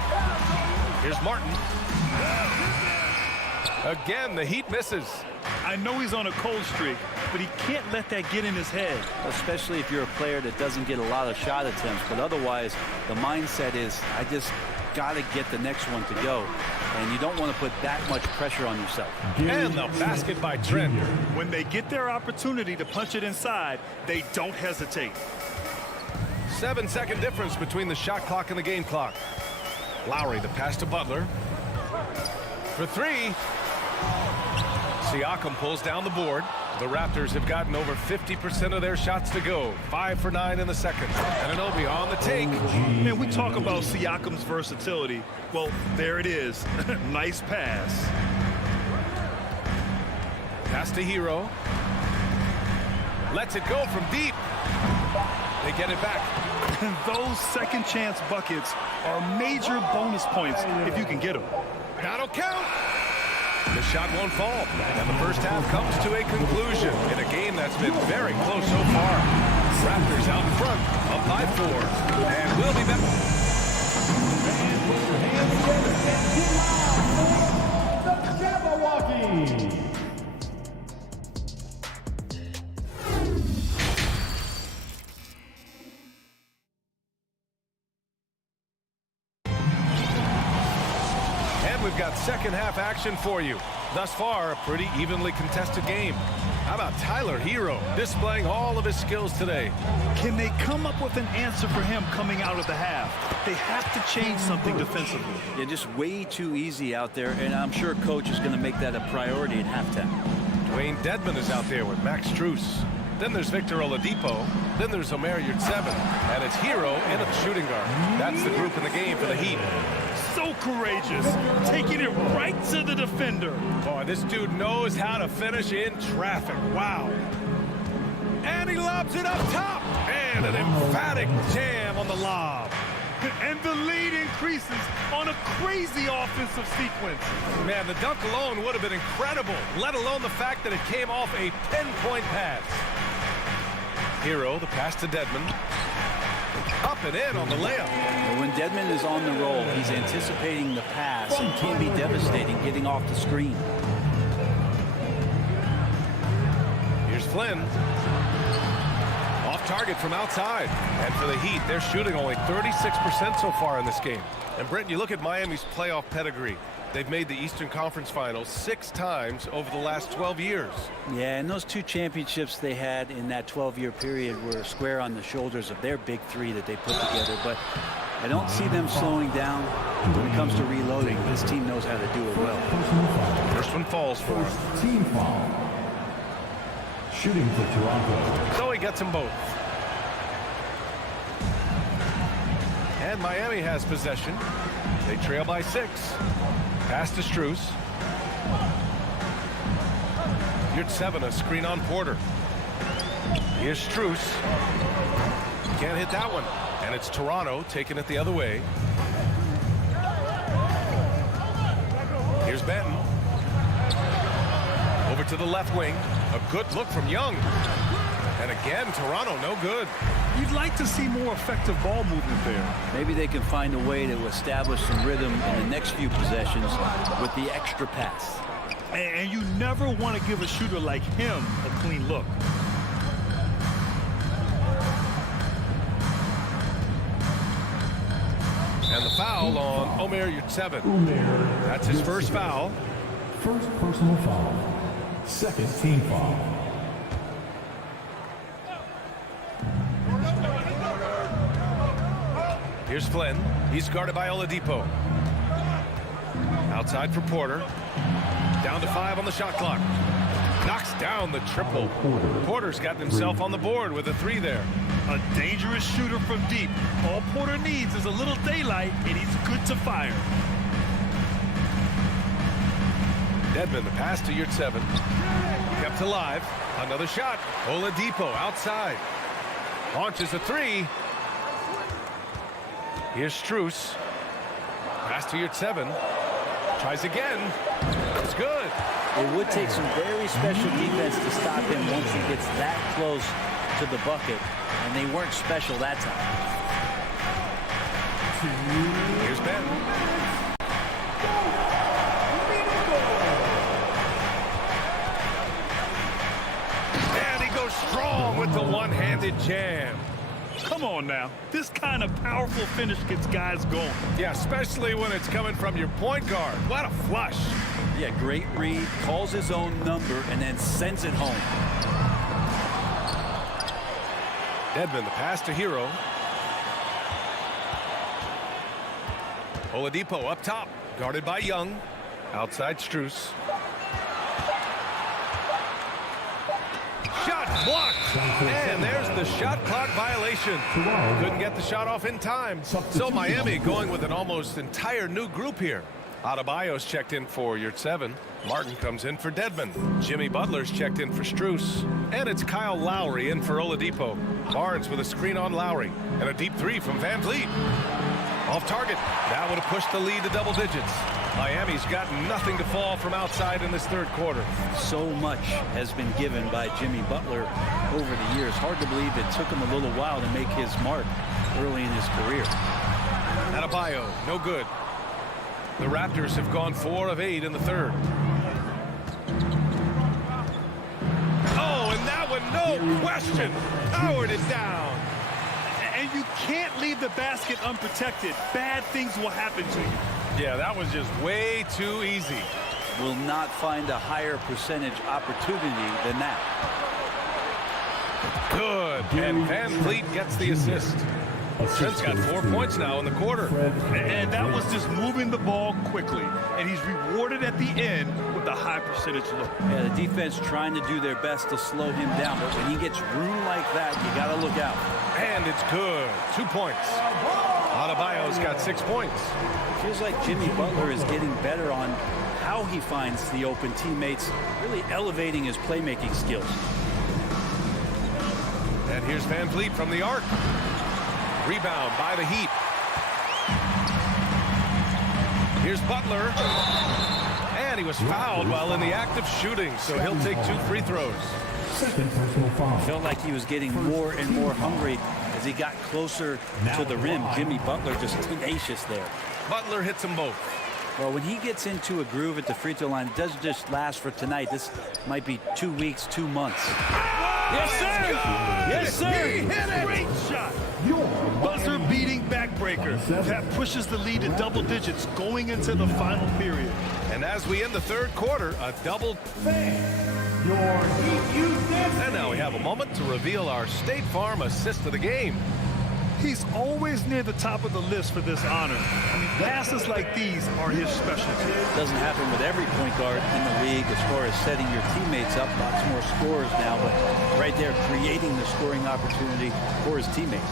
Here's Martin. Again, the Heat misses. I know he's on a cold streak, but he can't let that get in his head. Especially if you're a player that doesn't get a lot of shot attempts, but otherwise the mindset is, I just got to get the next one to go. And you don't want to put that much pressure on yourself. And the basket by Trent. When they get their opportunity to punch it inside, they don't hesitate. 7-second difference between the shot clock and the game clock. Lowry, the pass to Butler. For three. Siakam pulls down the board. The Raptors have gotten over 50% of their shots to go. 5 for 9 in the second. Anunoby on the take. Man, we talk about Siakam's versatility. Well, there it is. Nice pass. Pass to Hero. Lets it go from deep. They get it back. And those second chance buckets are major bonus points if you can get them. That'll count. The shot won't fall. And the first half comes to a conclusion in a game that's been very close so far. Raptors out in front, up by 4. And we'll be back. The Jabberwocky. We've got second half action for you. Thus far, a pretty evenly contested game. How about Tyler Hero displaying all of his skills today? Can they come up with an answer for him coming out of the half? They have to change something defensively. Yeah, just way too easy out there, and I'm sure coach is going to make that a priority at halftime. Dwayne Dedmon is out there with Max Strus. Then there's Victor Oladipo. Then there's Omer Yurtseven. And it's Hero in at the shooting guard. That's the group in the game for the Heat. So courageous, taking it right to the defender. Boy, this dude knows how to finish in traffic. Wow. And he lobs it up top. And an emphatic jam on the lob. And the lead increases on a crazy offensive sequence. Man, the dunk alone would have been incredible, let alone the fact that it came off a pinpoint pass. Hero, the pass to Dedmon. Up and in on the layup. When Dedmon is on the roll, he's anticipating the pass and can be devastating getting off the screen. Here's Flynn. Off target from outside. And for the Heat, they're shooting only 36% so far in this game. And Brent, you look at Miami's playoff pedigree. They've made the Eastern Conference Finals 6 times over the last 12 years. Yeah, and those 2 championships they had in that 12-year period were square on the shoulders of their big 3 that they put together. But I don't see them slowing down when it comes to reloading. This team knows how to do it well. First one falls for him. Team foul. Shooting for Toronto. So he gets them both. And Miami has possession. They trail by 6. Pass to Strus. Yurtseven, a screen on Porter. Here's Strus. Can't hit that one. And it's Toronto taking it the other way. Here's Benton. Over to the left wing. A good look from Young. And again, Toronto no good. You'd like to see more effective ball movement there. Maybe they can find a way to establish some rhythm in the next few possessions with the extra pass. And you never want to give a shooter like him a clean look. And the foul on Omer Yurtseven. That's his first foul. First personal foul. Second team foul. Here's Flynn. He's guarded by Oladipo. Outside for Porter. Down to 5 on the shot clock. Knocks down the triple. Porter's got himself on the board with a 3 there. A dangerous shooter from deep. All Porter needs is a little daylight, and he's good to fire. Dedmon, the pass to Yurtseven. Kept alive. Another shot. Oladipo outside. Launches a 3. Here's Strus. Pass to Yurtseven. Tries again. It's good. It would take some very special defense to stop him once he gets that close to the bucket, and they weren't special that time. Here's Ben. And he goes strong with the one-handed jam. Come on now. This kind of powerful finish gets guys going. Yeah, especially when it's coming from your point guard. What a flush. Yeah, great read, calls his own number, and then sends it home. Dedmon, the pass to Hero. Oladipo up top, guarded by Young. Outside Strus. Shot blocked. And there's the shot clock violation. Couldn't get the shot off in time. So Miami going with an almost entire new group here. Adebayo's checked in for Yurtseven. Martin comes in for Dedmon. Jimmy Butler's checked in for Strus. And it's Kyle Lowry in for Oladipo. Barnes with a screen on Lowry. And a deep 3 from Van Vliet. Off target. That would have pushed the lead to double digits. Miami's got nothing to fall from outside in this third quarter. So much has been given by Jimmy Butler over the years. Hard to believe it took him a little while to make his mark early in his career. Adebayo, no good. The Raptors have gone 4 of 8 in the third. Oh, and that one, no question, powered it down. And you can't leave the basket unprotected. Bad things will happen to you. Yeah, that was just way too easy. Will not find a higher percentage opportunity than that. Good, and Van Vliet gets the assist. Trent's got 4 points now in the quarter. And that was just moving the ball quickly. And he's rewarded at the end with a high percentage look. Yeah, the defense trying to do their best to slow him down. But when he gets room like that, you got to look out. And it's good. 2 points. Adebayo's got 6 points. It feels like Jimmy Butler is getting better on how he finds the open teammates, really elevating his playmaking skills. And here's Van Vliet from the arc. Rebound by the Heat. Here's Butler. And he was fouled while in the act of shooting, so he'll take 2 free throws. Second personal foul. Felt like he was getting more and more hungry as he got closer to the rim. Jimmy Butler just tenacious there. Butler hits them both. Well, when he gets into a groove at the free throw line, it doesn't just last for tonight. This might be 2 weeks, 2 months. Yes, sir! Yes, sir! He hit it! Great shot! Buzzer-beating backbreaker that pushes the lead to double digits going into the final period. And as we end the third quarter, a double. And now we have a moment to reveal our State Farm assist of the game. He's always near the top of the list for this honor. I mean, passes like these are his specialty. Doesn't happen with every point guard in the league as far as setting your teammates up. Lots more scorers now, but right there creating the scoring opportunity for his teammates.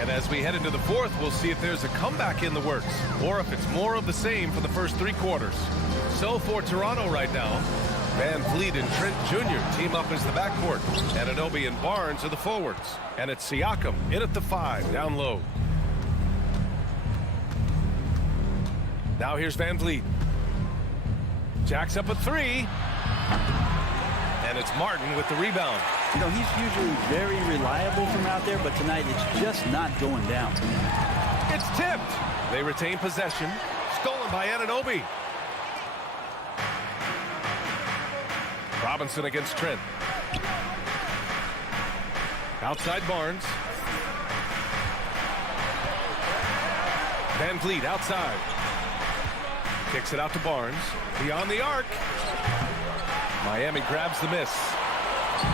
And as we head into the fourth, we'll see if there's a comeback in the works or if it's more of the same for the first 3 quarters. So for Toronto right now, Van Vliet and Trent Jr. team up as the backcourt. Anunoby and Barnes are the forwards. And it's Siakam in at the 5, down low. Now here's Van Vliet. Jacks up a 3. And it's Martin with the rebound. You know, he's usually very reliable from out there, but tonight it's just not going down. It's tipped. They retain possession. Stolen by Anunoby. Robinson against Trent. Outside Barnes. Van Vliet outside. Kicks it out to Barnes. Beyond the arc. Miami grabs the miss.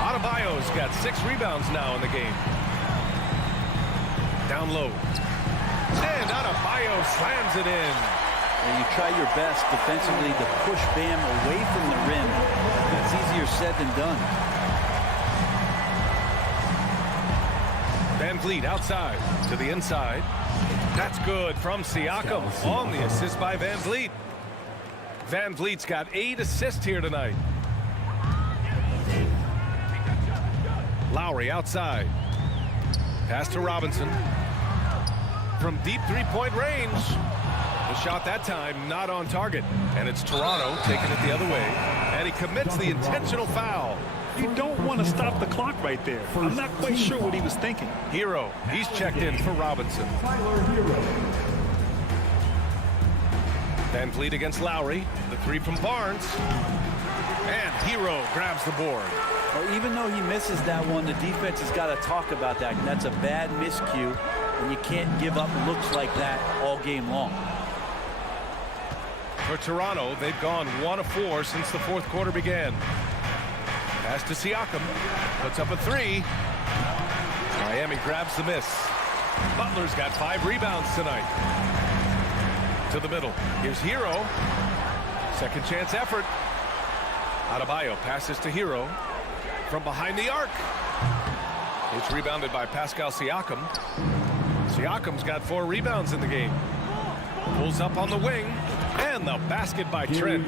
Adebayo's got 6 rebounds now in the game. Down low. And Adebayo slams it in. And you try your best defensively to push Bam away from the rim. That's easier said than done. Van Vliet outside to the inside. That's good from Siakam on the assist by Van Vliet. Van Vliet's got 8 assists here tonight. Lowry outside. Pass to Robinson. From deep three-point range. The shot that time not on target. And it's Toronto taking it the other way. And he commits the intentional foul. You don't want to stop the clock right there. I'm not quite sure what he was thinking. Hero, he's checked in for Robinson. Van Vliet against Lowry. The 3 from Barnes. And Hero grabs the board. Well, even though he misses that one, the defense has got to talk about that. And that's a bad miscue. And you can't give up looks like that all game long. For Toronto, they've gone 1 of 4 since the 4th quarter began. Pass to Siakam. Puts up a 3. Miami grabs the miss. Butler's got 5 rebounds tonight. To the middle. Here's Hero. Second chance effort. Adebayo passes to Hero. From behind the arc. It's rebounded by Pascal Siakam. Siakam's got 4 rebounds in the game. Pulls up on the wing. And the basket by Trent.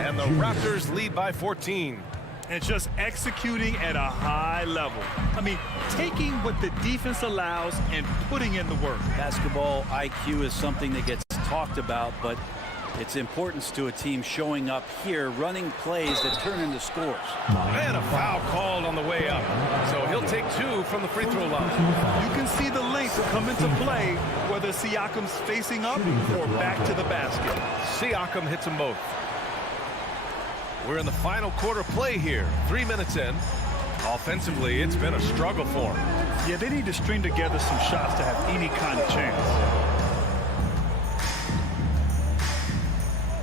And the Raptors lead by 14. And just executing at a high level. I mean, taking what the defense allows and putting in the work. Basketball IQ is something that gets talked about, but its importance to a team showing up here, running plays that turn into scores. And a foul called on the way up. So he'll take 2 from the free throw line. You can see the length come into play, whether Siakam's facing up or back to the basket. Siakam hits them both. We're in the final quarter play here. 3 minutes in. Offensively, it's been a struggle for them. Yeah, they need to string together some shots to have any kind of chance.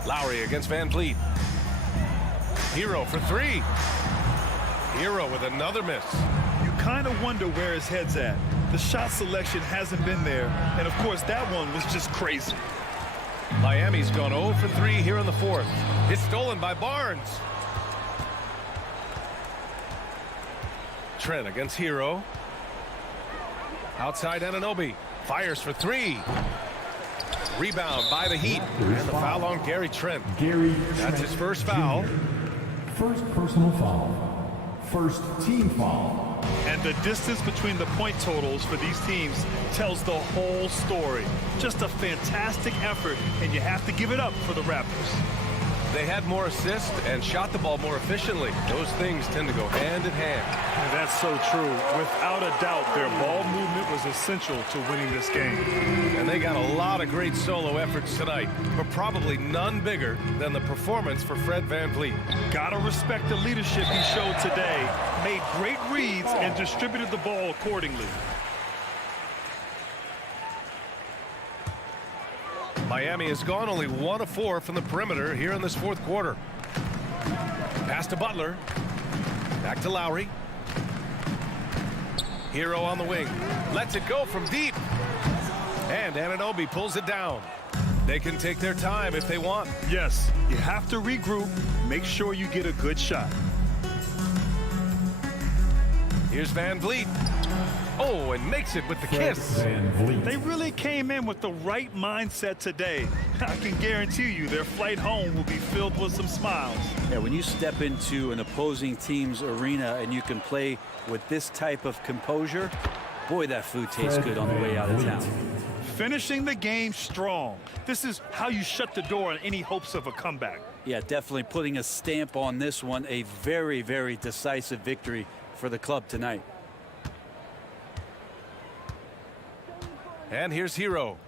Lowry against Van Vliet. Hero for 3. Hero with another miss. You kind of wonder where his head's at. The shot selection hasn't been there. And, of course, that one was just crazy. Miami's gone 0 for 3 here in the 4th. It's stolen by Barnes. Trent against Hero. Outside Anunoby. Fires for 3. Rebound by the Heat. And the foul on Gary Trent. That's his first foul. First personal foul. First team foul. And the distance between the point totals for these teams tells the whole story. Just a fantastic effort, and you have to give it up for the Raptors. They had more assists and shot the ball more efficiently. Those things tend to go hand in hand. And that's so true. Without a doubt, their ball movement was essential to winning this game. And they got a lot of great solo efforts tonight, but probably none bigger than the performance for Fred VanVleet. Gotta respect the leadership he showed today. Made great reads and distributed the ball accordingly. Miami has gone only 1 of 4 from the perimeter here in this 4th quarter. Pass to Butler. Back to Lowry. Hero on the wing. Lets it go from deep. And Anunoby pulls it down. They can take their time if they want. Yes, you have to regroup. Make sure you get a good shot. Here's VanVleet. Oh, and makes it with the kiss. They really came in with the right mindset today. I can guarantee you their flight home will be filled with some smiles. Yeah, when you step into an opposing team's arena and you can play with this type of composure, boy, that food tastes good on the way out of town. Finishing the game strong. This is how you shut the door on any hopes of a comeback. Yeah, definitely putting a stamp on this one. A very, very decisive victory for the club tonight. And here's Hero.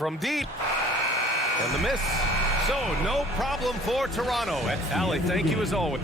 from deep. And the miss. So no problem for Toronto. And Allie, thank you as always.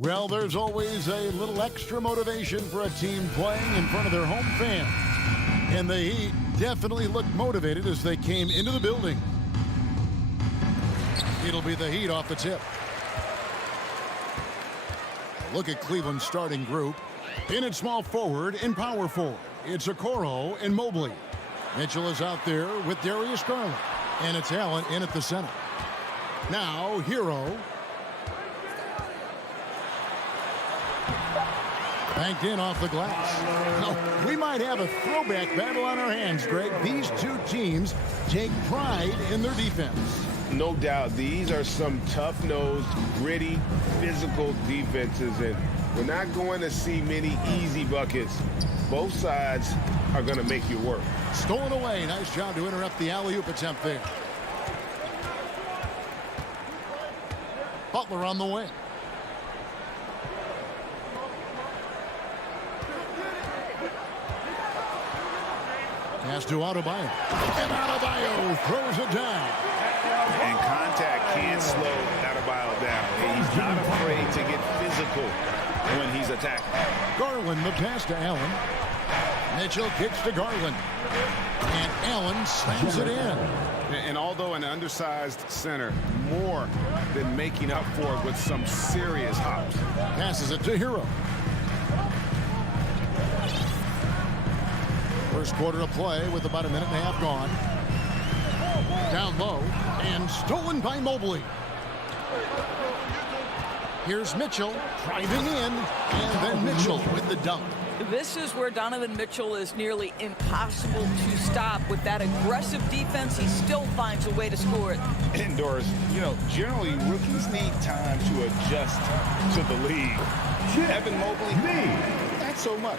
Well, there's always a little extra motivation for a team playing in front of their home fans. And the Heat definitely looked motivated as they came into the building. It'll be the Heat off the tip. Look at Cleveland's starting group. In at small forward and power forward, it's Okoro and Mobley. Mitchell is out there with Darius Garland. And it's Allen in at the center. Now, Hero. Banked in off the glass. No, we might have a throwback battle on our hands, Greg. These two teams take pride in their defense. No doubt, these are some tough-nosed, gritty, physical defenses, and we're not going to see many easy buckets. Both sides are going to make you work. Stolen away. Nice job to interrupt the alley-oop attempt there. Butler on the wing. Pass to Adebayo. And Adebayo throws it down. And contact can't slow Adebayo down. He's not afraid to get physical when he's attacking. Garland, the pass to Allen. Mitchell kicks to Garland. And Allen slams it in. And although an undersized center, more than making up for it with some serious hops. Passes it to Hero. First quarter of play with about a minute and a half gone. Down low and stolen by Mobley. Here's Mitchell driving in, and then Mitchell with the dunk. This is where Donovan Mitchell is nearly impossible to stop. With that aggressive defense, he still finds a way to score it. Indoors, generally rookies need time to adjust to the league. Evan Mobley, not so much.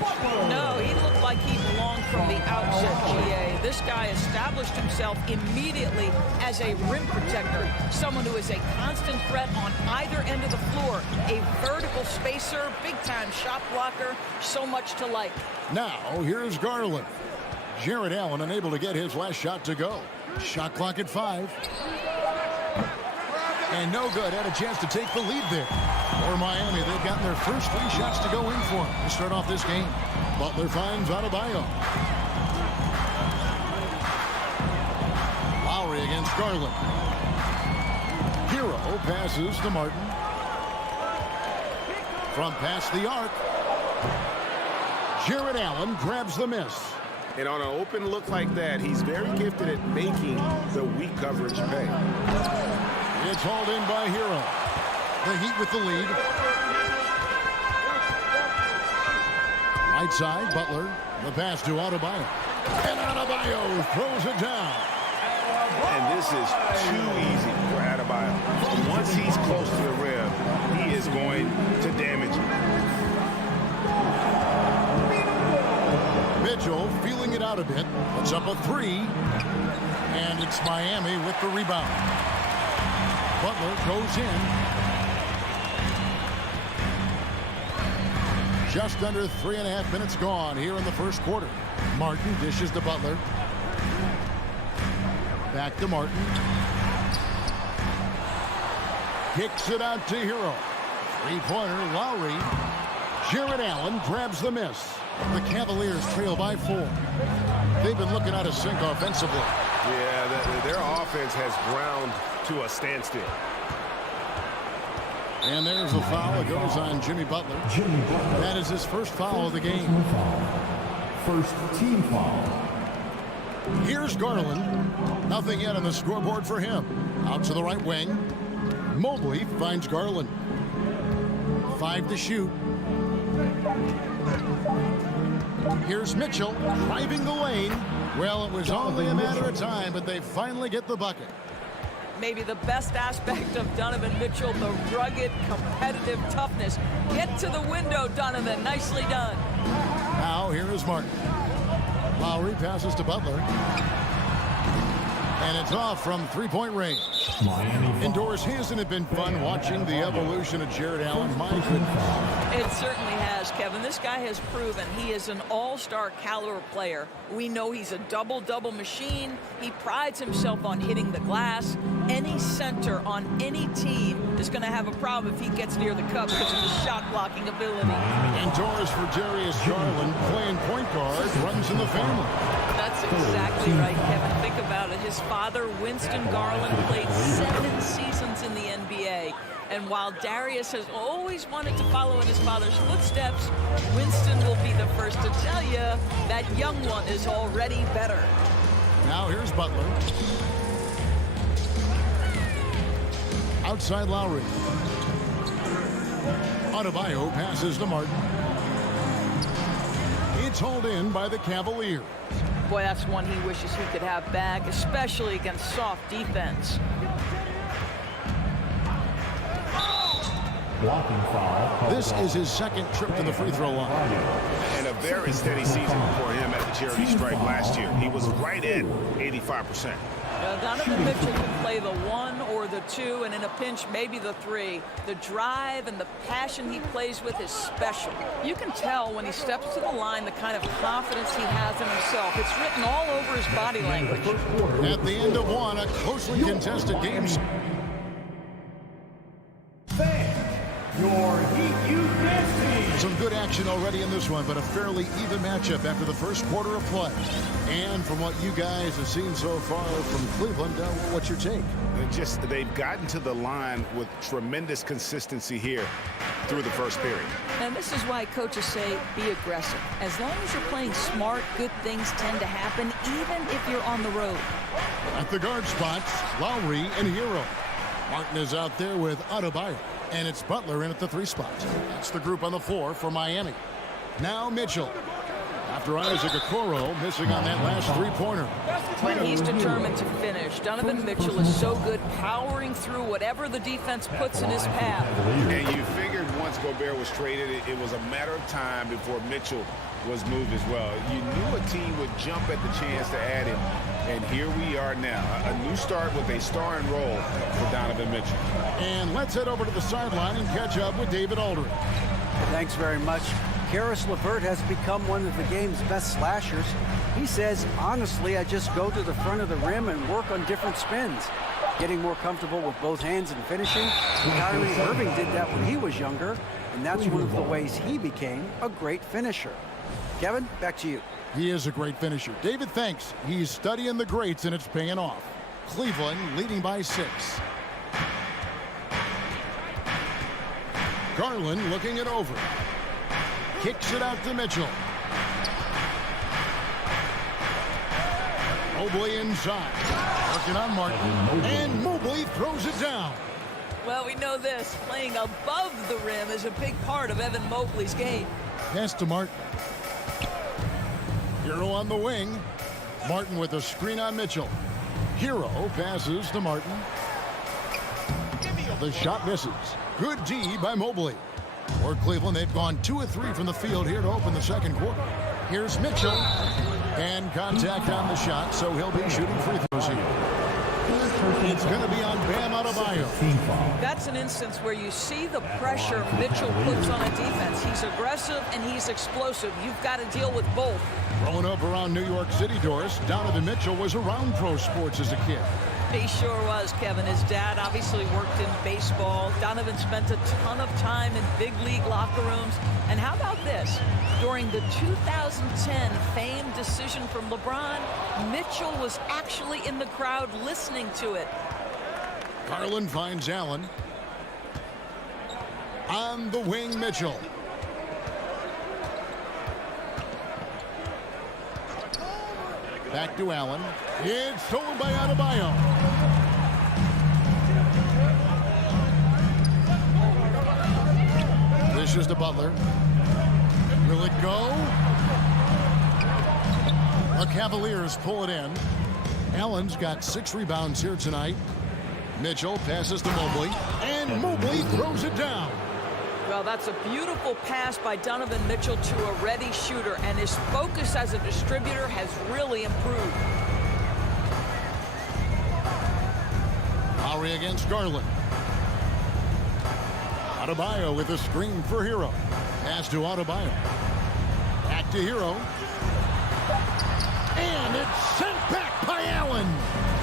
No, he looked like he belonged from the outset, GA. This guy established himself immediately as a rim protector, someone who is a constant threat on either end of the floor, a vertical spacer, big-time shot blocker, so much to like. Now, here's Garland. Jarrett Allen unable to get his last shot to go. Shot clock at 5. And no good. Had a chance to take the lead there. For Miami, they've gotten their first 3 shots to go in for them to start off this game. Butler finds Adebayo. Lowry against Garland. Hero passes to Martin. From past the arc. Jarrett Allen grabs the miss. And on an open look like that, he's very gifted at making the weak coverage pay. It's hauled in by Hero. The Heat with the lead. Right side, Butler. The pass to Adebayo. And Adebayo throws it down. And this is too easy for Adebayo. Once he's close to the rim, he is going to damage it. Mitchell feeling it out a bit. Puts up a 3. And it's Miami with the rebound. Butler goes in. Just under 3.5 minutes gone here in the first quarter. Martin dishes to Butler. Back to Martin. Kicks it out to Hero. 3-pointer, Lowry. Jarrett Allen grabs the miss. The Cavaliers trail by 4. They've been looking out of sync offensively. Yeah, their offense has ground to a standstill. And there's a foul that goes on Jimmy Butler. That is his first foul of the game. First team foul. Here's Garland. Nothing yet on the scoreboard for him. Out to the right wing. Mobley finds Garland. 5 to shoot. Here's Mitchell driving the lane. Well, it was only a matter of time, but they finally get the bucket. Maybe the best aspect of Donovan Mitchell, the rugged, competitive toughness. Get to the window, Donovan. Nicely done. Now, here is Martin. Lowry passes to Butler. And it's off from three-point range. Indoors, hasn't it been fun watching the evolution of Jared Allen? My goodness. It certainly has, Kevin. This guy has proven he is an all-star caliber player. We know he's a double-double machine. He prides himself on hitting the glass. Any center on any team is going to have a problem if he gets near the cup because of his shot-blocking ability. Indoors for Darius Garland, playing point guard, runs in the family. That's exactly right, Kevin. Think about it. His father, Winston Garland, played 7 seasons in the NBA. And while Darius has always wanted to follow in his father's footsteps, Winston will be the first to tell you that young one is already better. Now here's Butler. Outside Lowry. Adebayo passes to Martin. It's hauled in by the Cavaliers. Boy, that's one he wishes he could have back, especially against soft defense. Blocking foul. This is his second trip to the free throw line. And a very steady season for him at the charity stripe last year. He was right at 85%. Donovan Mitchell can play the 1 or the 2, and in a pinch, maybe the 3. The drive and the passion he plays with is special. You can tell when he steps to the line the kind of confidence he has in himself. It's written all over his body language. At the end of one, a closely contested game. Your Heat U15. Some good action already in this one, but a fairly even matchup after the first quarter of play. And from what you guys have seen so far from Cleveland, what's your take? They've gotten to the line with tremendous consistency here through the first period. And this is why coaches say be aggressive. As long as you're playing smart, good things tend to happen, even if you're on the road. At the guard spots, Lowry and Hero. Martin is out there with Adebayo. And it's Butler in at the 3 spot. That's the group on the floor for Miami. Now Mitchell. After Isaac Okoro missing on that last 3-pointer. When he's determined to finish, Donovan Mitchell is so good powering through whatever the defense puts in his path. And you figured once Gobert was traded, it was a matter of time before Mitchell was moved as well. You knew a team would jump at the chance to add him. And here we are now. A new start with a starring role for Donovan Mitchell. And let's head over to the sideline and catch up with David Aldridge. Thanks very much. Karis LeVert has become one of the game's best slashers. He says, honestly, I just go to the front of the rim and work on different spins. Getting more comfortable with both hands and finishing. Kyrie Irving did that when he was younger, and that's one of the ways he became a great finisher. Kevin, back to you. He is a great finisher. David, thanks. He's studying the greats, and it's paying off. Cleveland leading by 6. Garland looking it over. Kicks it out to Mitchell. Mobley inside. Working on Martin. And Mobley throws it down. Well, we know this. Playing above the rim is a big part of Evan Mobley's game. Pass to Martin. Hero on the wing. Martin with a screen on Mitchell. Hero passes to Martin. The shot misses. Good D by Mobley. For Cleveland, they've gone 2 of 3 from the field here to open the second quarter. Here's Mitchell. And contact on the shot, so he'll be shooting free throws here. It's going to be on Bam Adebayo. That's an instance where you see the pressure Mitchell puts on a defense. He's aggressive and he's explosive. You've got to deal with both. Growing up around New York City, Doris, Donovan Mitchell was around pro sports as a kid. He sure was, Kevin. His dad obviously worked in baseball. Donovan spent a ton of time in big league locker rooms. And how about this? During the 2010 famed decision from LeBron, Mitchell was actually in the crowd listening to it. Garland finds Allen. On the wing, Mitchell. Back to Allen. It's stolen by Adebayo. This is to Butler. Will it go? The Cavaliers pull it in. Allen's got 6 rebounds here tonight. Mitchell passes to Mobley. And Mobley throws it down. Well, that's a beautiful pass by Donovan Mitchell to a ready shooter, and his focus as a distributor has really improved. Lowry against Garland. Adebayo with a screen for Hero. Pass to Adebayo. Back to Hero. And it's sent back by Allen.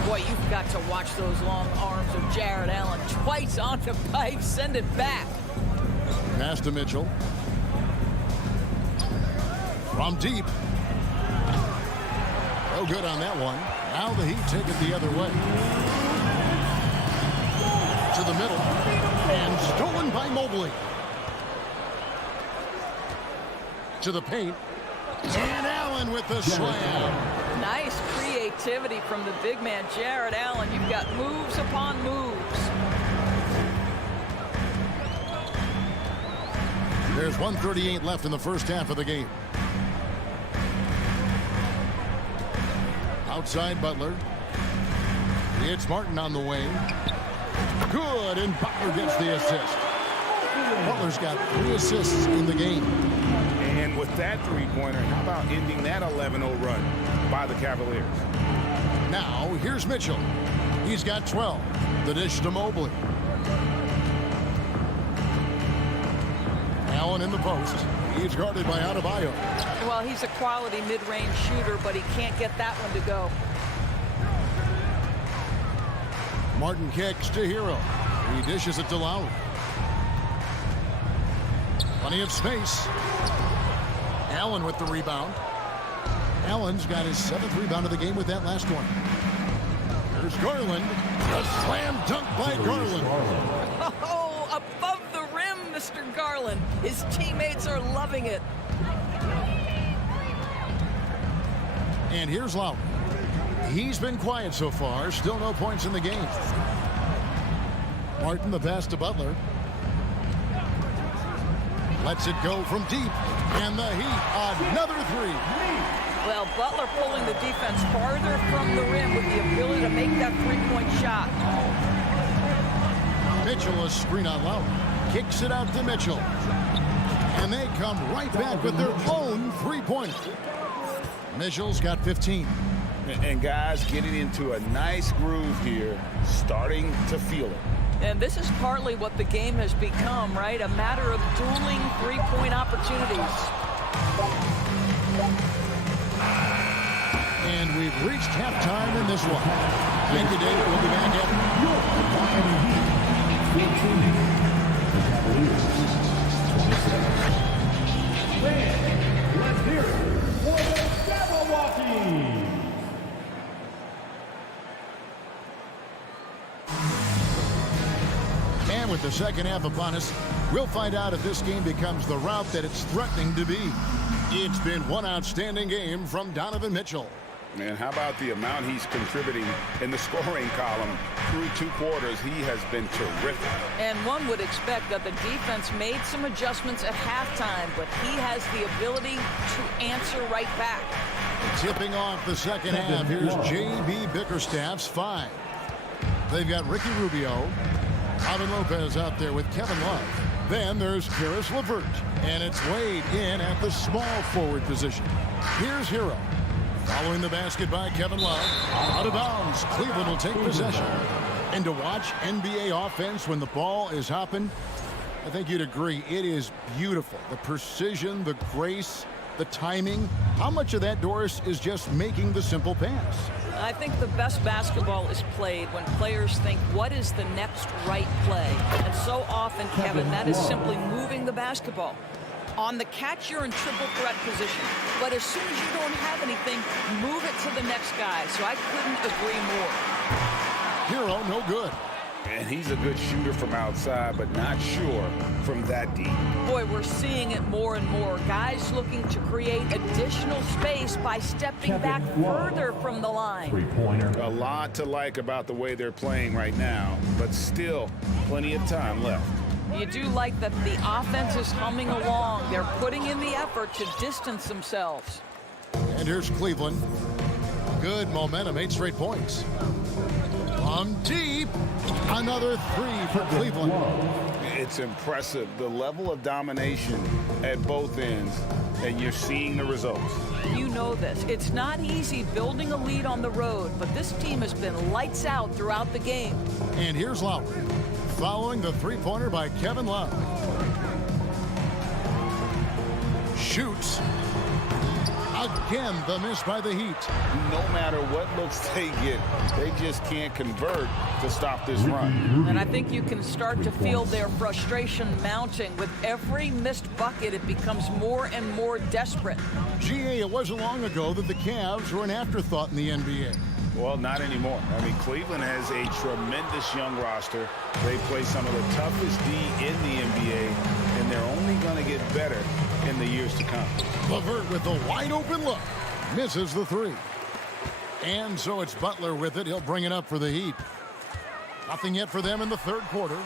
Boy, you've got to watch those long arms of Jared Allen. Twice on the pipe, send it back. Pass to Mitchell. From deep. No good on that one. Now the Heat take it the other way. To the middle. And stolen by Mobley. To the paint. And Allen with the slam. Nice creativity from the big man, Jared Allen. You've got moves upon moves. There's 1:38 left in the first half of the game. Outside Butler. It's Martin on the wing. Good, and Butler gets the assist. Butler's got 3 assists in the game. And with that three-pointer, how about ending that 11-0 run by the Cavaliers? Now, here's Mitchell. He's got 12. The dish to Mobley. Allen in the post. He's guarded by Adebayo. Well, he's a quality mid-range shooter, but he can't get that one to go. Martin kicks to Hero. He dishes it to Lowry. Plenty of space. Allen with the rebound. Allen's got his 7th rebound of the game with that last one. There's Garland. A slam dunk by Garland. Oh, above the rim, Mr. Garland. His teammates are loving it. And here's Lowry. He's been quiet so far. Still no points in the game. Martin the pass to Butler. Lets it go from deep. And the Heat, another 3. Well, Butler pulling the defense farther from the rim with the ability to make that three-point shot. Mitchell, a screen on Lowry. Kicks it out to Mitchell. And they come right back with their own three-pointer. Mitchell's got 15. And guys getting into a nice groove here, starting to feel it. And this is partly what the game has become, right? A matter of dueling three-point opportunities. And we've reached halftime in this one. Thank you, David. We'll be back Let's hear it for the Milwaukee. And with the second half upon us, we'll find out if this game becomes the route that it's threatening to be. It's been one outstanding game from Donovan Mitchell. Man, how about the amount he's contributing in the scoring column through 2 quarters? He has been terrific. And one would expect that the defense made some adjustments at halftime, but he has the ability to answer right back. Tipping off the second half, here's J.B. Bickerstaff's 5. They've got Ricky Rubio, Alvin Lopez out there with Kevin Love. Then there's Karis LeVert, and it's Wade in at the small forward position. Here's Hero. Following the basket by Kevin Love. Out of bounds. Cleveland will take possession. And to watch NBA offense when the ball is hopping, I think you'd agree, it is beautiful. The precision, the grace, the timing. How much of that, Doris, is just making the simple pass? I think the best basketball is played when players think, what is the next right play? And so often, Kevin, that is simply moving the basketball. On the catch, you're in triple threat position. But as soon as you don't have anything, move it to the next guy. So I couldn't agree more. Hero, no good. And he's a good shooter from outside, but not sure from that deep. Boy, we're seeing it more and more. Guys looking to create additional space by stepping back further from the line. A lot to like about the way they're playing right now, but still plenty of time left. You do like that the offense is humming along. They're putting in the effort to distance themselves. And here's Cleveland. Good momentum, 8 straight points. From deep, another 3 for Cleveland. It's impressive, the level of domination at both ends, and you're seeing the results. You know this. It's not easy building a lead on the road, but this team has been lights out throughout the game. And here's Lowry, following the three-pointer by Kevin Love. Shoots. Again, the miss by the Heat. No matter what looks they get, they just can't convert to stop this run. And I think you can start to feel their frustration mounting. With every missed bucket, it becomes more and more desperate. GA, it wasn't long ago that the Cavs were an afterthought in the NBA. Well, not anymore. I mean, Cleveland has a tremendous young roster. They play some of the toughest D in the NBA, and they're only going to get better in the years to come. LeVert with the wide open look. Misses the three. And so it's Butler with it. He'll bring it up for the Heat. Nothing yet for them in the third quarter.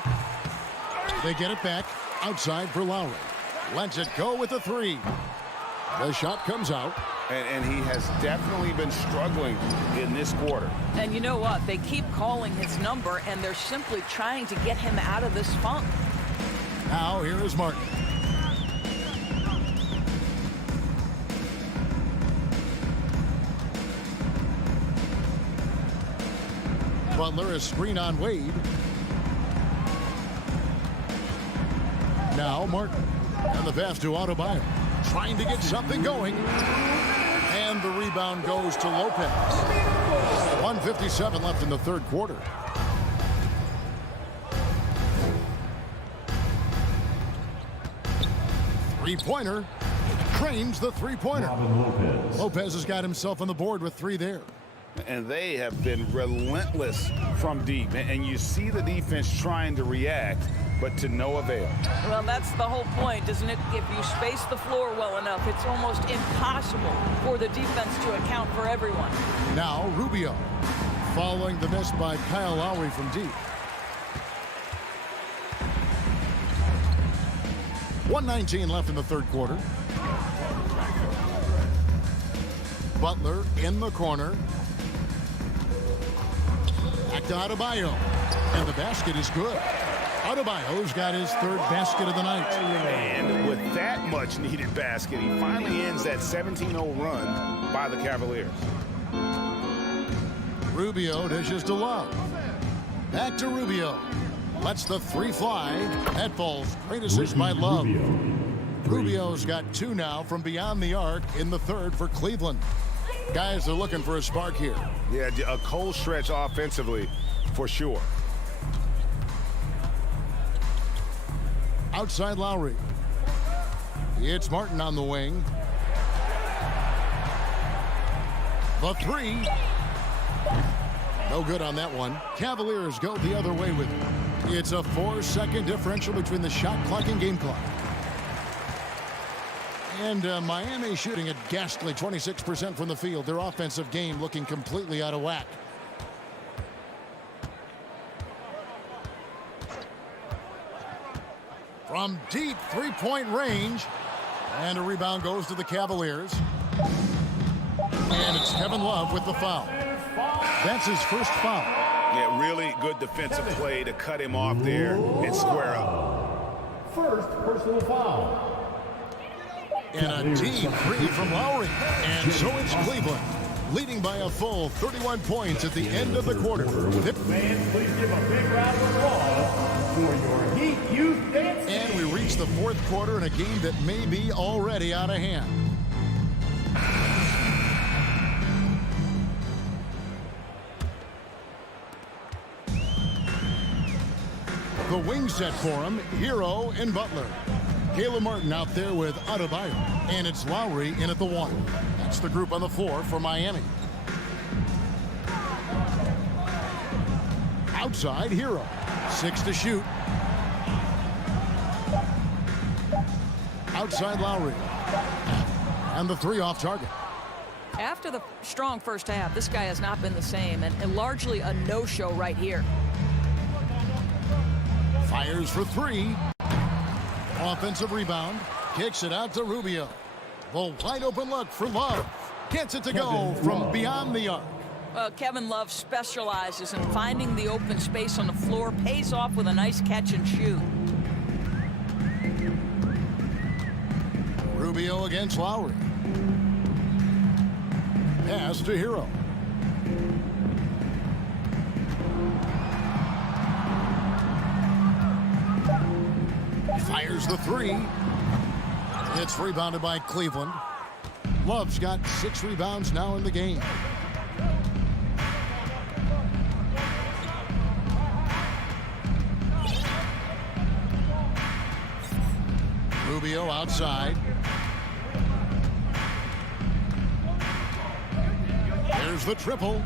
They get it back outside for Lowry. Lets it go with the three. The shot comes out. And he has definitely been struggling in this quarter. And you know what? They keep calling his number, and they're simply trying to get him out of this funk. Now here is Martin. Butler is screen on Wade. Now Martin. And the pass to Adebayo. Trying to get something going. And the rebound goes to Lopez. 1:57 left in the third quarter. Three-pointer. Trains the three-pointer. Lopez has got himself on the board with three there. And they have been relentless from deep. And you see the defense trying to react, but to no avail. Well, that's the whole point, isn't it? If you space the floor well enough, it's almost impossible for the defense to account for everyone. Now Rubio, following the miss by Kyle Lowry from deep. 1:19 left in the third quarter. Butler in the corner. Back to Adebayo. And the basket is good. Adebayo's got his third basket of the night. And with that much needed basket, he finally ends that 17-0 run by the Cavaliers. Rubio dishes to Love. Back to Rubio. Lets the three fly. That falls. Great assist by Love. Rubio's got two now from beyond the arc in the third for Cleveland. Guys are looking for a spark here. Yeah, a cold stretch offensively for sure. Outside Lowry. It's Martin on the wing. The three. No good on that one. Cavaliers go the other way with it. It's a 4-second differential between the shot clock and game clock. And Miami shooting at ghastly 26% from the field. Their offensive game looking completely out of whack. From deep three-point range. And a rebound goes to the Cavaliers. And it's Kevin Love with the foul. That's his first foul. Yeah, really good defensive play to cut him off there and square up. First personal foul. And a deep three from Lowry. And so it's Cleveland, leading by a full 31 points at the end of the quarter. Fans, please give a big round of applause for your Heat Youth Dance. And we reach the fourth quarter in a game that may be already out of hand. The wing set for him, Hero and Butler. Caleb Martin out there with Adebayo. And it's Lowry in at the one. That's the group on the floor for Miami. Outside, Hero. 6 to shoot. Outside, Lowry. And the three off target. After the strong first half, this guy has not been the same, and largely a no-show right here. Fires for three. Offensive rebound. Kicks it out to Rubio. The wide open look for Love. Gets it to go from beyond the arc. Kevin Love specializes in finding the open space on the floor. Pays off with a nice catch and shoot. Rubio against Lowry. Pass to Hero. Fires the three. It's rebounded by Cleveland. Love's got 6 rebounds now in the game. Rubio outside. There's the triple.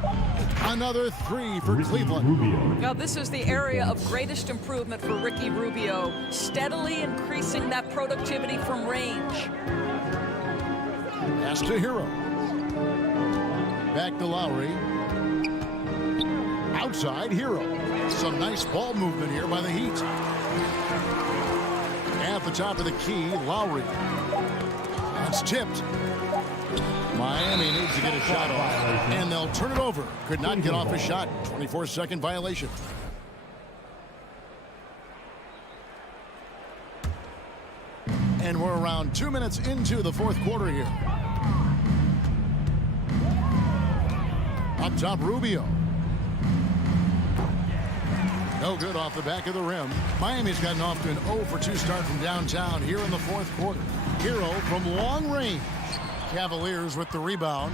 Another 3 for Cleveland. Now this is the area of greatest improvement for Ricky Rubio, steadily increasing that productivity from range. Pass to Hero. Back to Lowry. Outside Hero. Some nice ball movement here by the Heat. At the top of the key, Lowry. That's tipped. Miami needs to get a shot off, and they'll turn it over. Could not get off a shot. 24-second violation. And we're around 2 minutes into the fourth quarter here. Up top, Rubio. No good off the back of the rim. Miami's gotten off to an 0-for-2 start from downtown here in the fourth quarter. Hero from long range. Cavaliers with the rebound.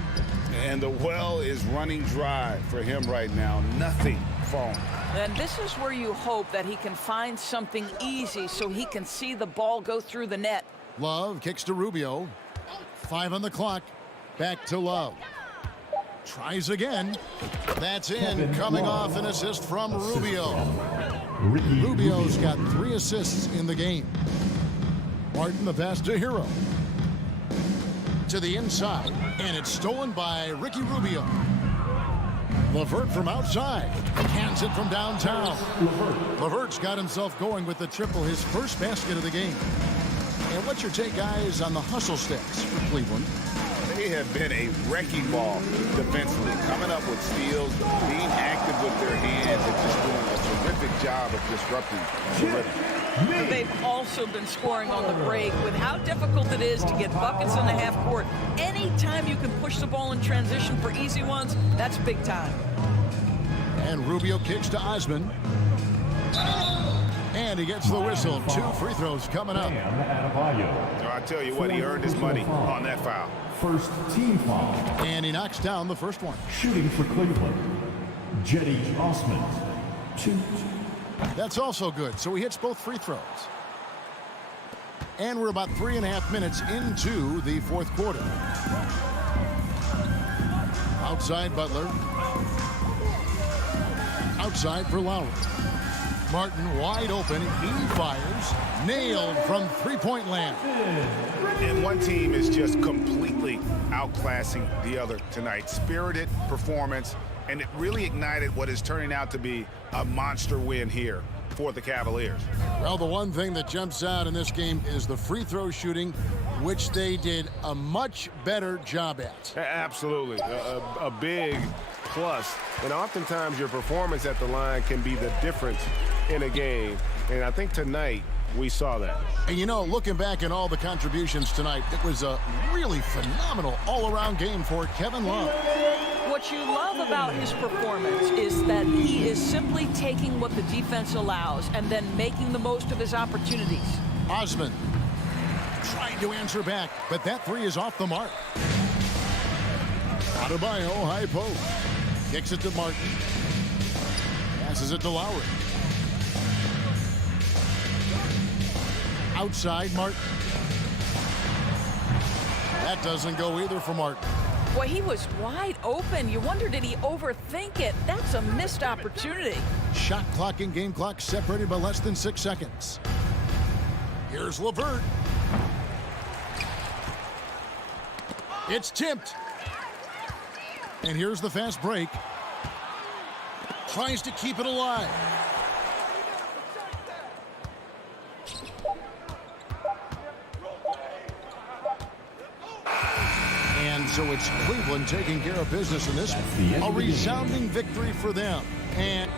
And the well is running dry for him right now. Nothing falling. And this is where you hope that he can find something easy so he can see the ball go through the net. Love kicks to Rubio. 5 on the clock. Back to Love. Tries again. That's in. Coming off an assist from Rubio. Rubio's got 3 assists in the game. Martin the pass to Hero. To the inside, and it's stolen by Ricky Rubio. LeVert from outside. Cans it from downtown. LeVert's got himself going with the triple, his first basket of the game. And what's your take, guys, on the hustle stats for Cleveland? They have been a wrecking ball defensively, coming up with steals, being active with their hands, and just doing a terrific job of disrupting the rhythm. They've also been scoring on the break with how difficult it is to get buckets in the half court. Anytime you can push the ball in transition for easy ones, that's big time. And Rubio kicks to Osman. And he gets the whistle. 2 free throws coming up. I tell you what, he earned his money on that foul. First team foul. And he knocks down the first one. Shooting for Cleveland, Jetty Osman. 2. That's also good. So he hits both free throws. And we're about 3.5 minutes into the fourth quarter. Outside Butler. Outside for Lowry. Martin wide open. He fires. Nailed from three-point land. And one team is just completely outclassing the other tonight. Spirited performance, and it really ignited what is turning out to be a monster win here for the Cavaliers. Well, the one thing that jumps out in this game is the free throw shooting, which they did a much better job at. Absolutely. A big plus. And oftentimes your performance at the line can be the difference in a game. And I think tonight we saw that. And you know, looking back at all the contributions tonight, it was a really phenomenal all-around game for Kevin Love. What you love about his performance is that he is simply taking what the defense allows and then making the most of his opportunities. Osman trying to answer back, but that three is off the mark. Adebayo, high post. Kicks it to Martin. Passes it to Lowry. Outside Martin. That doesn't go either for Martin. Boy, he was wide open. You wonder, did he overthink it? That's a missed opportunity. Shot clock and game clock separated by less than 6 seconds. Here's LeVert. It's tipped. And here's the fast break. Tries to keep it alive. And so it's Cleveland taking care of business in this one. A resounding victory for them. And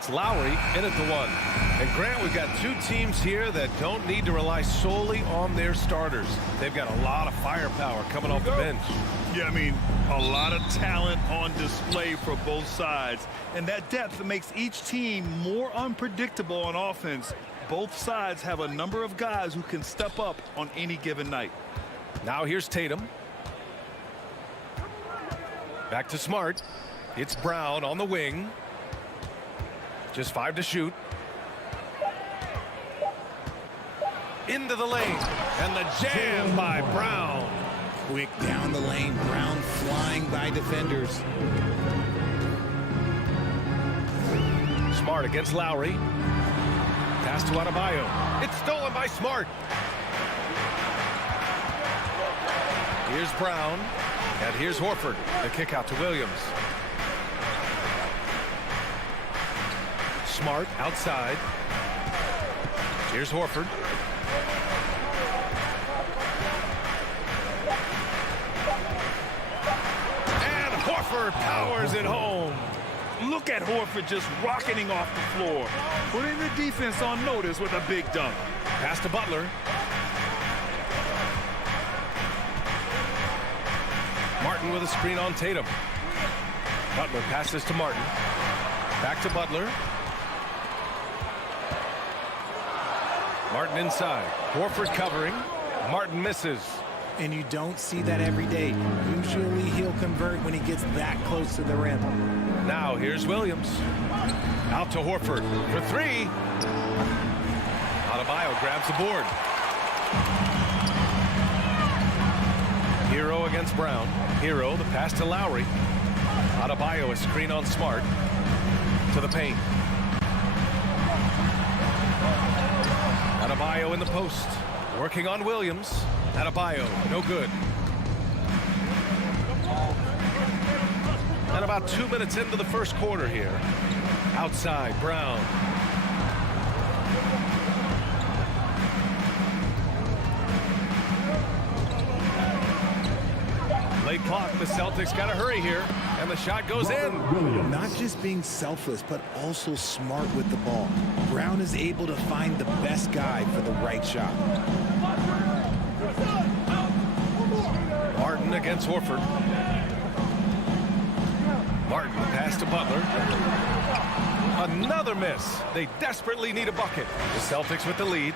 It's Lowry in at the 1. And Grant, we've got two teams here that don't need to rely solely on their starters. They've got a lot of firepower coming off the bench. Yeah, I mean, a lot of talent on display for both sides. And that depth makes each team more unpredictable on offense. Both sides have a number of guys who can step up on any given night. Now here's Tatum. Back to Smart. It's Brown on the wing. Just 5 to shoot. Into the lane. And the jam by Brown. Quick down the lane. Brown flying by defenders. Smart against Lowry. Pass to Adebayo. It's stolen by Smart. Here's Brown. And here's Horford. The kick out to Williams. Smart outside. Here's Horford. And Horford powers it home. Look at Horford just rocketing off the floor, putting the defense on notice with a big dunk. Pass to Butler. Martin with a screen on Tatum. Butler passes to Martin. Back to Butler. Martin inside. Horford covering. Martin misses. And you don't see that every day. Usually he'll convert when he gets that close to the rim. Now here's Williams. Out to Horford for 3. Adebayo grabs the board. Hero against Brown. Hero, the pass to Lowry. Adebayo, a screen on Smart. To the paint. Adebayo in the post. Working on Williams. Adebayo, no good. And about 2 minutes into the first quarter here. Outside, Brown. Late clock, the Celtics got to hurry here. And the shot goes in. Not just being selfless, but also smart with the ball. Brown is able to find the best guy for the right shot. Martin against Horford. Martin, pass to Butler. Another miss. They desperately need a bucket. The Celtics with the lead.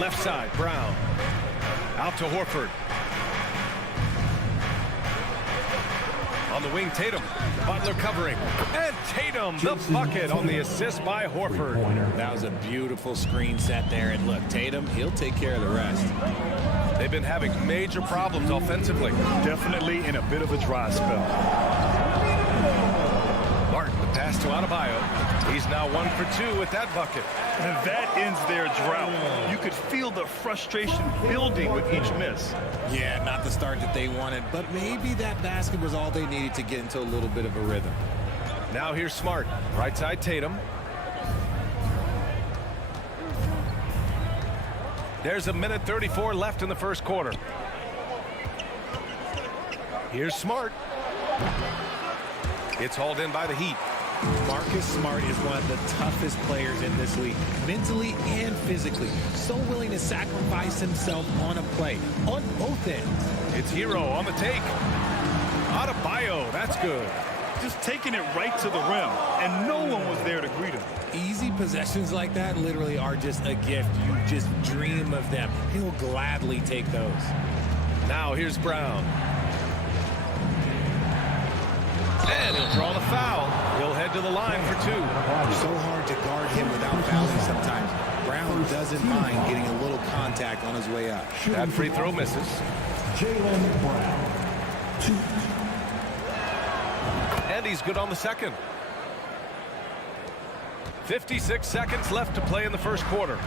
Left side, Brown. Out to Horford. On the wing, Tatum. Butler covering. And Tatum, the bucket on the assist by Horford. That was a beautiful screen set there. And look, Tatum, he'll take care of the rest. They've been having major problems offensively. Definitely in a bit of a dry spell. Martin, the pass to Adebayo. He's now 1 for 2 with that bucket. And that ends their drought. You could feel the frustration building with each miss. Yeah, not the start that they wanted, but maybe that basket was all they needed to get into a little bit of a rhythm. Now here's Smart. Right side, Tatum. There's 1:34 left in the first quarter. Here's Smart. It's hauled in by the Heat. Marcus Smart is one of the toughest players in this league, mentally and physically. So willing to sacrifice himself on a play, on both ends. It's Hero on the take. Adebayo, that's good. Just taking it right to the rim, and no one was there to greet him. Easy possessions like that literally are just a gift. You just dream of them. He'll gladly take those. Now here's Brown. And he'll draw the foul. He'll head to the line for 2. So hard to guard him without fouling sometimes. Brown doesn't mind getting a little contact on his way up. That free throw misses. Jaylen Brown, 2. And he's good on the second. 56 seconds left to play in the first quarter.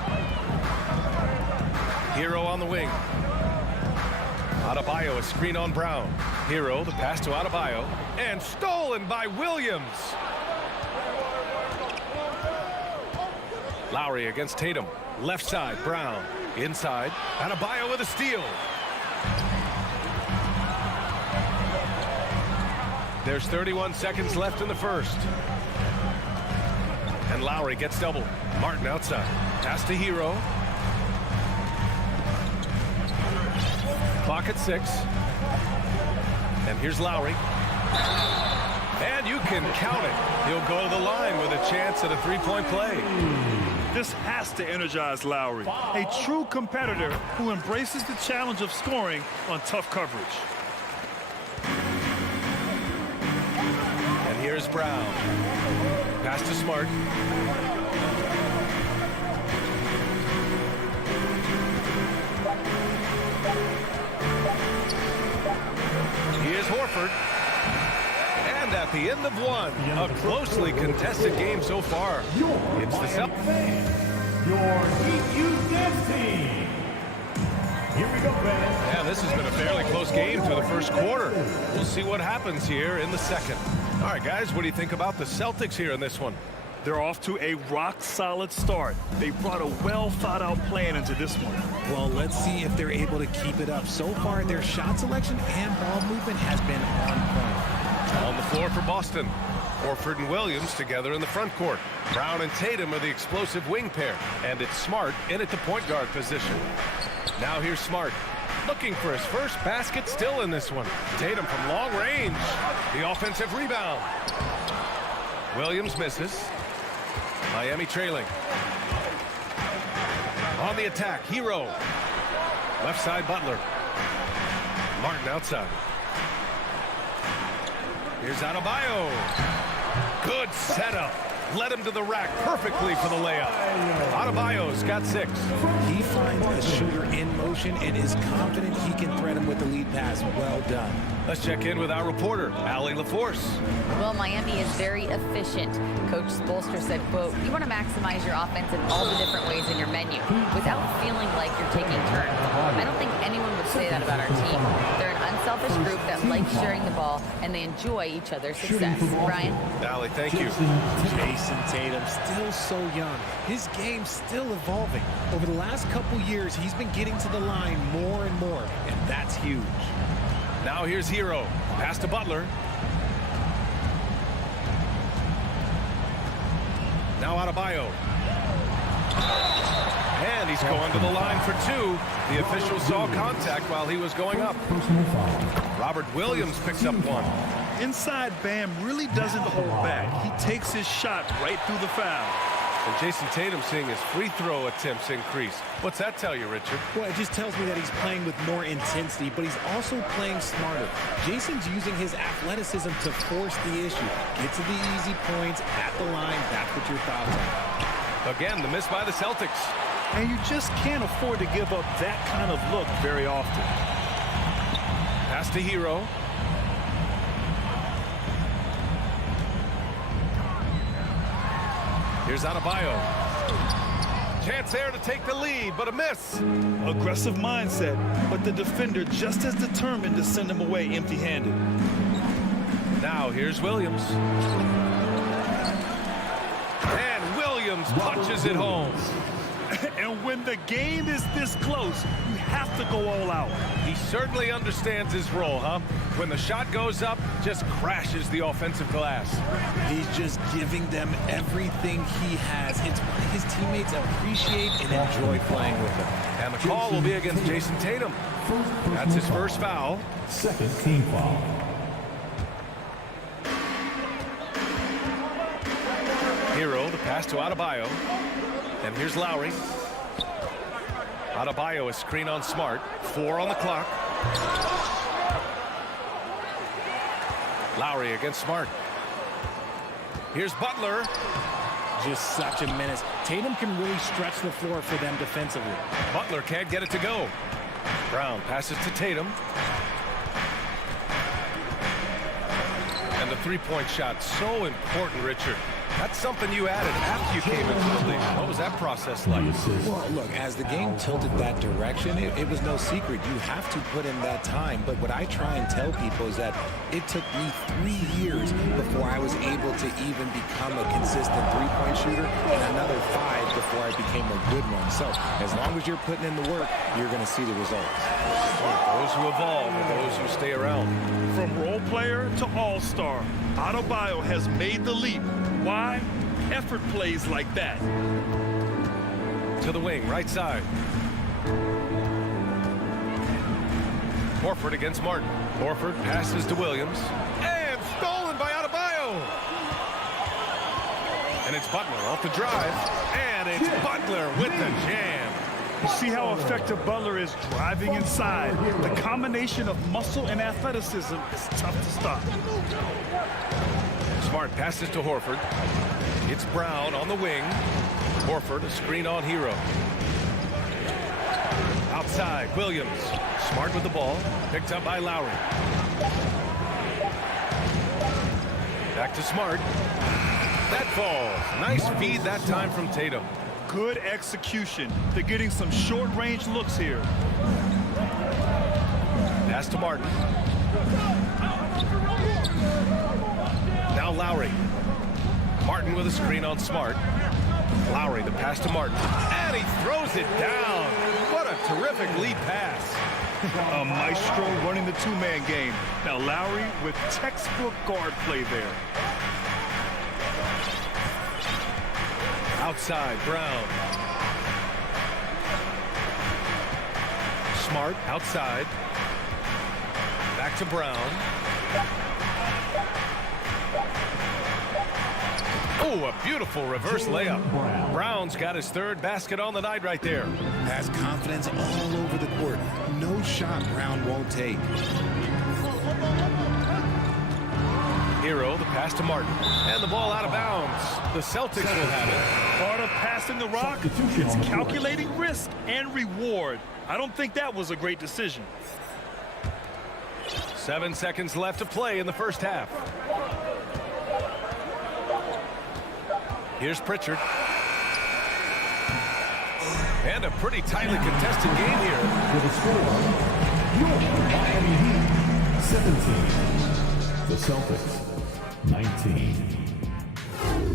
Hero on the wing. Adebayo, a screen on Brown. Hero, the pass to Adebayo. And stolen by Williams. Lowry against Tatum. Left side, Brown. Inside, Adebayo with a steal. There's 31 seconds left in the first. And Lowry gets double. Martin outside. Pass to Hero. Clock at 6. And here's Lowry. And you can count it. He'll go to the line with a chance at a three-point play. This has to energize Lowry, a true competitor who embraces the challenge of scoring on tough coverage. And here's Brown. Pass to Smart. Here's Horford. And at the end of one, a closely contested game so far. It's the Celtics. Your DQ dance team. Here we go, fans. Yeah, this has been a fairly close game through the first quarter. We'll see what happens here in the second. All right, guys, what do you think about the Celtics here in this one? They're off to a rock-solid start. They brought a well-thought-out plan into this one. Well, let's see if they're able to keep it up. So far, their shot selection and ball movement has been on point. On the floor for Boston. Horford and Williams together in the front court. Brown and Tatum are the explosive wing pair. And it's Smart in at the point guard position. Now here's Smart. Looking for his first basket still in this one. Tatum from long range. The offensive rebound. Williams misses. Miami trailing. On the attack, Hero. Left side, Butler. Martin outside. Here's Adebayo. Good setup. Led him to the rack perfectly for the layup. Adebayo's got 6. He finds a shooter in motion and is confident he can thread him with the lead pass. Well done. Let's check in with our reporter, Allie LaForce. Well, Miami is very efficient. Coach Spoelstra said, quote, you want to maximize your offense in all the different ways in your menu without feeling like you're taking turns. I don't think anyone would say that about our team. They're an unselfish group that likes sharing the ball, and they enjoy each other's success. Brian? Allie, thank you. Jason Tatum, still so young. His game's still evolving. Over the last couple years, he's been getting to the line more and more, and that's huge. Now here's Hero. Pass to Butler. Now Adebayo. And he's going to the line for 2. The official saw contact while he was going up. Robert Williams picks up 1. Inside, Bam really doesn't hold back. He takes his shot right through the foul. And Jason Tatum seeing his free throw attempts increase. What's that tell you, Richard? Well, it just tells me that he's playing with more intensity, but he's also playing smarter. Jason's using his athleticism to force the issue. Get to the easy points at the line. That's what your thoughts are. Again, the miss by the Celtics. And you just can't afford to give up that kind of look very often. Pass to Hero. Here's Adebayo. Chance there to take the lead, but a miss. Aggressive mindset, but the defender just as determined to send him away empty-handed. Now here's Williams. And Williams punches it home. And when the game is this close, you have to go all out. He certainly understands his role, huh? When the shot goes up, just crashes the offensive glass. He's just giving them everything he has. It's what his teammates appreciate and enjoy playing with him. And the call will be against Jason Tatum. That's his first foul. Second team foul. Hero, the pass to Adebayo. And here's Lowry. Adebayo is screen on Smart. 4 on the clock. Lowry against Smart. Here's Butler. Just such a menace. Tatum can really stretch the floor for them defensively. Butler can't get it to go. Brown passes to Tatum. And the three-point shot, so important, Richard. That's something you added after you came into the league. What was that process like? Well, look, as the game tilted that direction, it was no secret. You have to put in that time. But what I try and tell people is that it took me 3 years before I was able to even become a consistent three-point shooter, and another 5 before I became a good one. So as long as you're putting in the work, you're going to see the results. Those who evolve are those who stay around. From role player to all-star, Adebayo has made the leap. Why? Effort plays like that. To the wing, right side. Horford against Martin. Horford passes to Williams. And stolen by Adebayo. And it's Butler off the drive. And it's Butler with the jam. You see how effective Butler is driving inside. The combination of muscle and athleticism is tough to stop. Smart passes to Horford. It's Brown on the wing. Horford, a screen on Hero. Outside, Williams. Smart with the ball. Picked up by Lowry. Back to Smart. That falls. Nice feed that time from Tatum. Good execution. They're getting some short-range looks here. Pass to Martin. Now Lowry. Martin with a screen on Smart. Lowry, the pass to Martin. And he throws it down. What a terrific lead pass. A maestro running the two-man game. Now Lowry with textbook guard play there. Outside, Brown. Smart, outside. Back to Brown. Oh, a beautiful reverse layup. Brown's got his third basket on the night right there. Has confidence all over the court. No shot Brown won't take. Hero, the pass to Martin. And the ball out of bounds. The Celtics will have it. Part of passing the rock is calculating risk and reward. I don't think that was a great decision. 7 seconds left to play in the first half. Here's Pritchard. And a pretty tightly contested game here. For the score, your Miami Heat 17. The Celtics 19.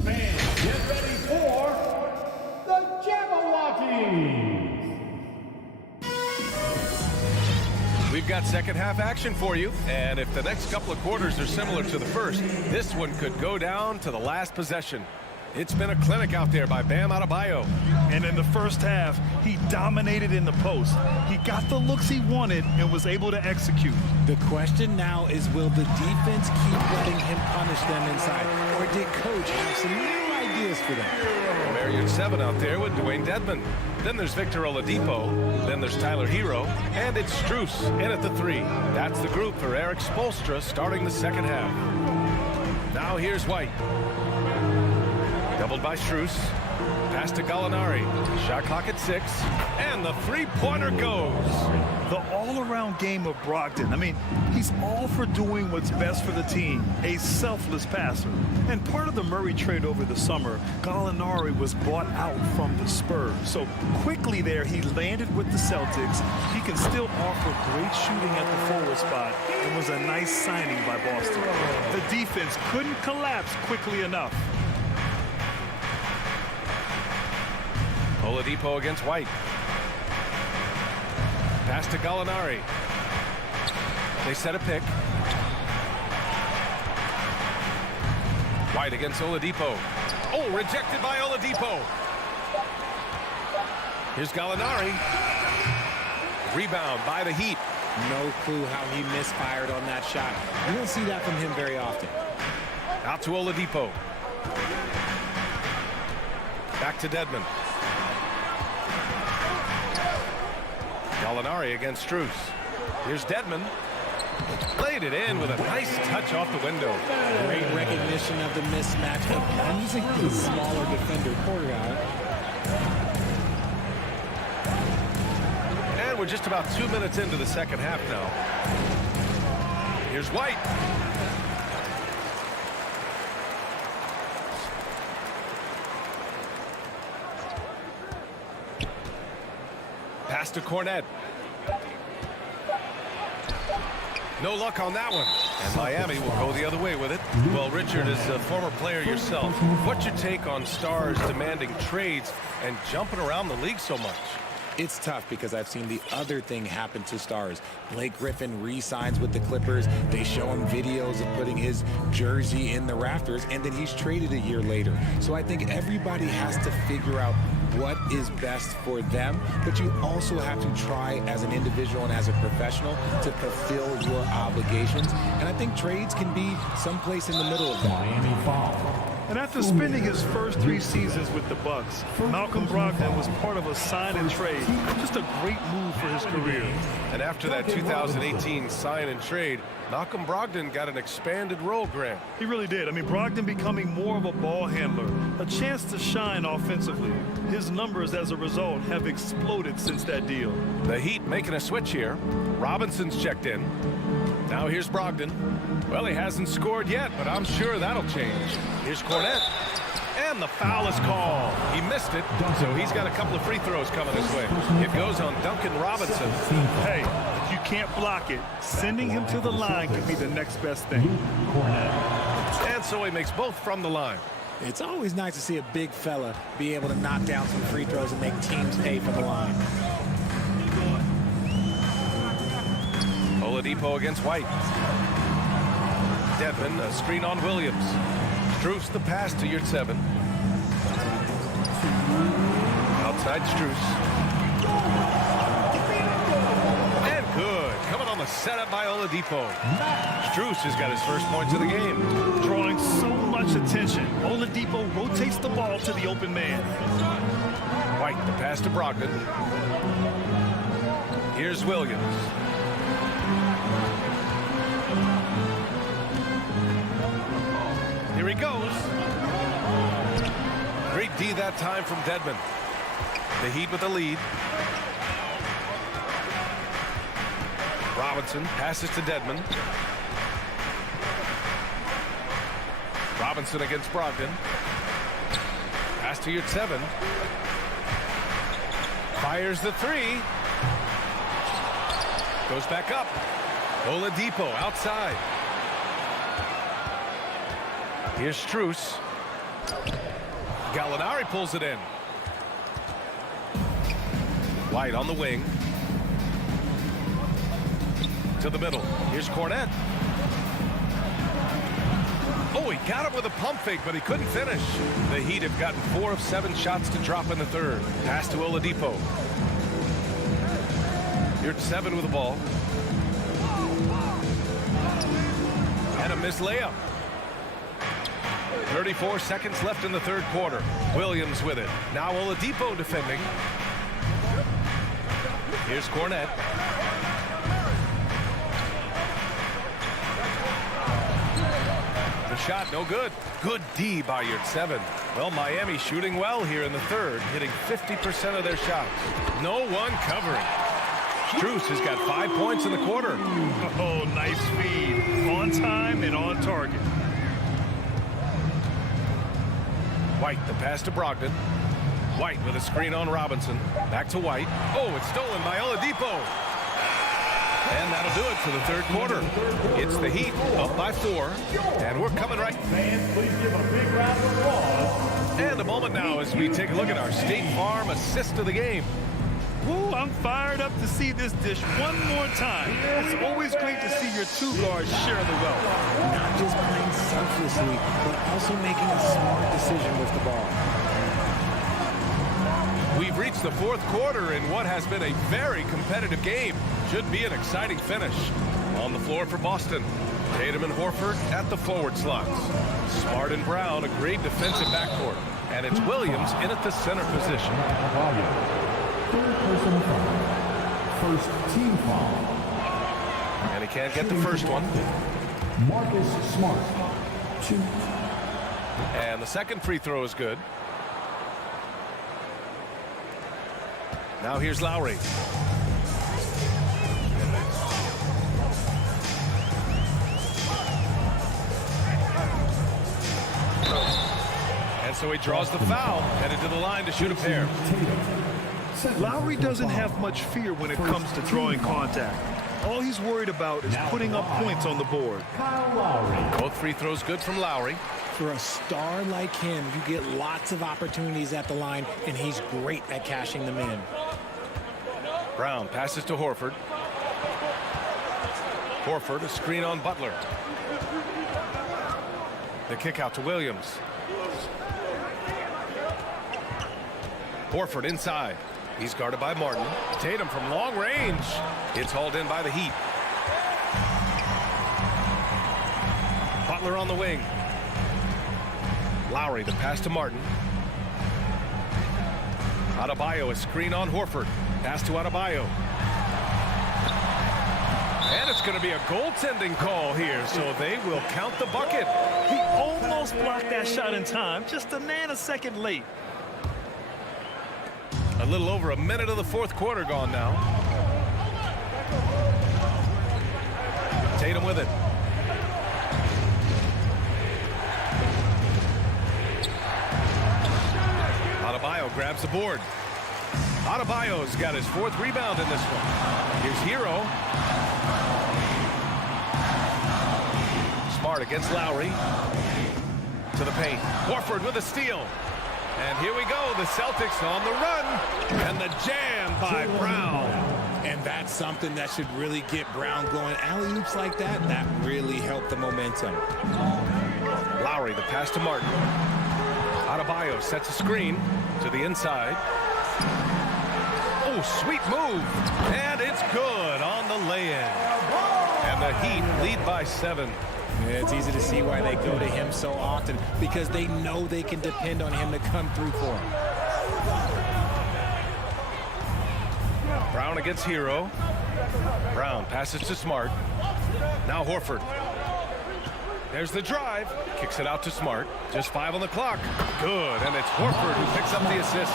Fans, get ready for the Jabberwockies. We've got second half action for you. And if the next couple of quarters are similar to the first, this one could go down to the last possession. It's been a clinic out there by Bam Adebayo. And in the first half, he dominated in the post. He got the looks he wanted and was able to execute. The question now is, will the defense keep letting him punish them inside? Or did Coach have some new ideas for them? Marion 7 out there with Dwayne Dedmon. Then there's Victor Oladipo. Then there's Tyler Hero. And it's Strus in at the 3. That's the group for Eric Spoelstra starting the second half. Now here's White. Doubled by Strus. Pass to Gallinari. Shot clock at 6. And the three-pointer goes. The all-around game of Brogdon. I mean, he's all for doing what's best for the team. A selfless passer. And part of the Murray trade over the summer, Gallinari was bought out from the Spurs. So quickly there, he landed with the Celtics. He can still offer great shooting at the forward spot. It was a nice signing by Boston. The defense couldn't collapse quickly enough. Oladipo against White. Pass to Gallinari. They set a pick. White against Oladipo. Oh, rejected by Oladipo. Here's Gallinari. Rebound by the Heat. No clue how he misfired on that shot. You don't see that from him very often. Out to Oladipo. Back to Dedmon. Gallinari against Strus. Here's Dedmon. Played it in with a nice touch off the window. Great recognition of the mismatch of using the smaller defender quarter guy. And we're just about 2 minutes into the second half now. Here's White. Pass to Cornet. No luck on that one. And Miami will go the other way with it. Well, Richard, as a former player yourself, what's your take on stars demanding trades and jumping around the league so much? It's tough because I've seen the other thing happen to stars. Blake Griffin re-signs with the Clippers. They show him videos of putting his jersey in the Raptors, and then he's traded a year later. So I think everybody has to figure out what is best for them, but you also have to try as an individual and as a professional to fulfill your obligations. And I think trades can be someplace in the middle of that. Miami foul. And after spending his first 3 seasons with the Bucks, Malcolm Brogdon was part of a sign and trade. Just a great move for his career. And after that 2018 sign and trade, Malcolm Brogdon got an expanded role, Grant. He really did. I mean, Brogdon becoming more of a ball handler, a chance to shine offensively. His numbers as a result have exploded since that deal. The Heat making a switch here. Robinson's checked in. Now here's Brogdon. Well, he hasn't scored yet, but I'm sure that'll change. Here's Cornet. And the foul is called. He missed it, so he's got a couple of free throws coming this way. It goes on Duncan Robinson. Hey, if you can't block it, sending him to the line could be the next best thing. And so he makes both from the line. It's always nice to see a big fella be able to knock down some free throws and make teams pay for the line. Oladipo against White. Dedmon, a screen on Williams. Strus the pass to Yurtseven. Outside Strus. And good. Coming on the setup by Oladipo. Strus has got his first points of the game. Drawing so much attention. Oladipo rotates the ball to the open man. White, the pass to Brogdon. Here's Williams. Here he goes. Great D that time from Dedmon. The Heat with the lead. Robinson passes to Dedmon. Robinson against Brogdon. Pass to Yurtseven. Fires the 3. Goes back up. Oladipo outside. Here's Strus. Gallinari pulls it in. White on the wing. To the middle. Here's Cornet. Oh, he got him with a pump fake, but he couldn't finish. The Heat have gotten 4 of 7 shots to drop in the third. Pass to Oladipo. Here's 7 with the ball. And a missed layup. 34 seconds left in the third quarter. Williams with it. Now Oladipo defending. Here's Cornet. The shot no good. Good D by Yurtseven. Well, Miami shooting well here in the third, hitting 50% of their shots. No one covering. Strus has got 5 points in the quarter. Oh, nice feed. On time and on target. White, the pass to Brogdon. White with a screen on Robinson. Back to White. Oh, it's stolen by Oladipo. And that'll do it for the third quarter. It's the Heat up by 4. And we're coming right. Fans, please give a big round of applause. And a moment now as we take a look at our State Farm assist of the game. Woo, I'm fired up to see this dish one more time. It's always great to see your 2 guards share the wealth. Not just playing selflessly, but also making a smart decision with the ball. We've reached the fourth quarter in what has been a very competitive game. Should be an exciting finish. On the floor for Boston, Tatum and Horford at the forward slots. Smart and Brown, a great defensive backcourt. And it's Williams in at the center position. Third personal foul. First team foul. And he can't get the first one. Marcus Smart. 2. And the second free throw is good. Now here's Lowry. And so he draws the foul, headed to the line to shoot a pair. Lowry doesn't have much fear when it comes to drawing contact. All he's worried about is putting up points on the board. Both free throws good from Lowry. For a star like him, you get lots of opportunities at the line, and he's great at cashing them in. Brown passes to Horford. Horford, a screen on Butler. The kick out to Williams. Horford inside. He's guarded by Martin. Tatum from long range. It's hauled in by the Heat. Butler on the wing. Lowry, the pass to Martin. Adebayo, a screen on Horford. Pass to Adebayo. And it's going to be a goaltending call here, so they will count the bucket. He almost blocked that shot in time, just a nanosecond late. A little over a minute of the fourth quarter gone now. Tatum with it. Adebayo grabs the board. Adebayo's got his fourth rebound in this one. Here's Hero. Smart against Lowry. To the paint. Horford with a steal. And here we go. The Celtics on the run. And the jam by Brown. And that's something that should really get Brown going. Alley-oops like that, that really helped the momentum. Lowry, the pass to Martin. Adebayo sets a screen to the inside. Oh, sweet move. And it's good on the lay-in. And the Heat lead by 7. Yeah, it's easy to see why they go to him so often, because they know they can depend on him to come through for them. Brown against Hero. Brown passes to Smart. Now Horford. There's the drive. Kicks it out to Smart. Just 5 on the clock. Good. And it's Horford who picks up the assist.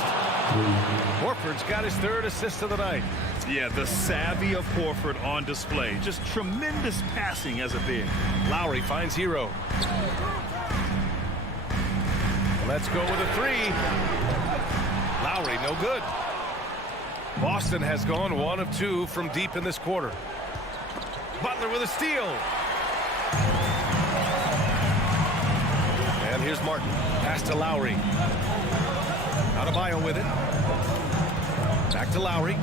Horford's got his 3rd assist of the night. Yeah, the savvy of Horford on display. Just tremendous passing as a big. Lowry finds Hero. Let's go with a 3. Lowry, no good. Boston has gone 1 of 2 from deep in this quarter. Butler with a steal. And here's Martin. Pass to Lowry. Adebayo with it. Back to Lowry.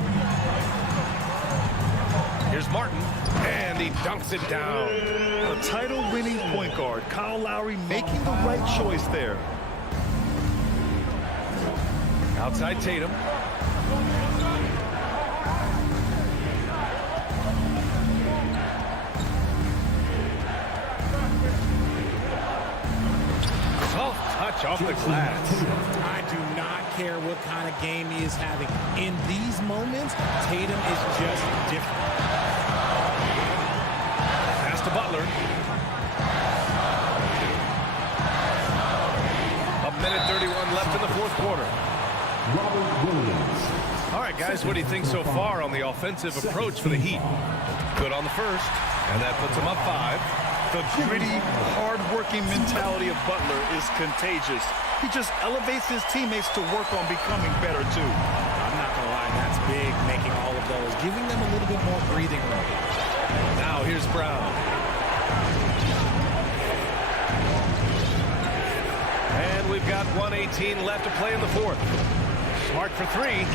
Here's Martin. And he dunks it down. A title-winning point guard, Kyle Lowry, making the right choice there. Outside Tatum. Touch off the glass. I do not care what kind of game he is having. In these moments, Tatum is just different. Pass to Butler. A minute 31 left in the fourth quarter. All right, guys, what do you think so far on the offensive approach for the Heat? Good on the first, and that puts them up 5. The gritty, hard-working mentality of Butler is contagious. He just elevates his teammates to work on becoming better, too. I'm not going to lie, that's big, making all of those, giving them a little bit more breathing room. Now here's Brown. And we've got 1:18 left to play in the fourth. Smart for 3.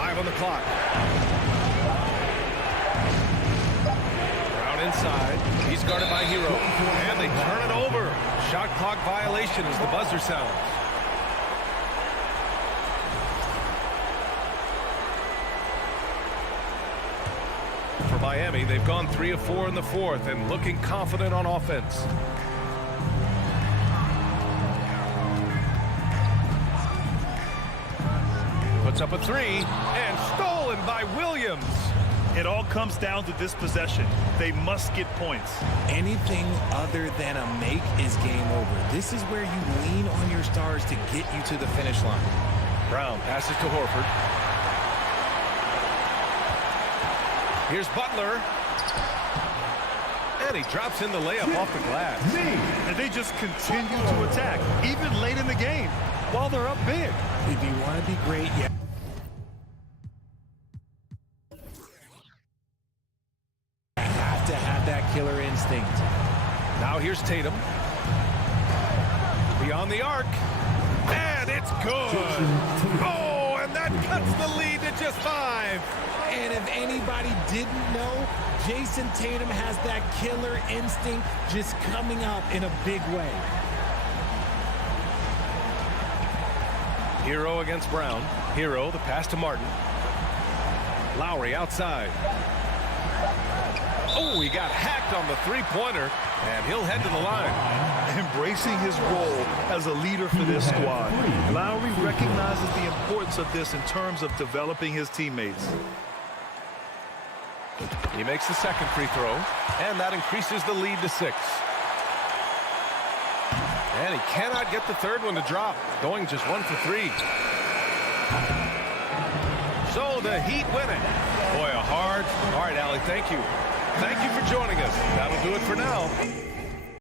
5 on the clock. Inside. He's guarded by Hero. And they turn it over. Shot clock violation as the buzzer sounds. For Miami, they've gone 3 of 4 in the fourth and looking confident on offense. Puts up a 3 and stolen by Williams. It all comes down to this possession. They must get points. Anything other than a make is game over. This is where you lean on your stars to get you to the finish line. Brown passes to Horford. Here's Butler. And he drops in the layup off the glass. And they just continue to attack, even late in the game, while they're up big. If you want to be great, yeah. instinct. Now here's Tatum. Beyond the arc. And it's good. Oh, and that cuts the lead to just 5. And if anybody didn't know, Jason Tatum has that killer instinct just coming up in a big way. Hero against Brown. Hero, the pass to Martin. Lowry outside. Oh, he got hacked on the three-pointer, and he'll head to the line. Embracing his role as a leader for this squad. Lowry recognizes the importance of this in terms of developing his teammates. He makes the second free throw, and that increases the lead to 6. And he cannot get the third one to drop, going just 1 for 3. So the Heat win it. Boy, a hard. All right, Allie, thank you. Thank you for joining us. That'll do it for now.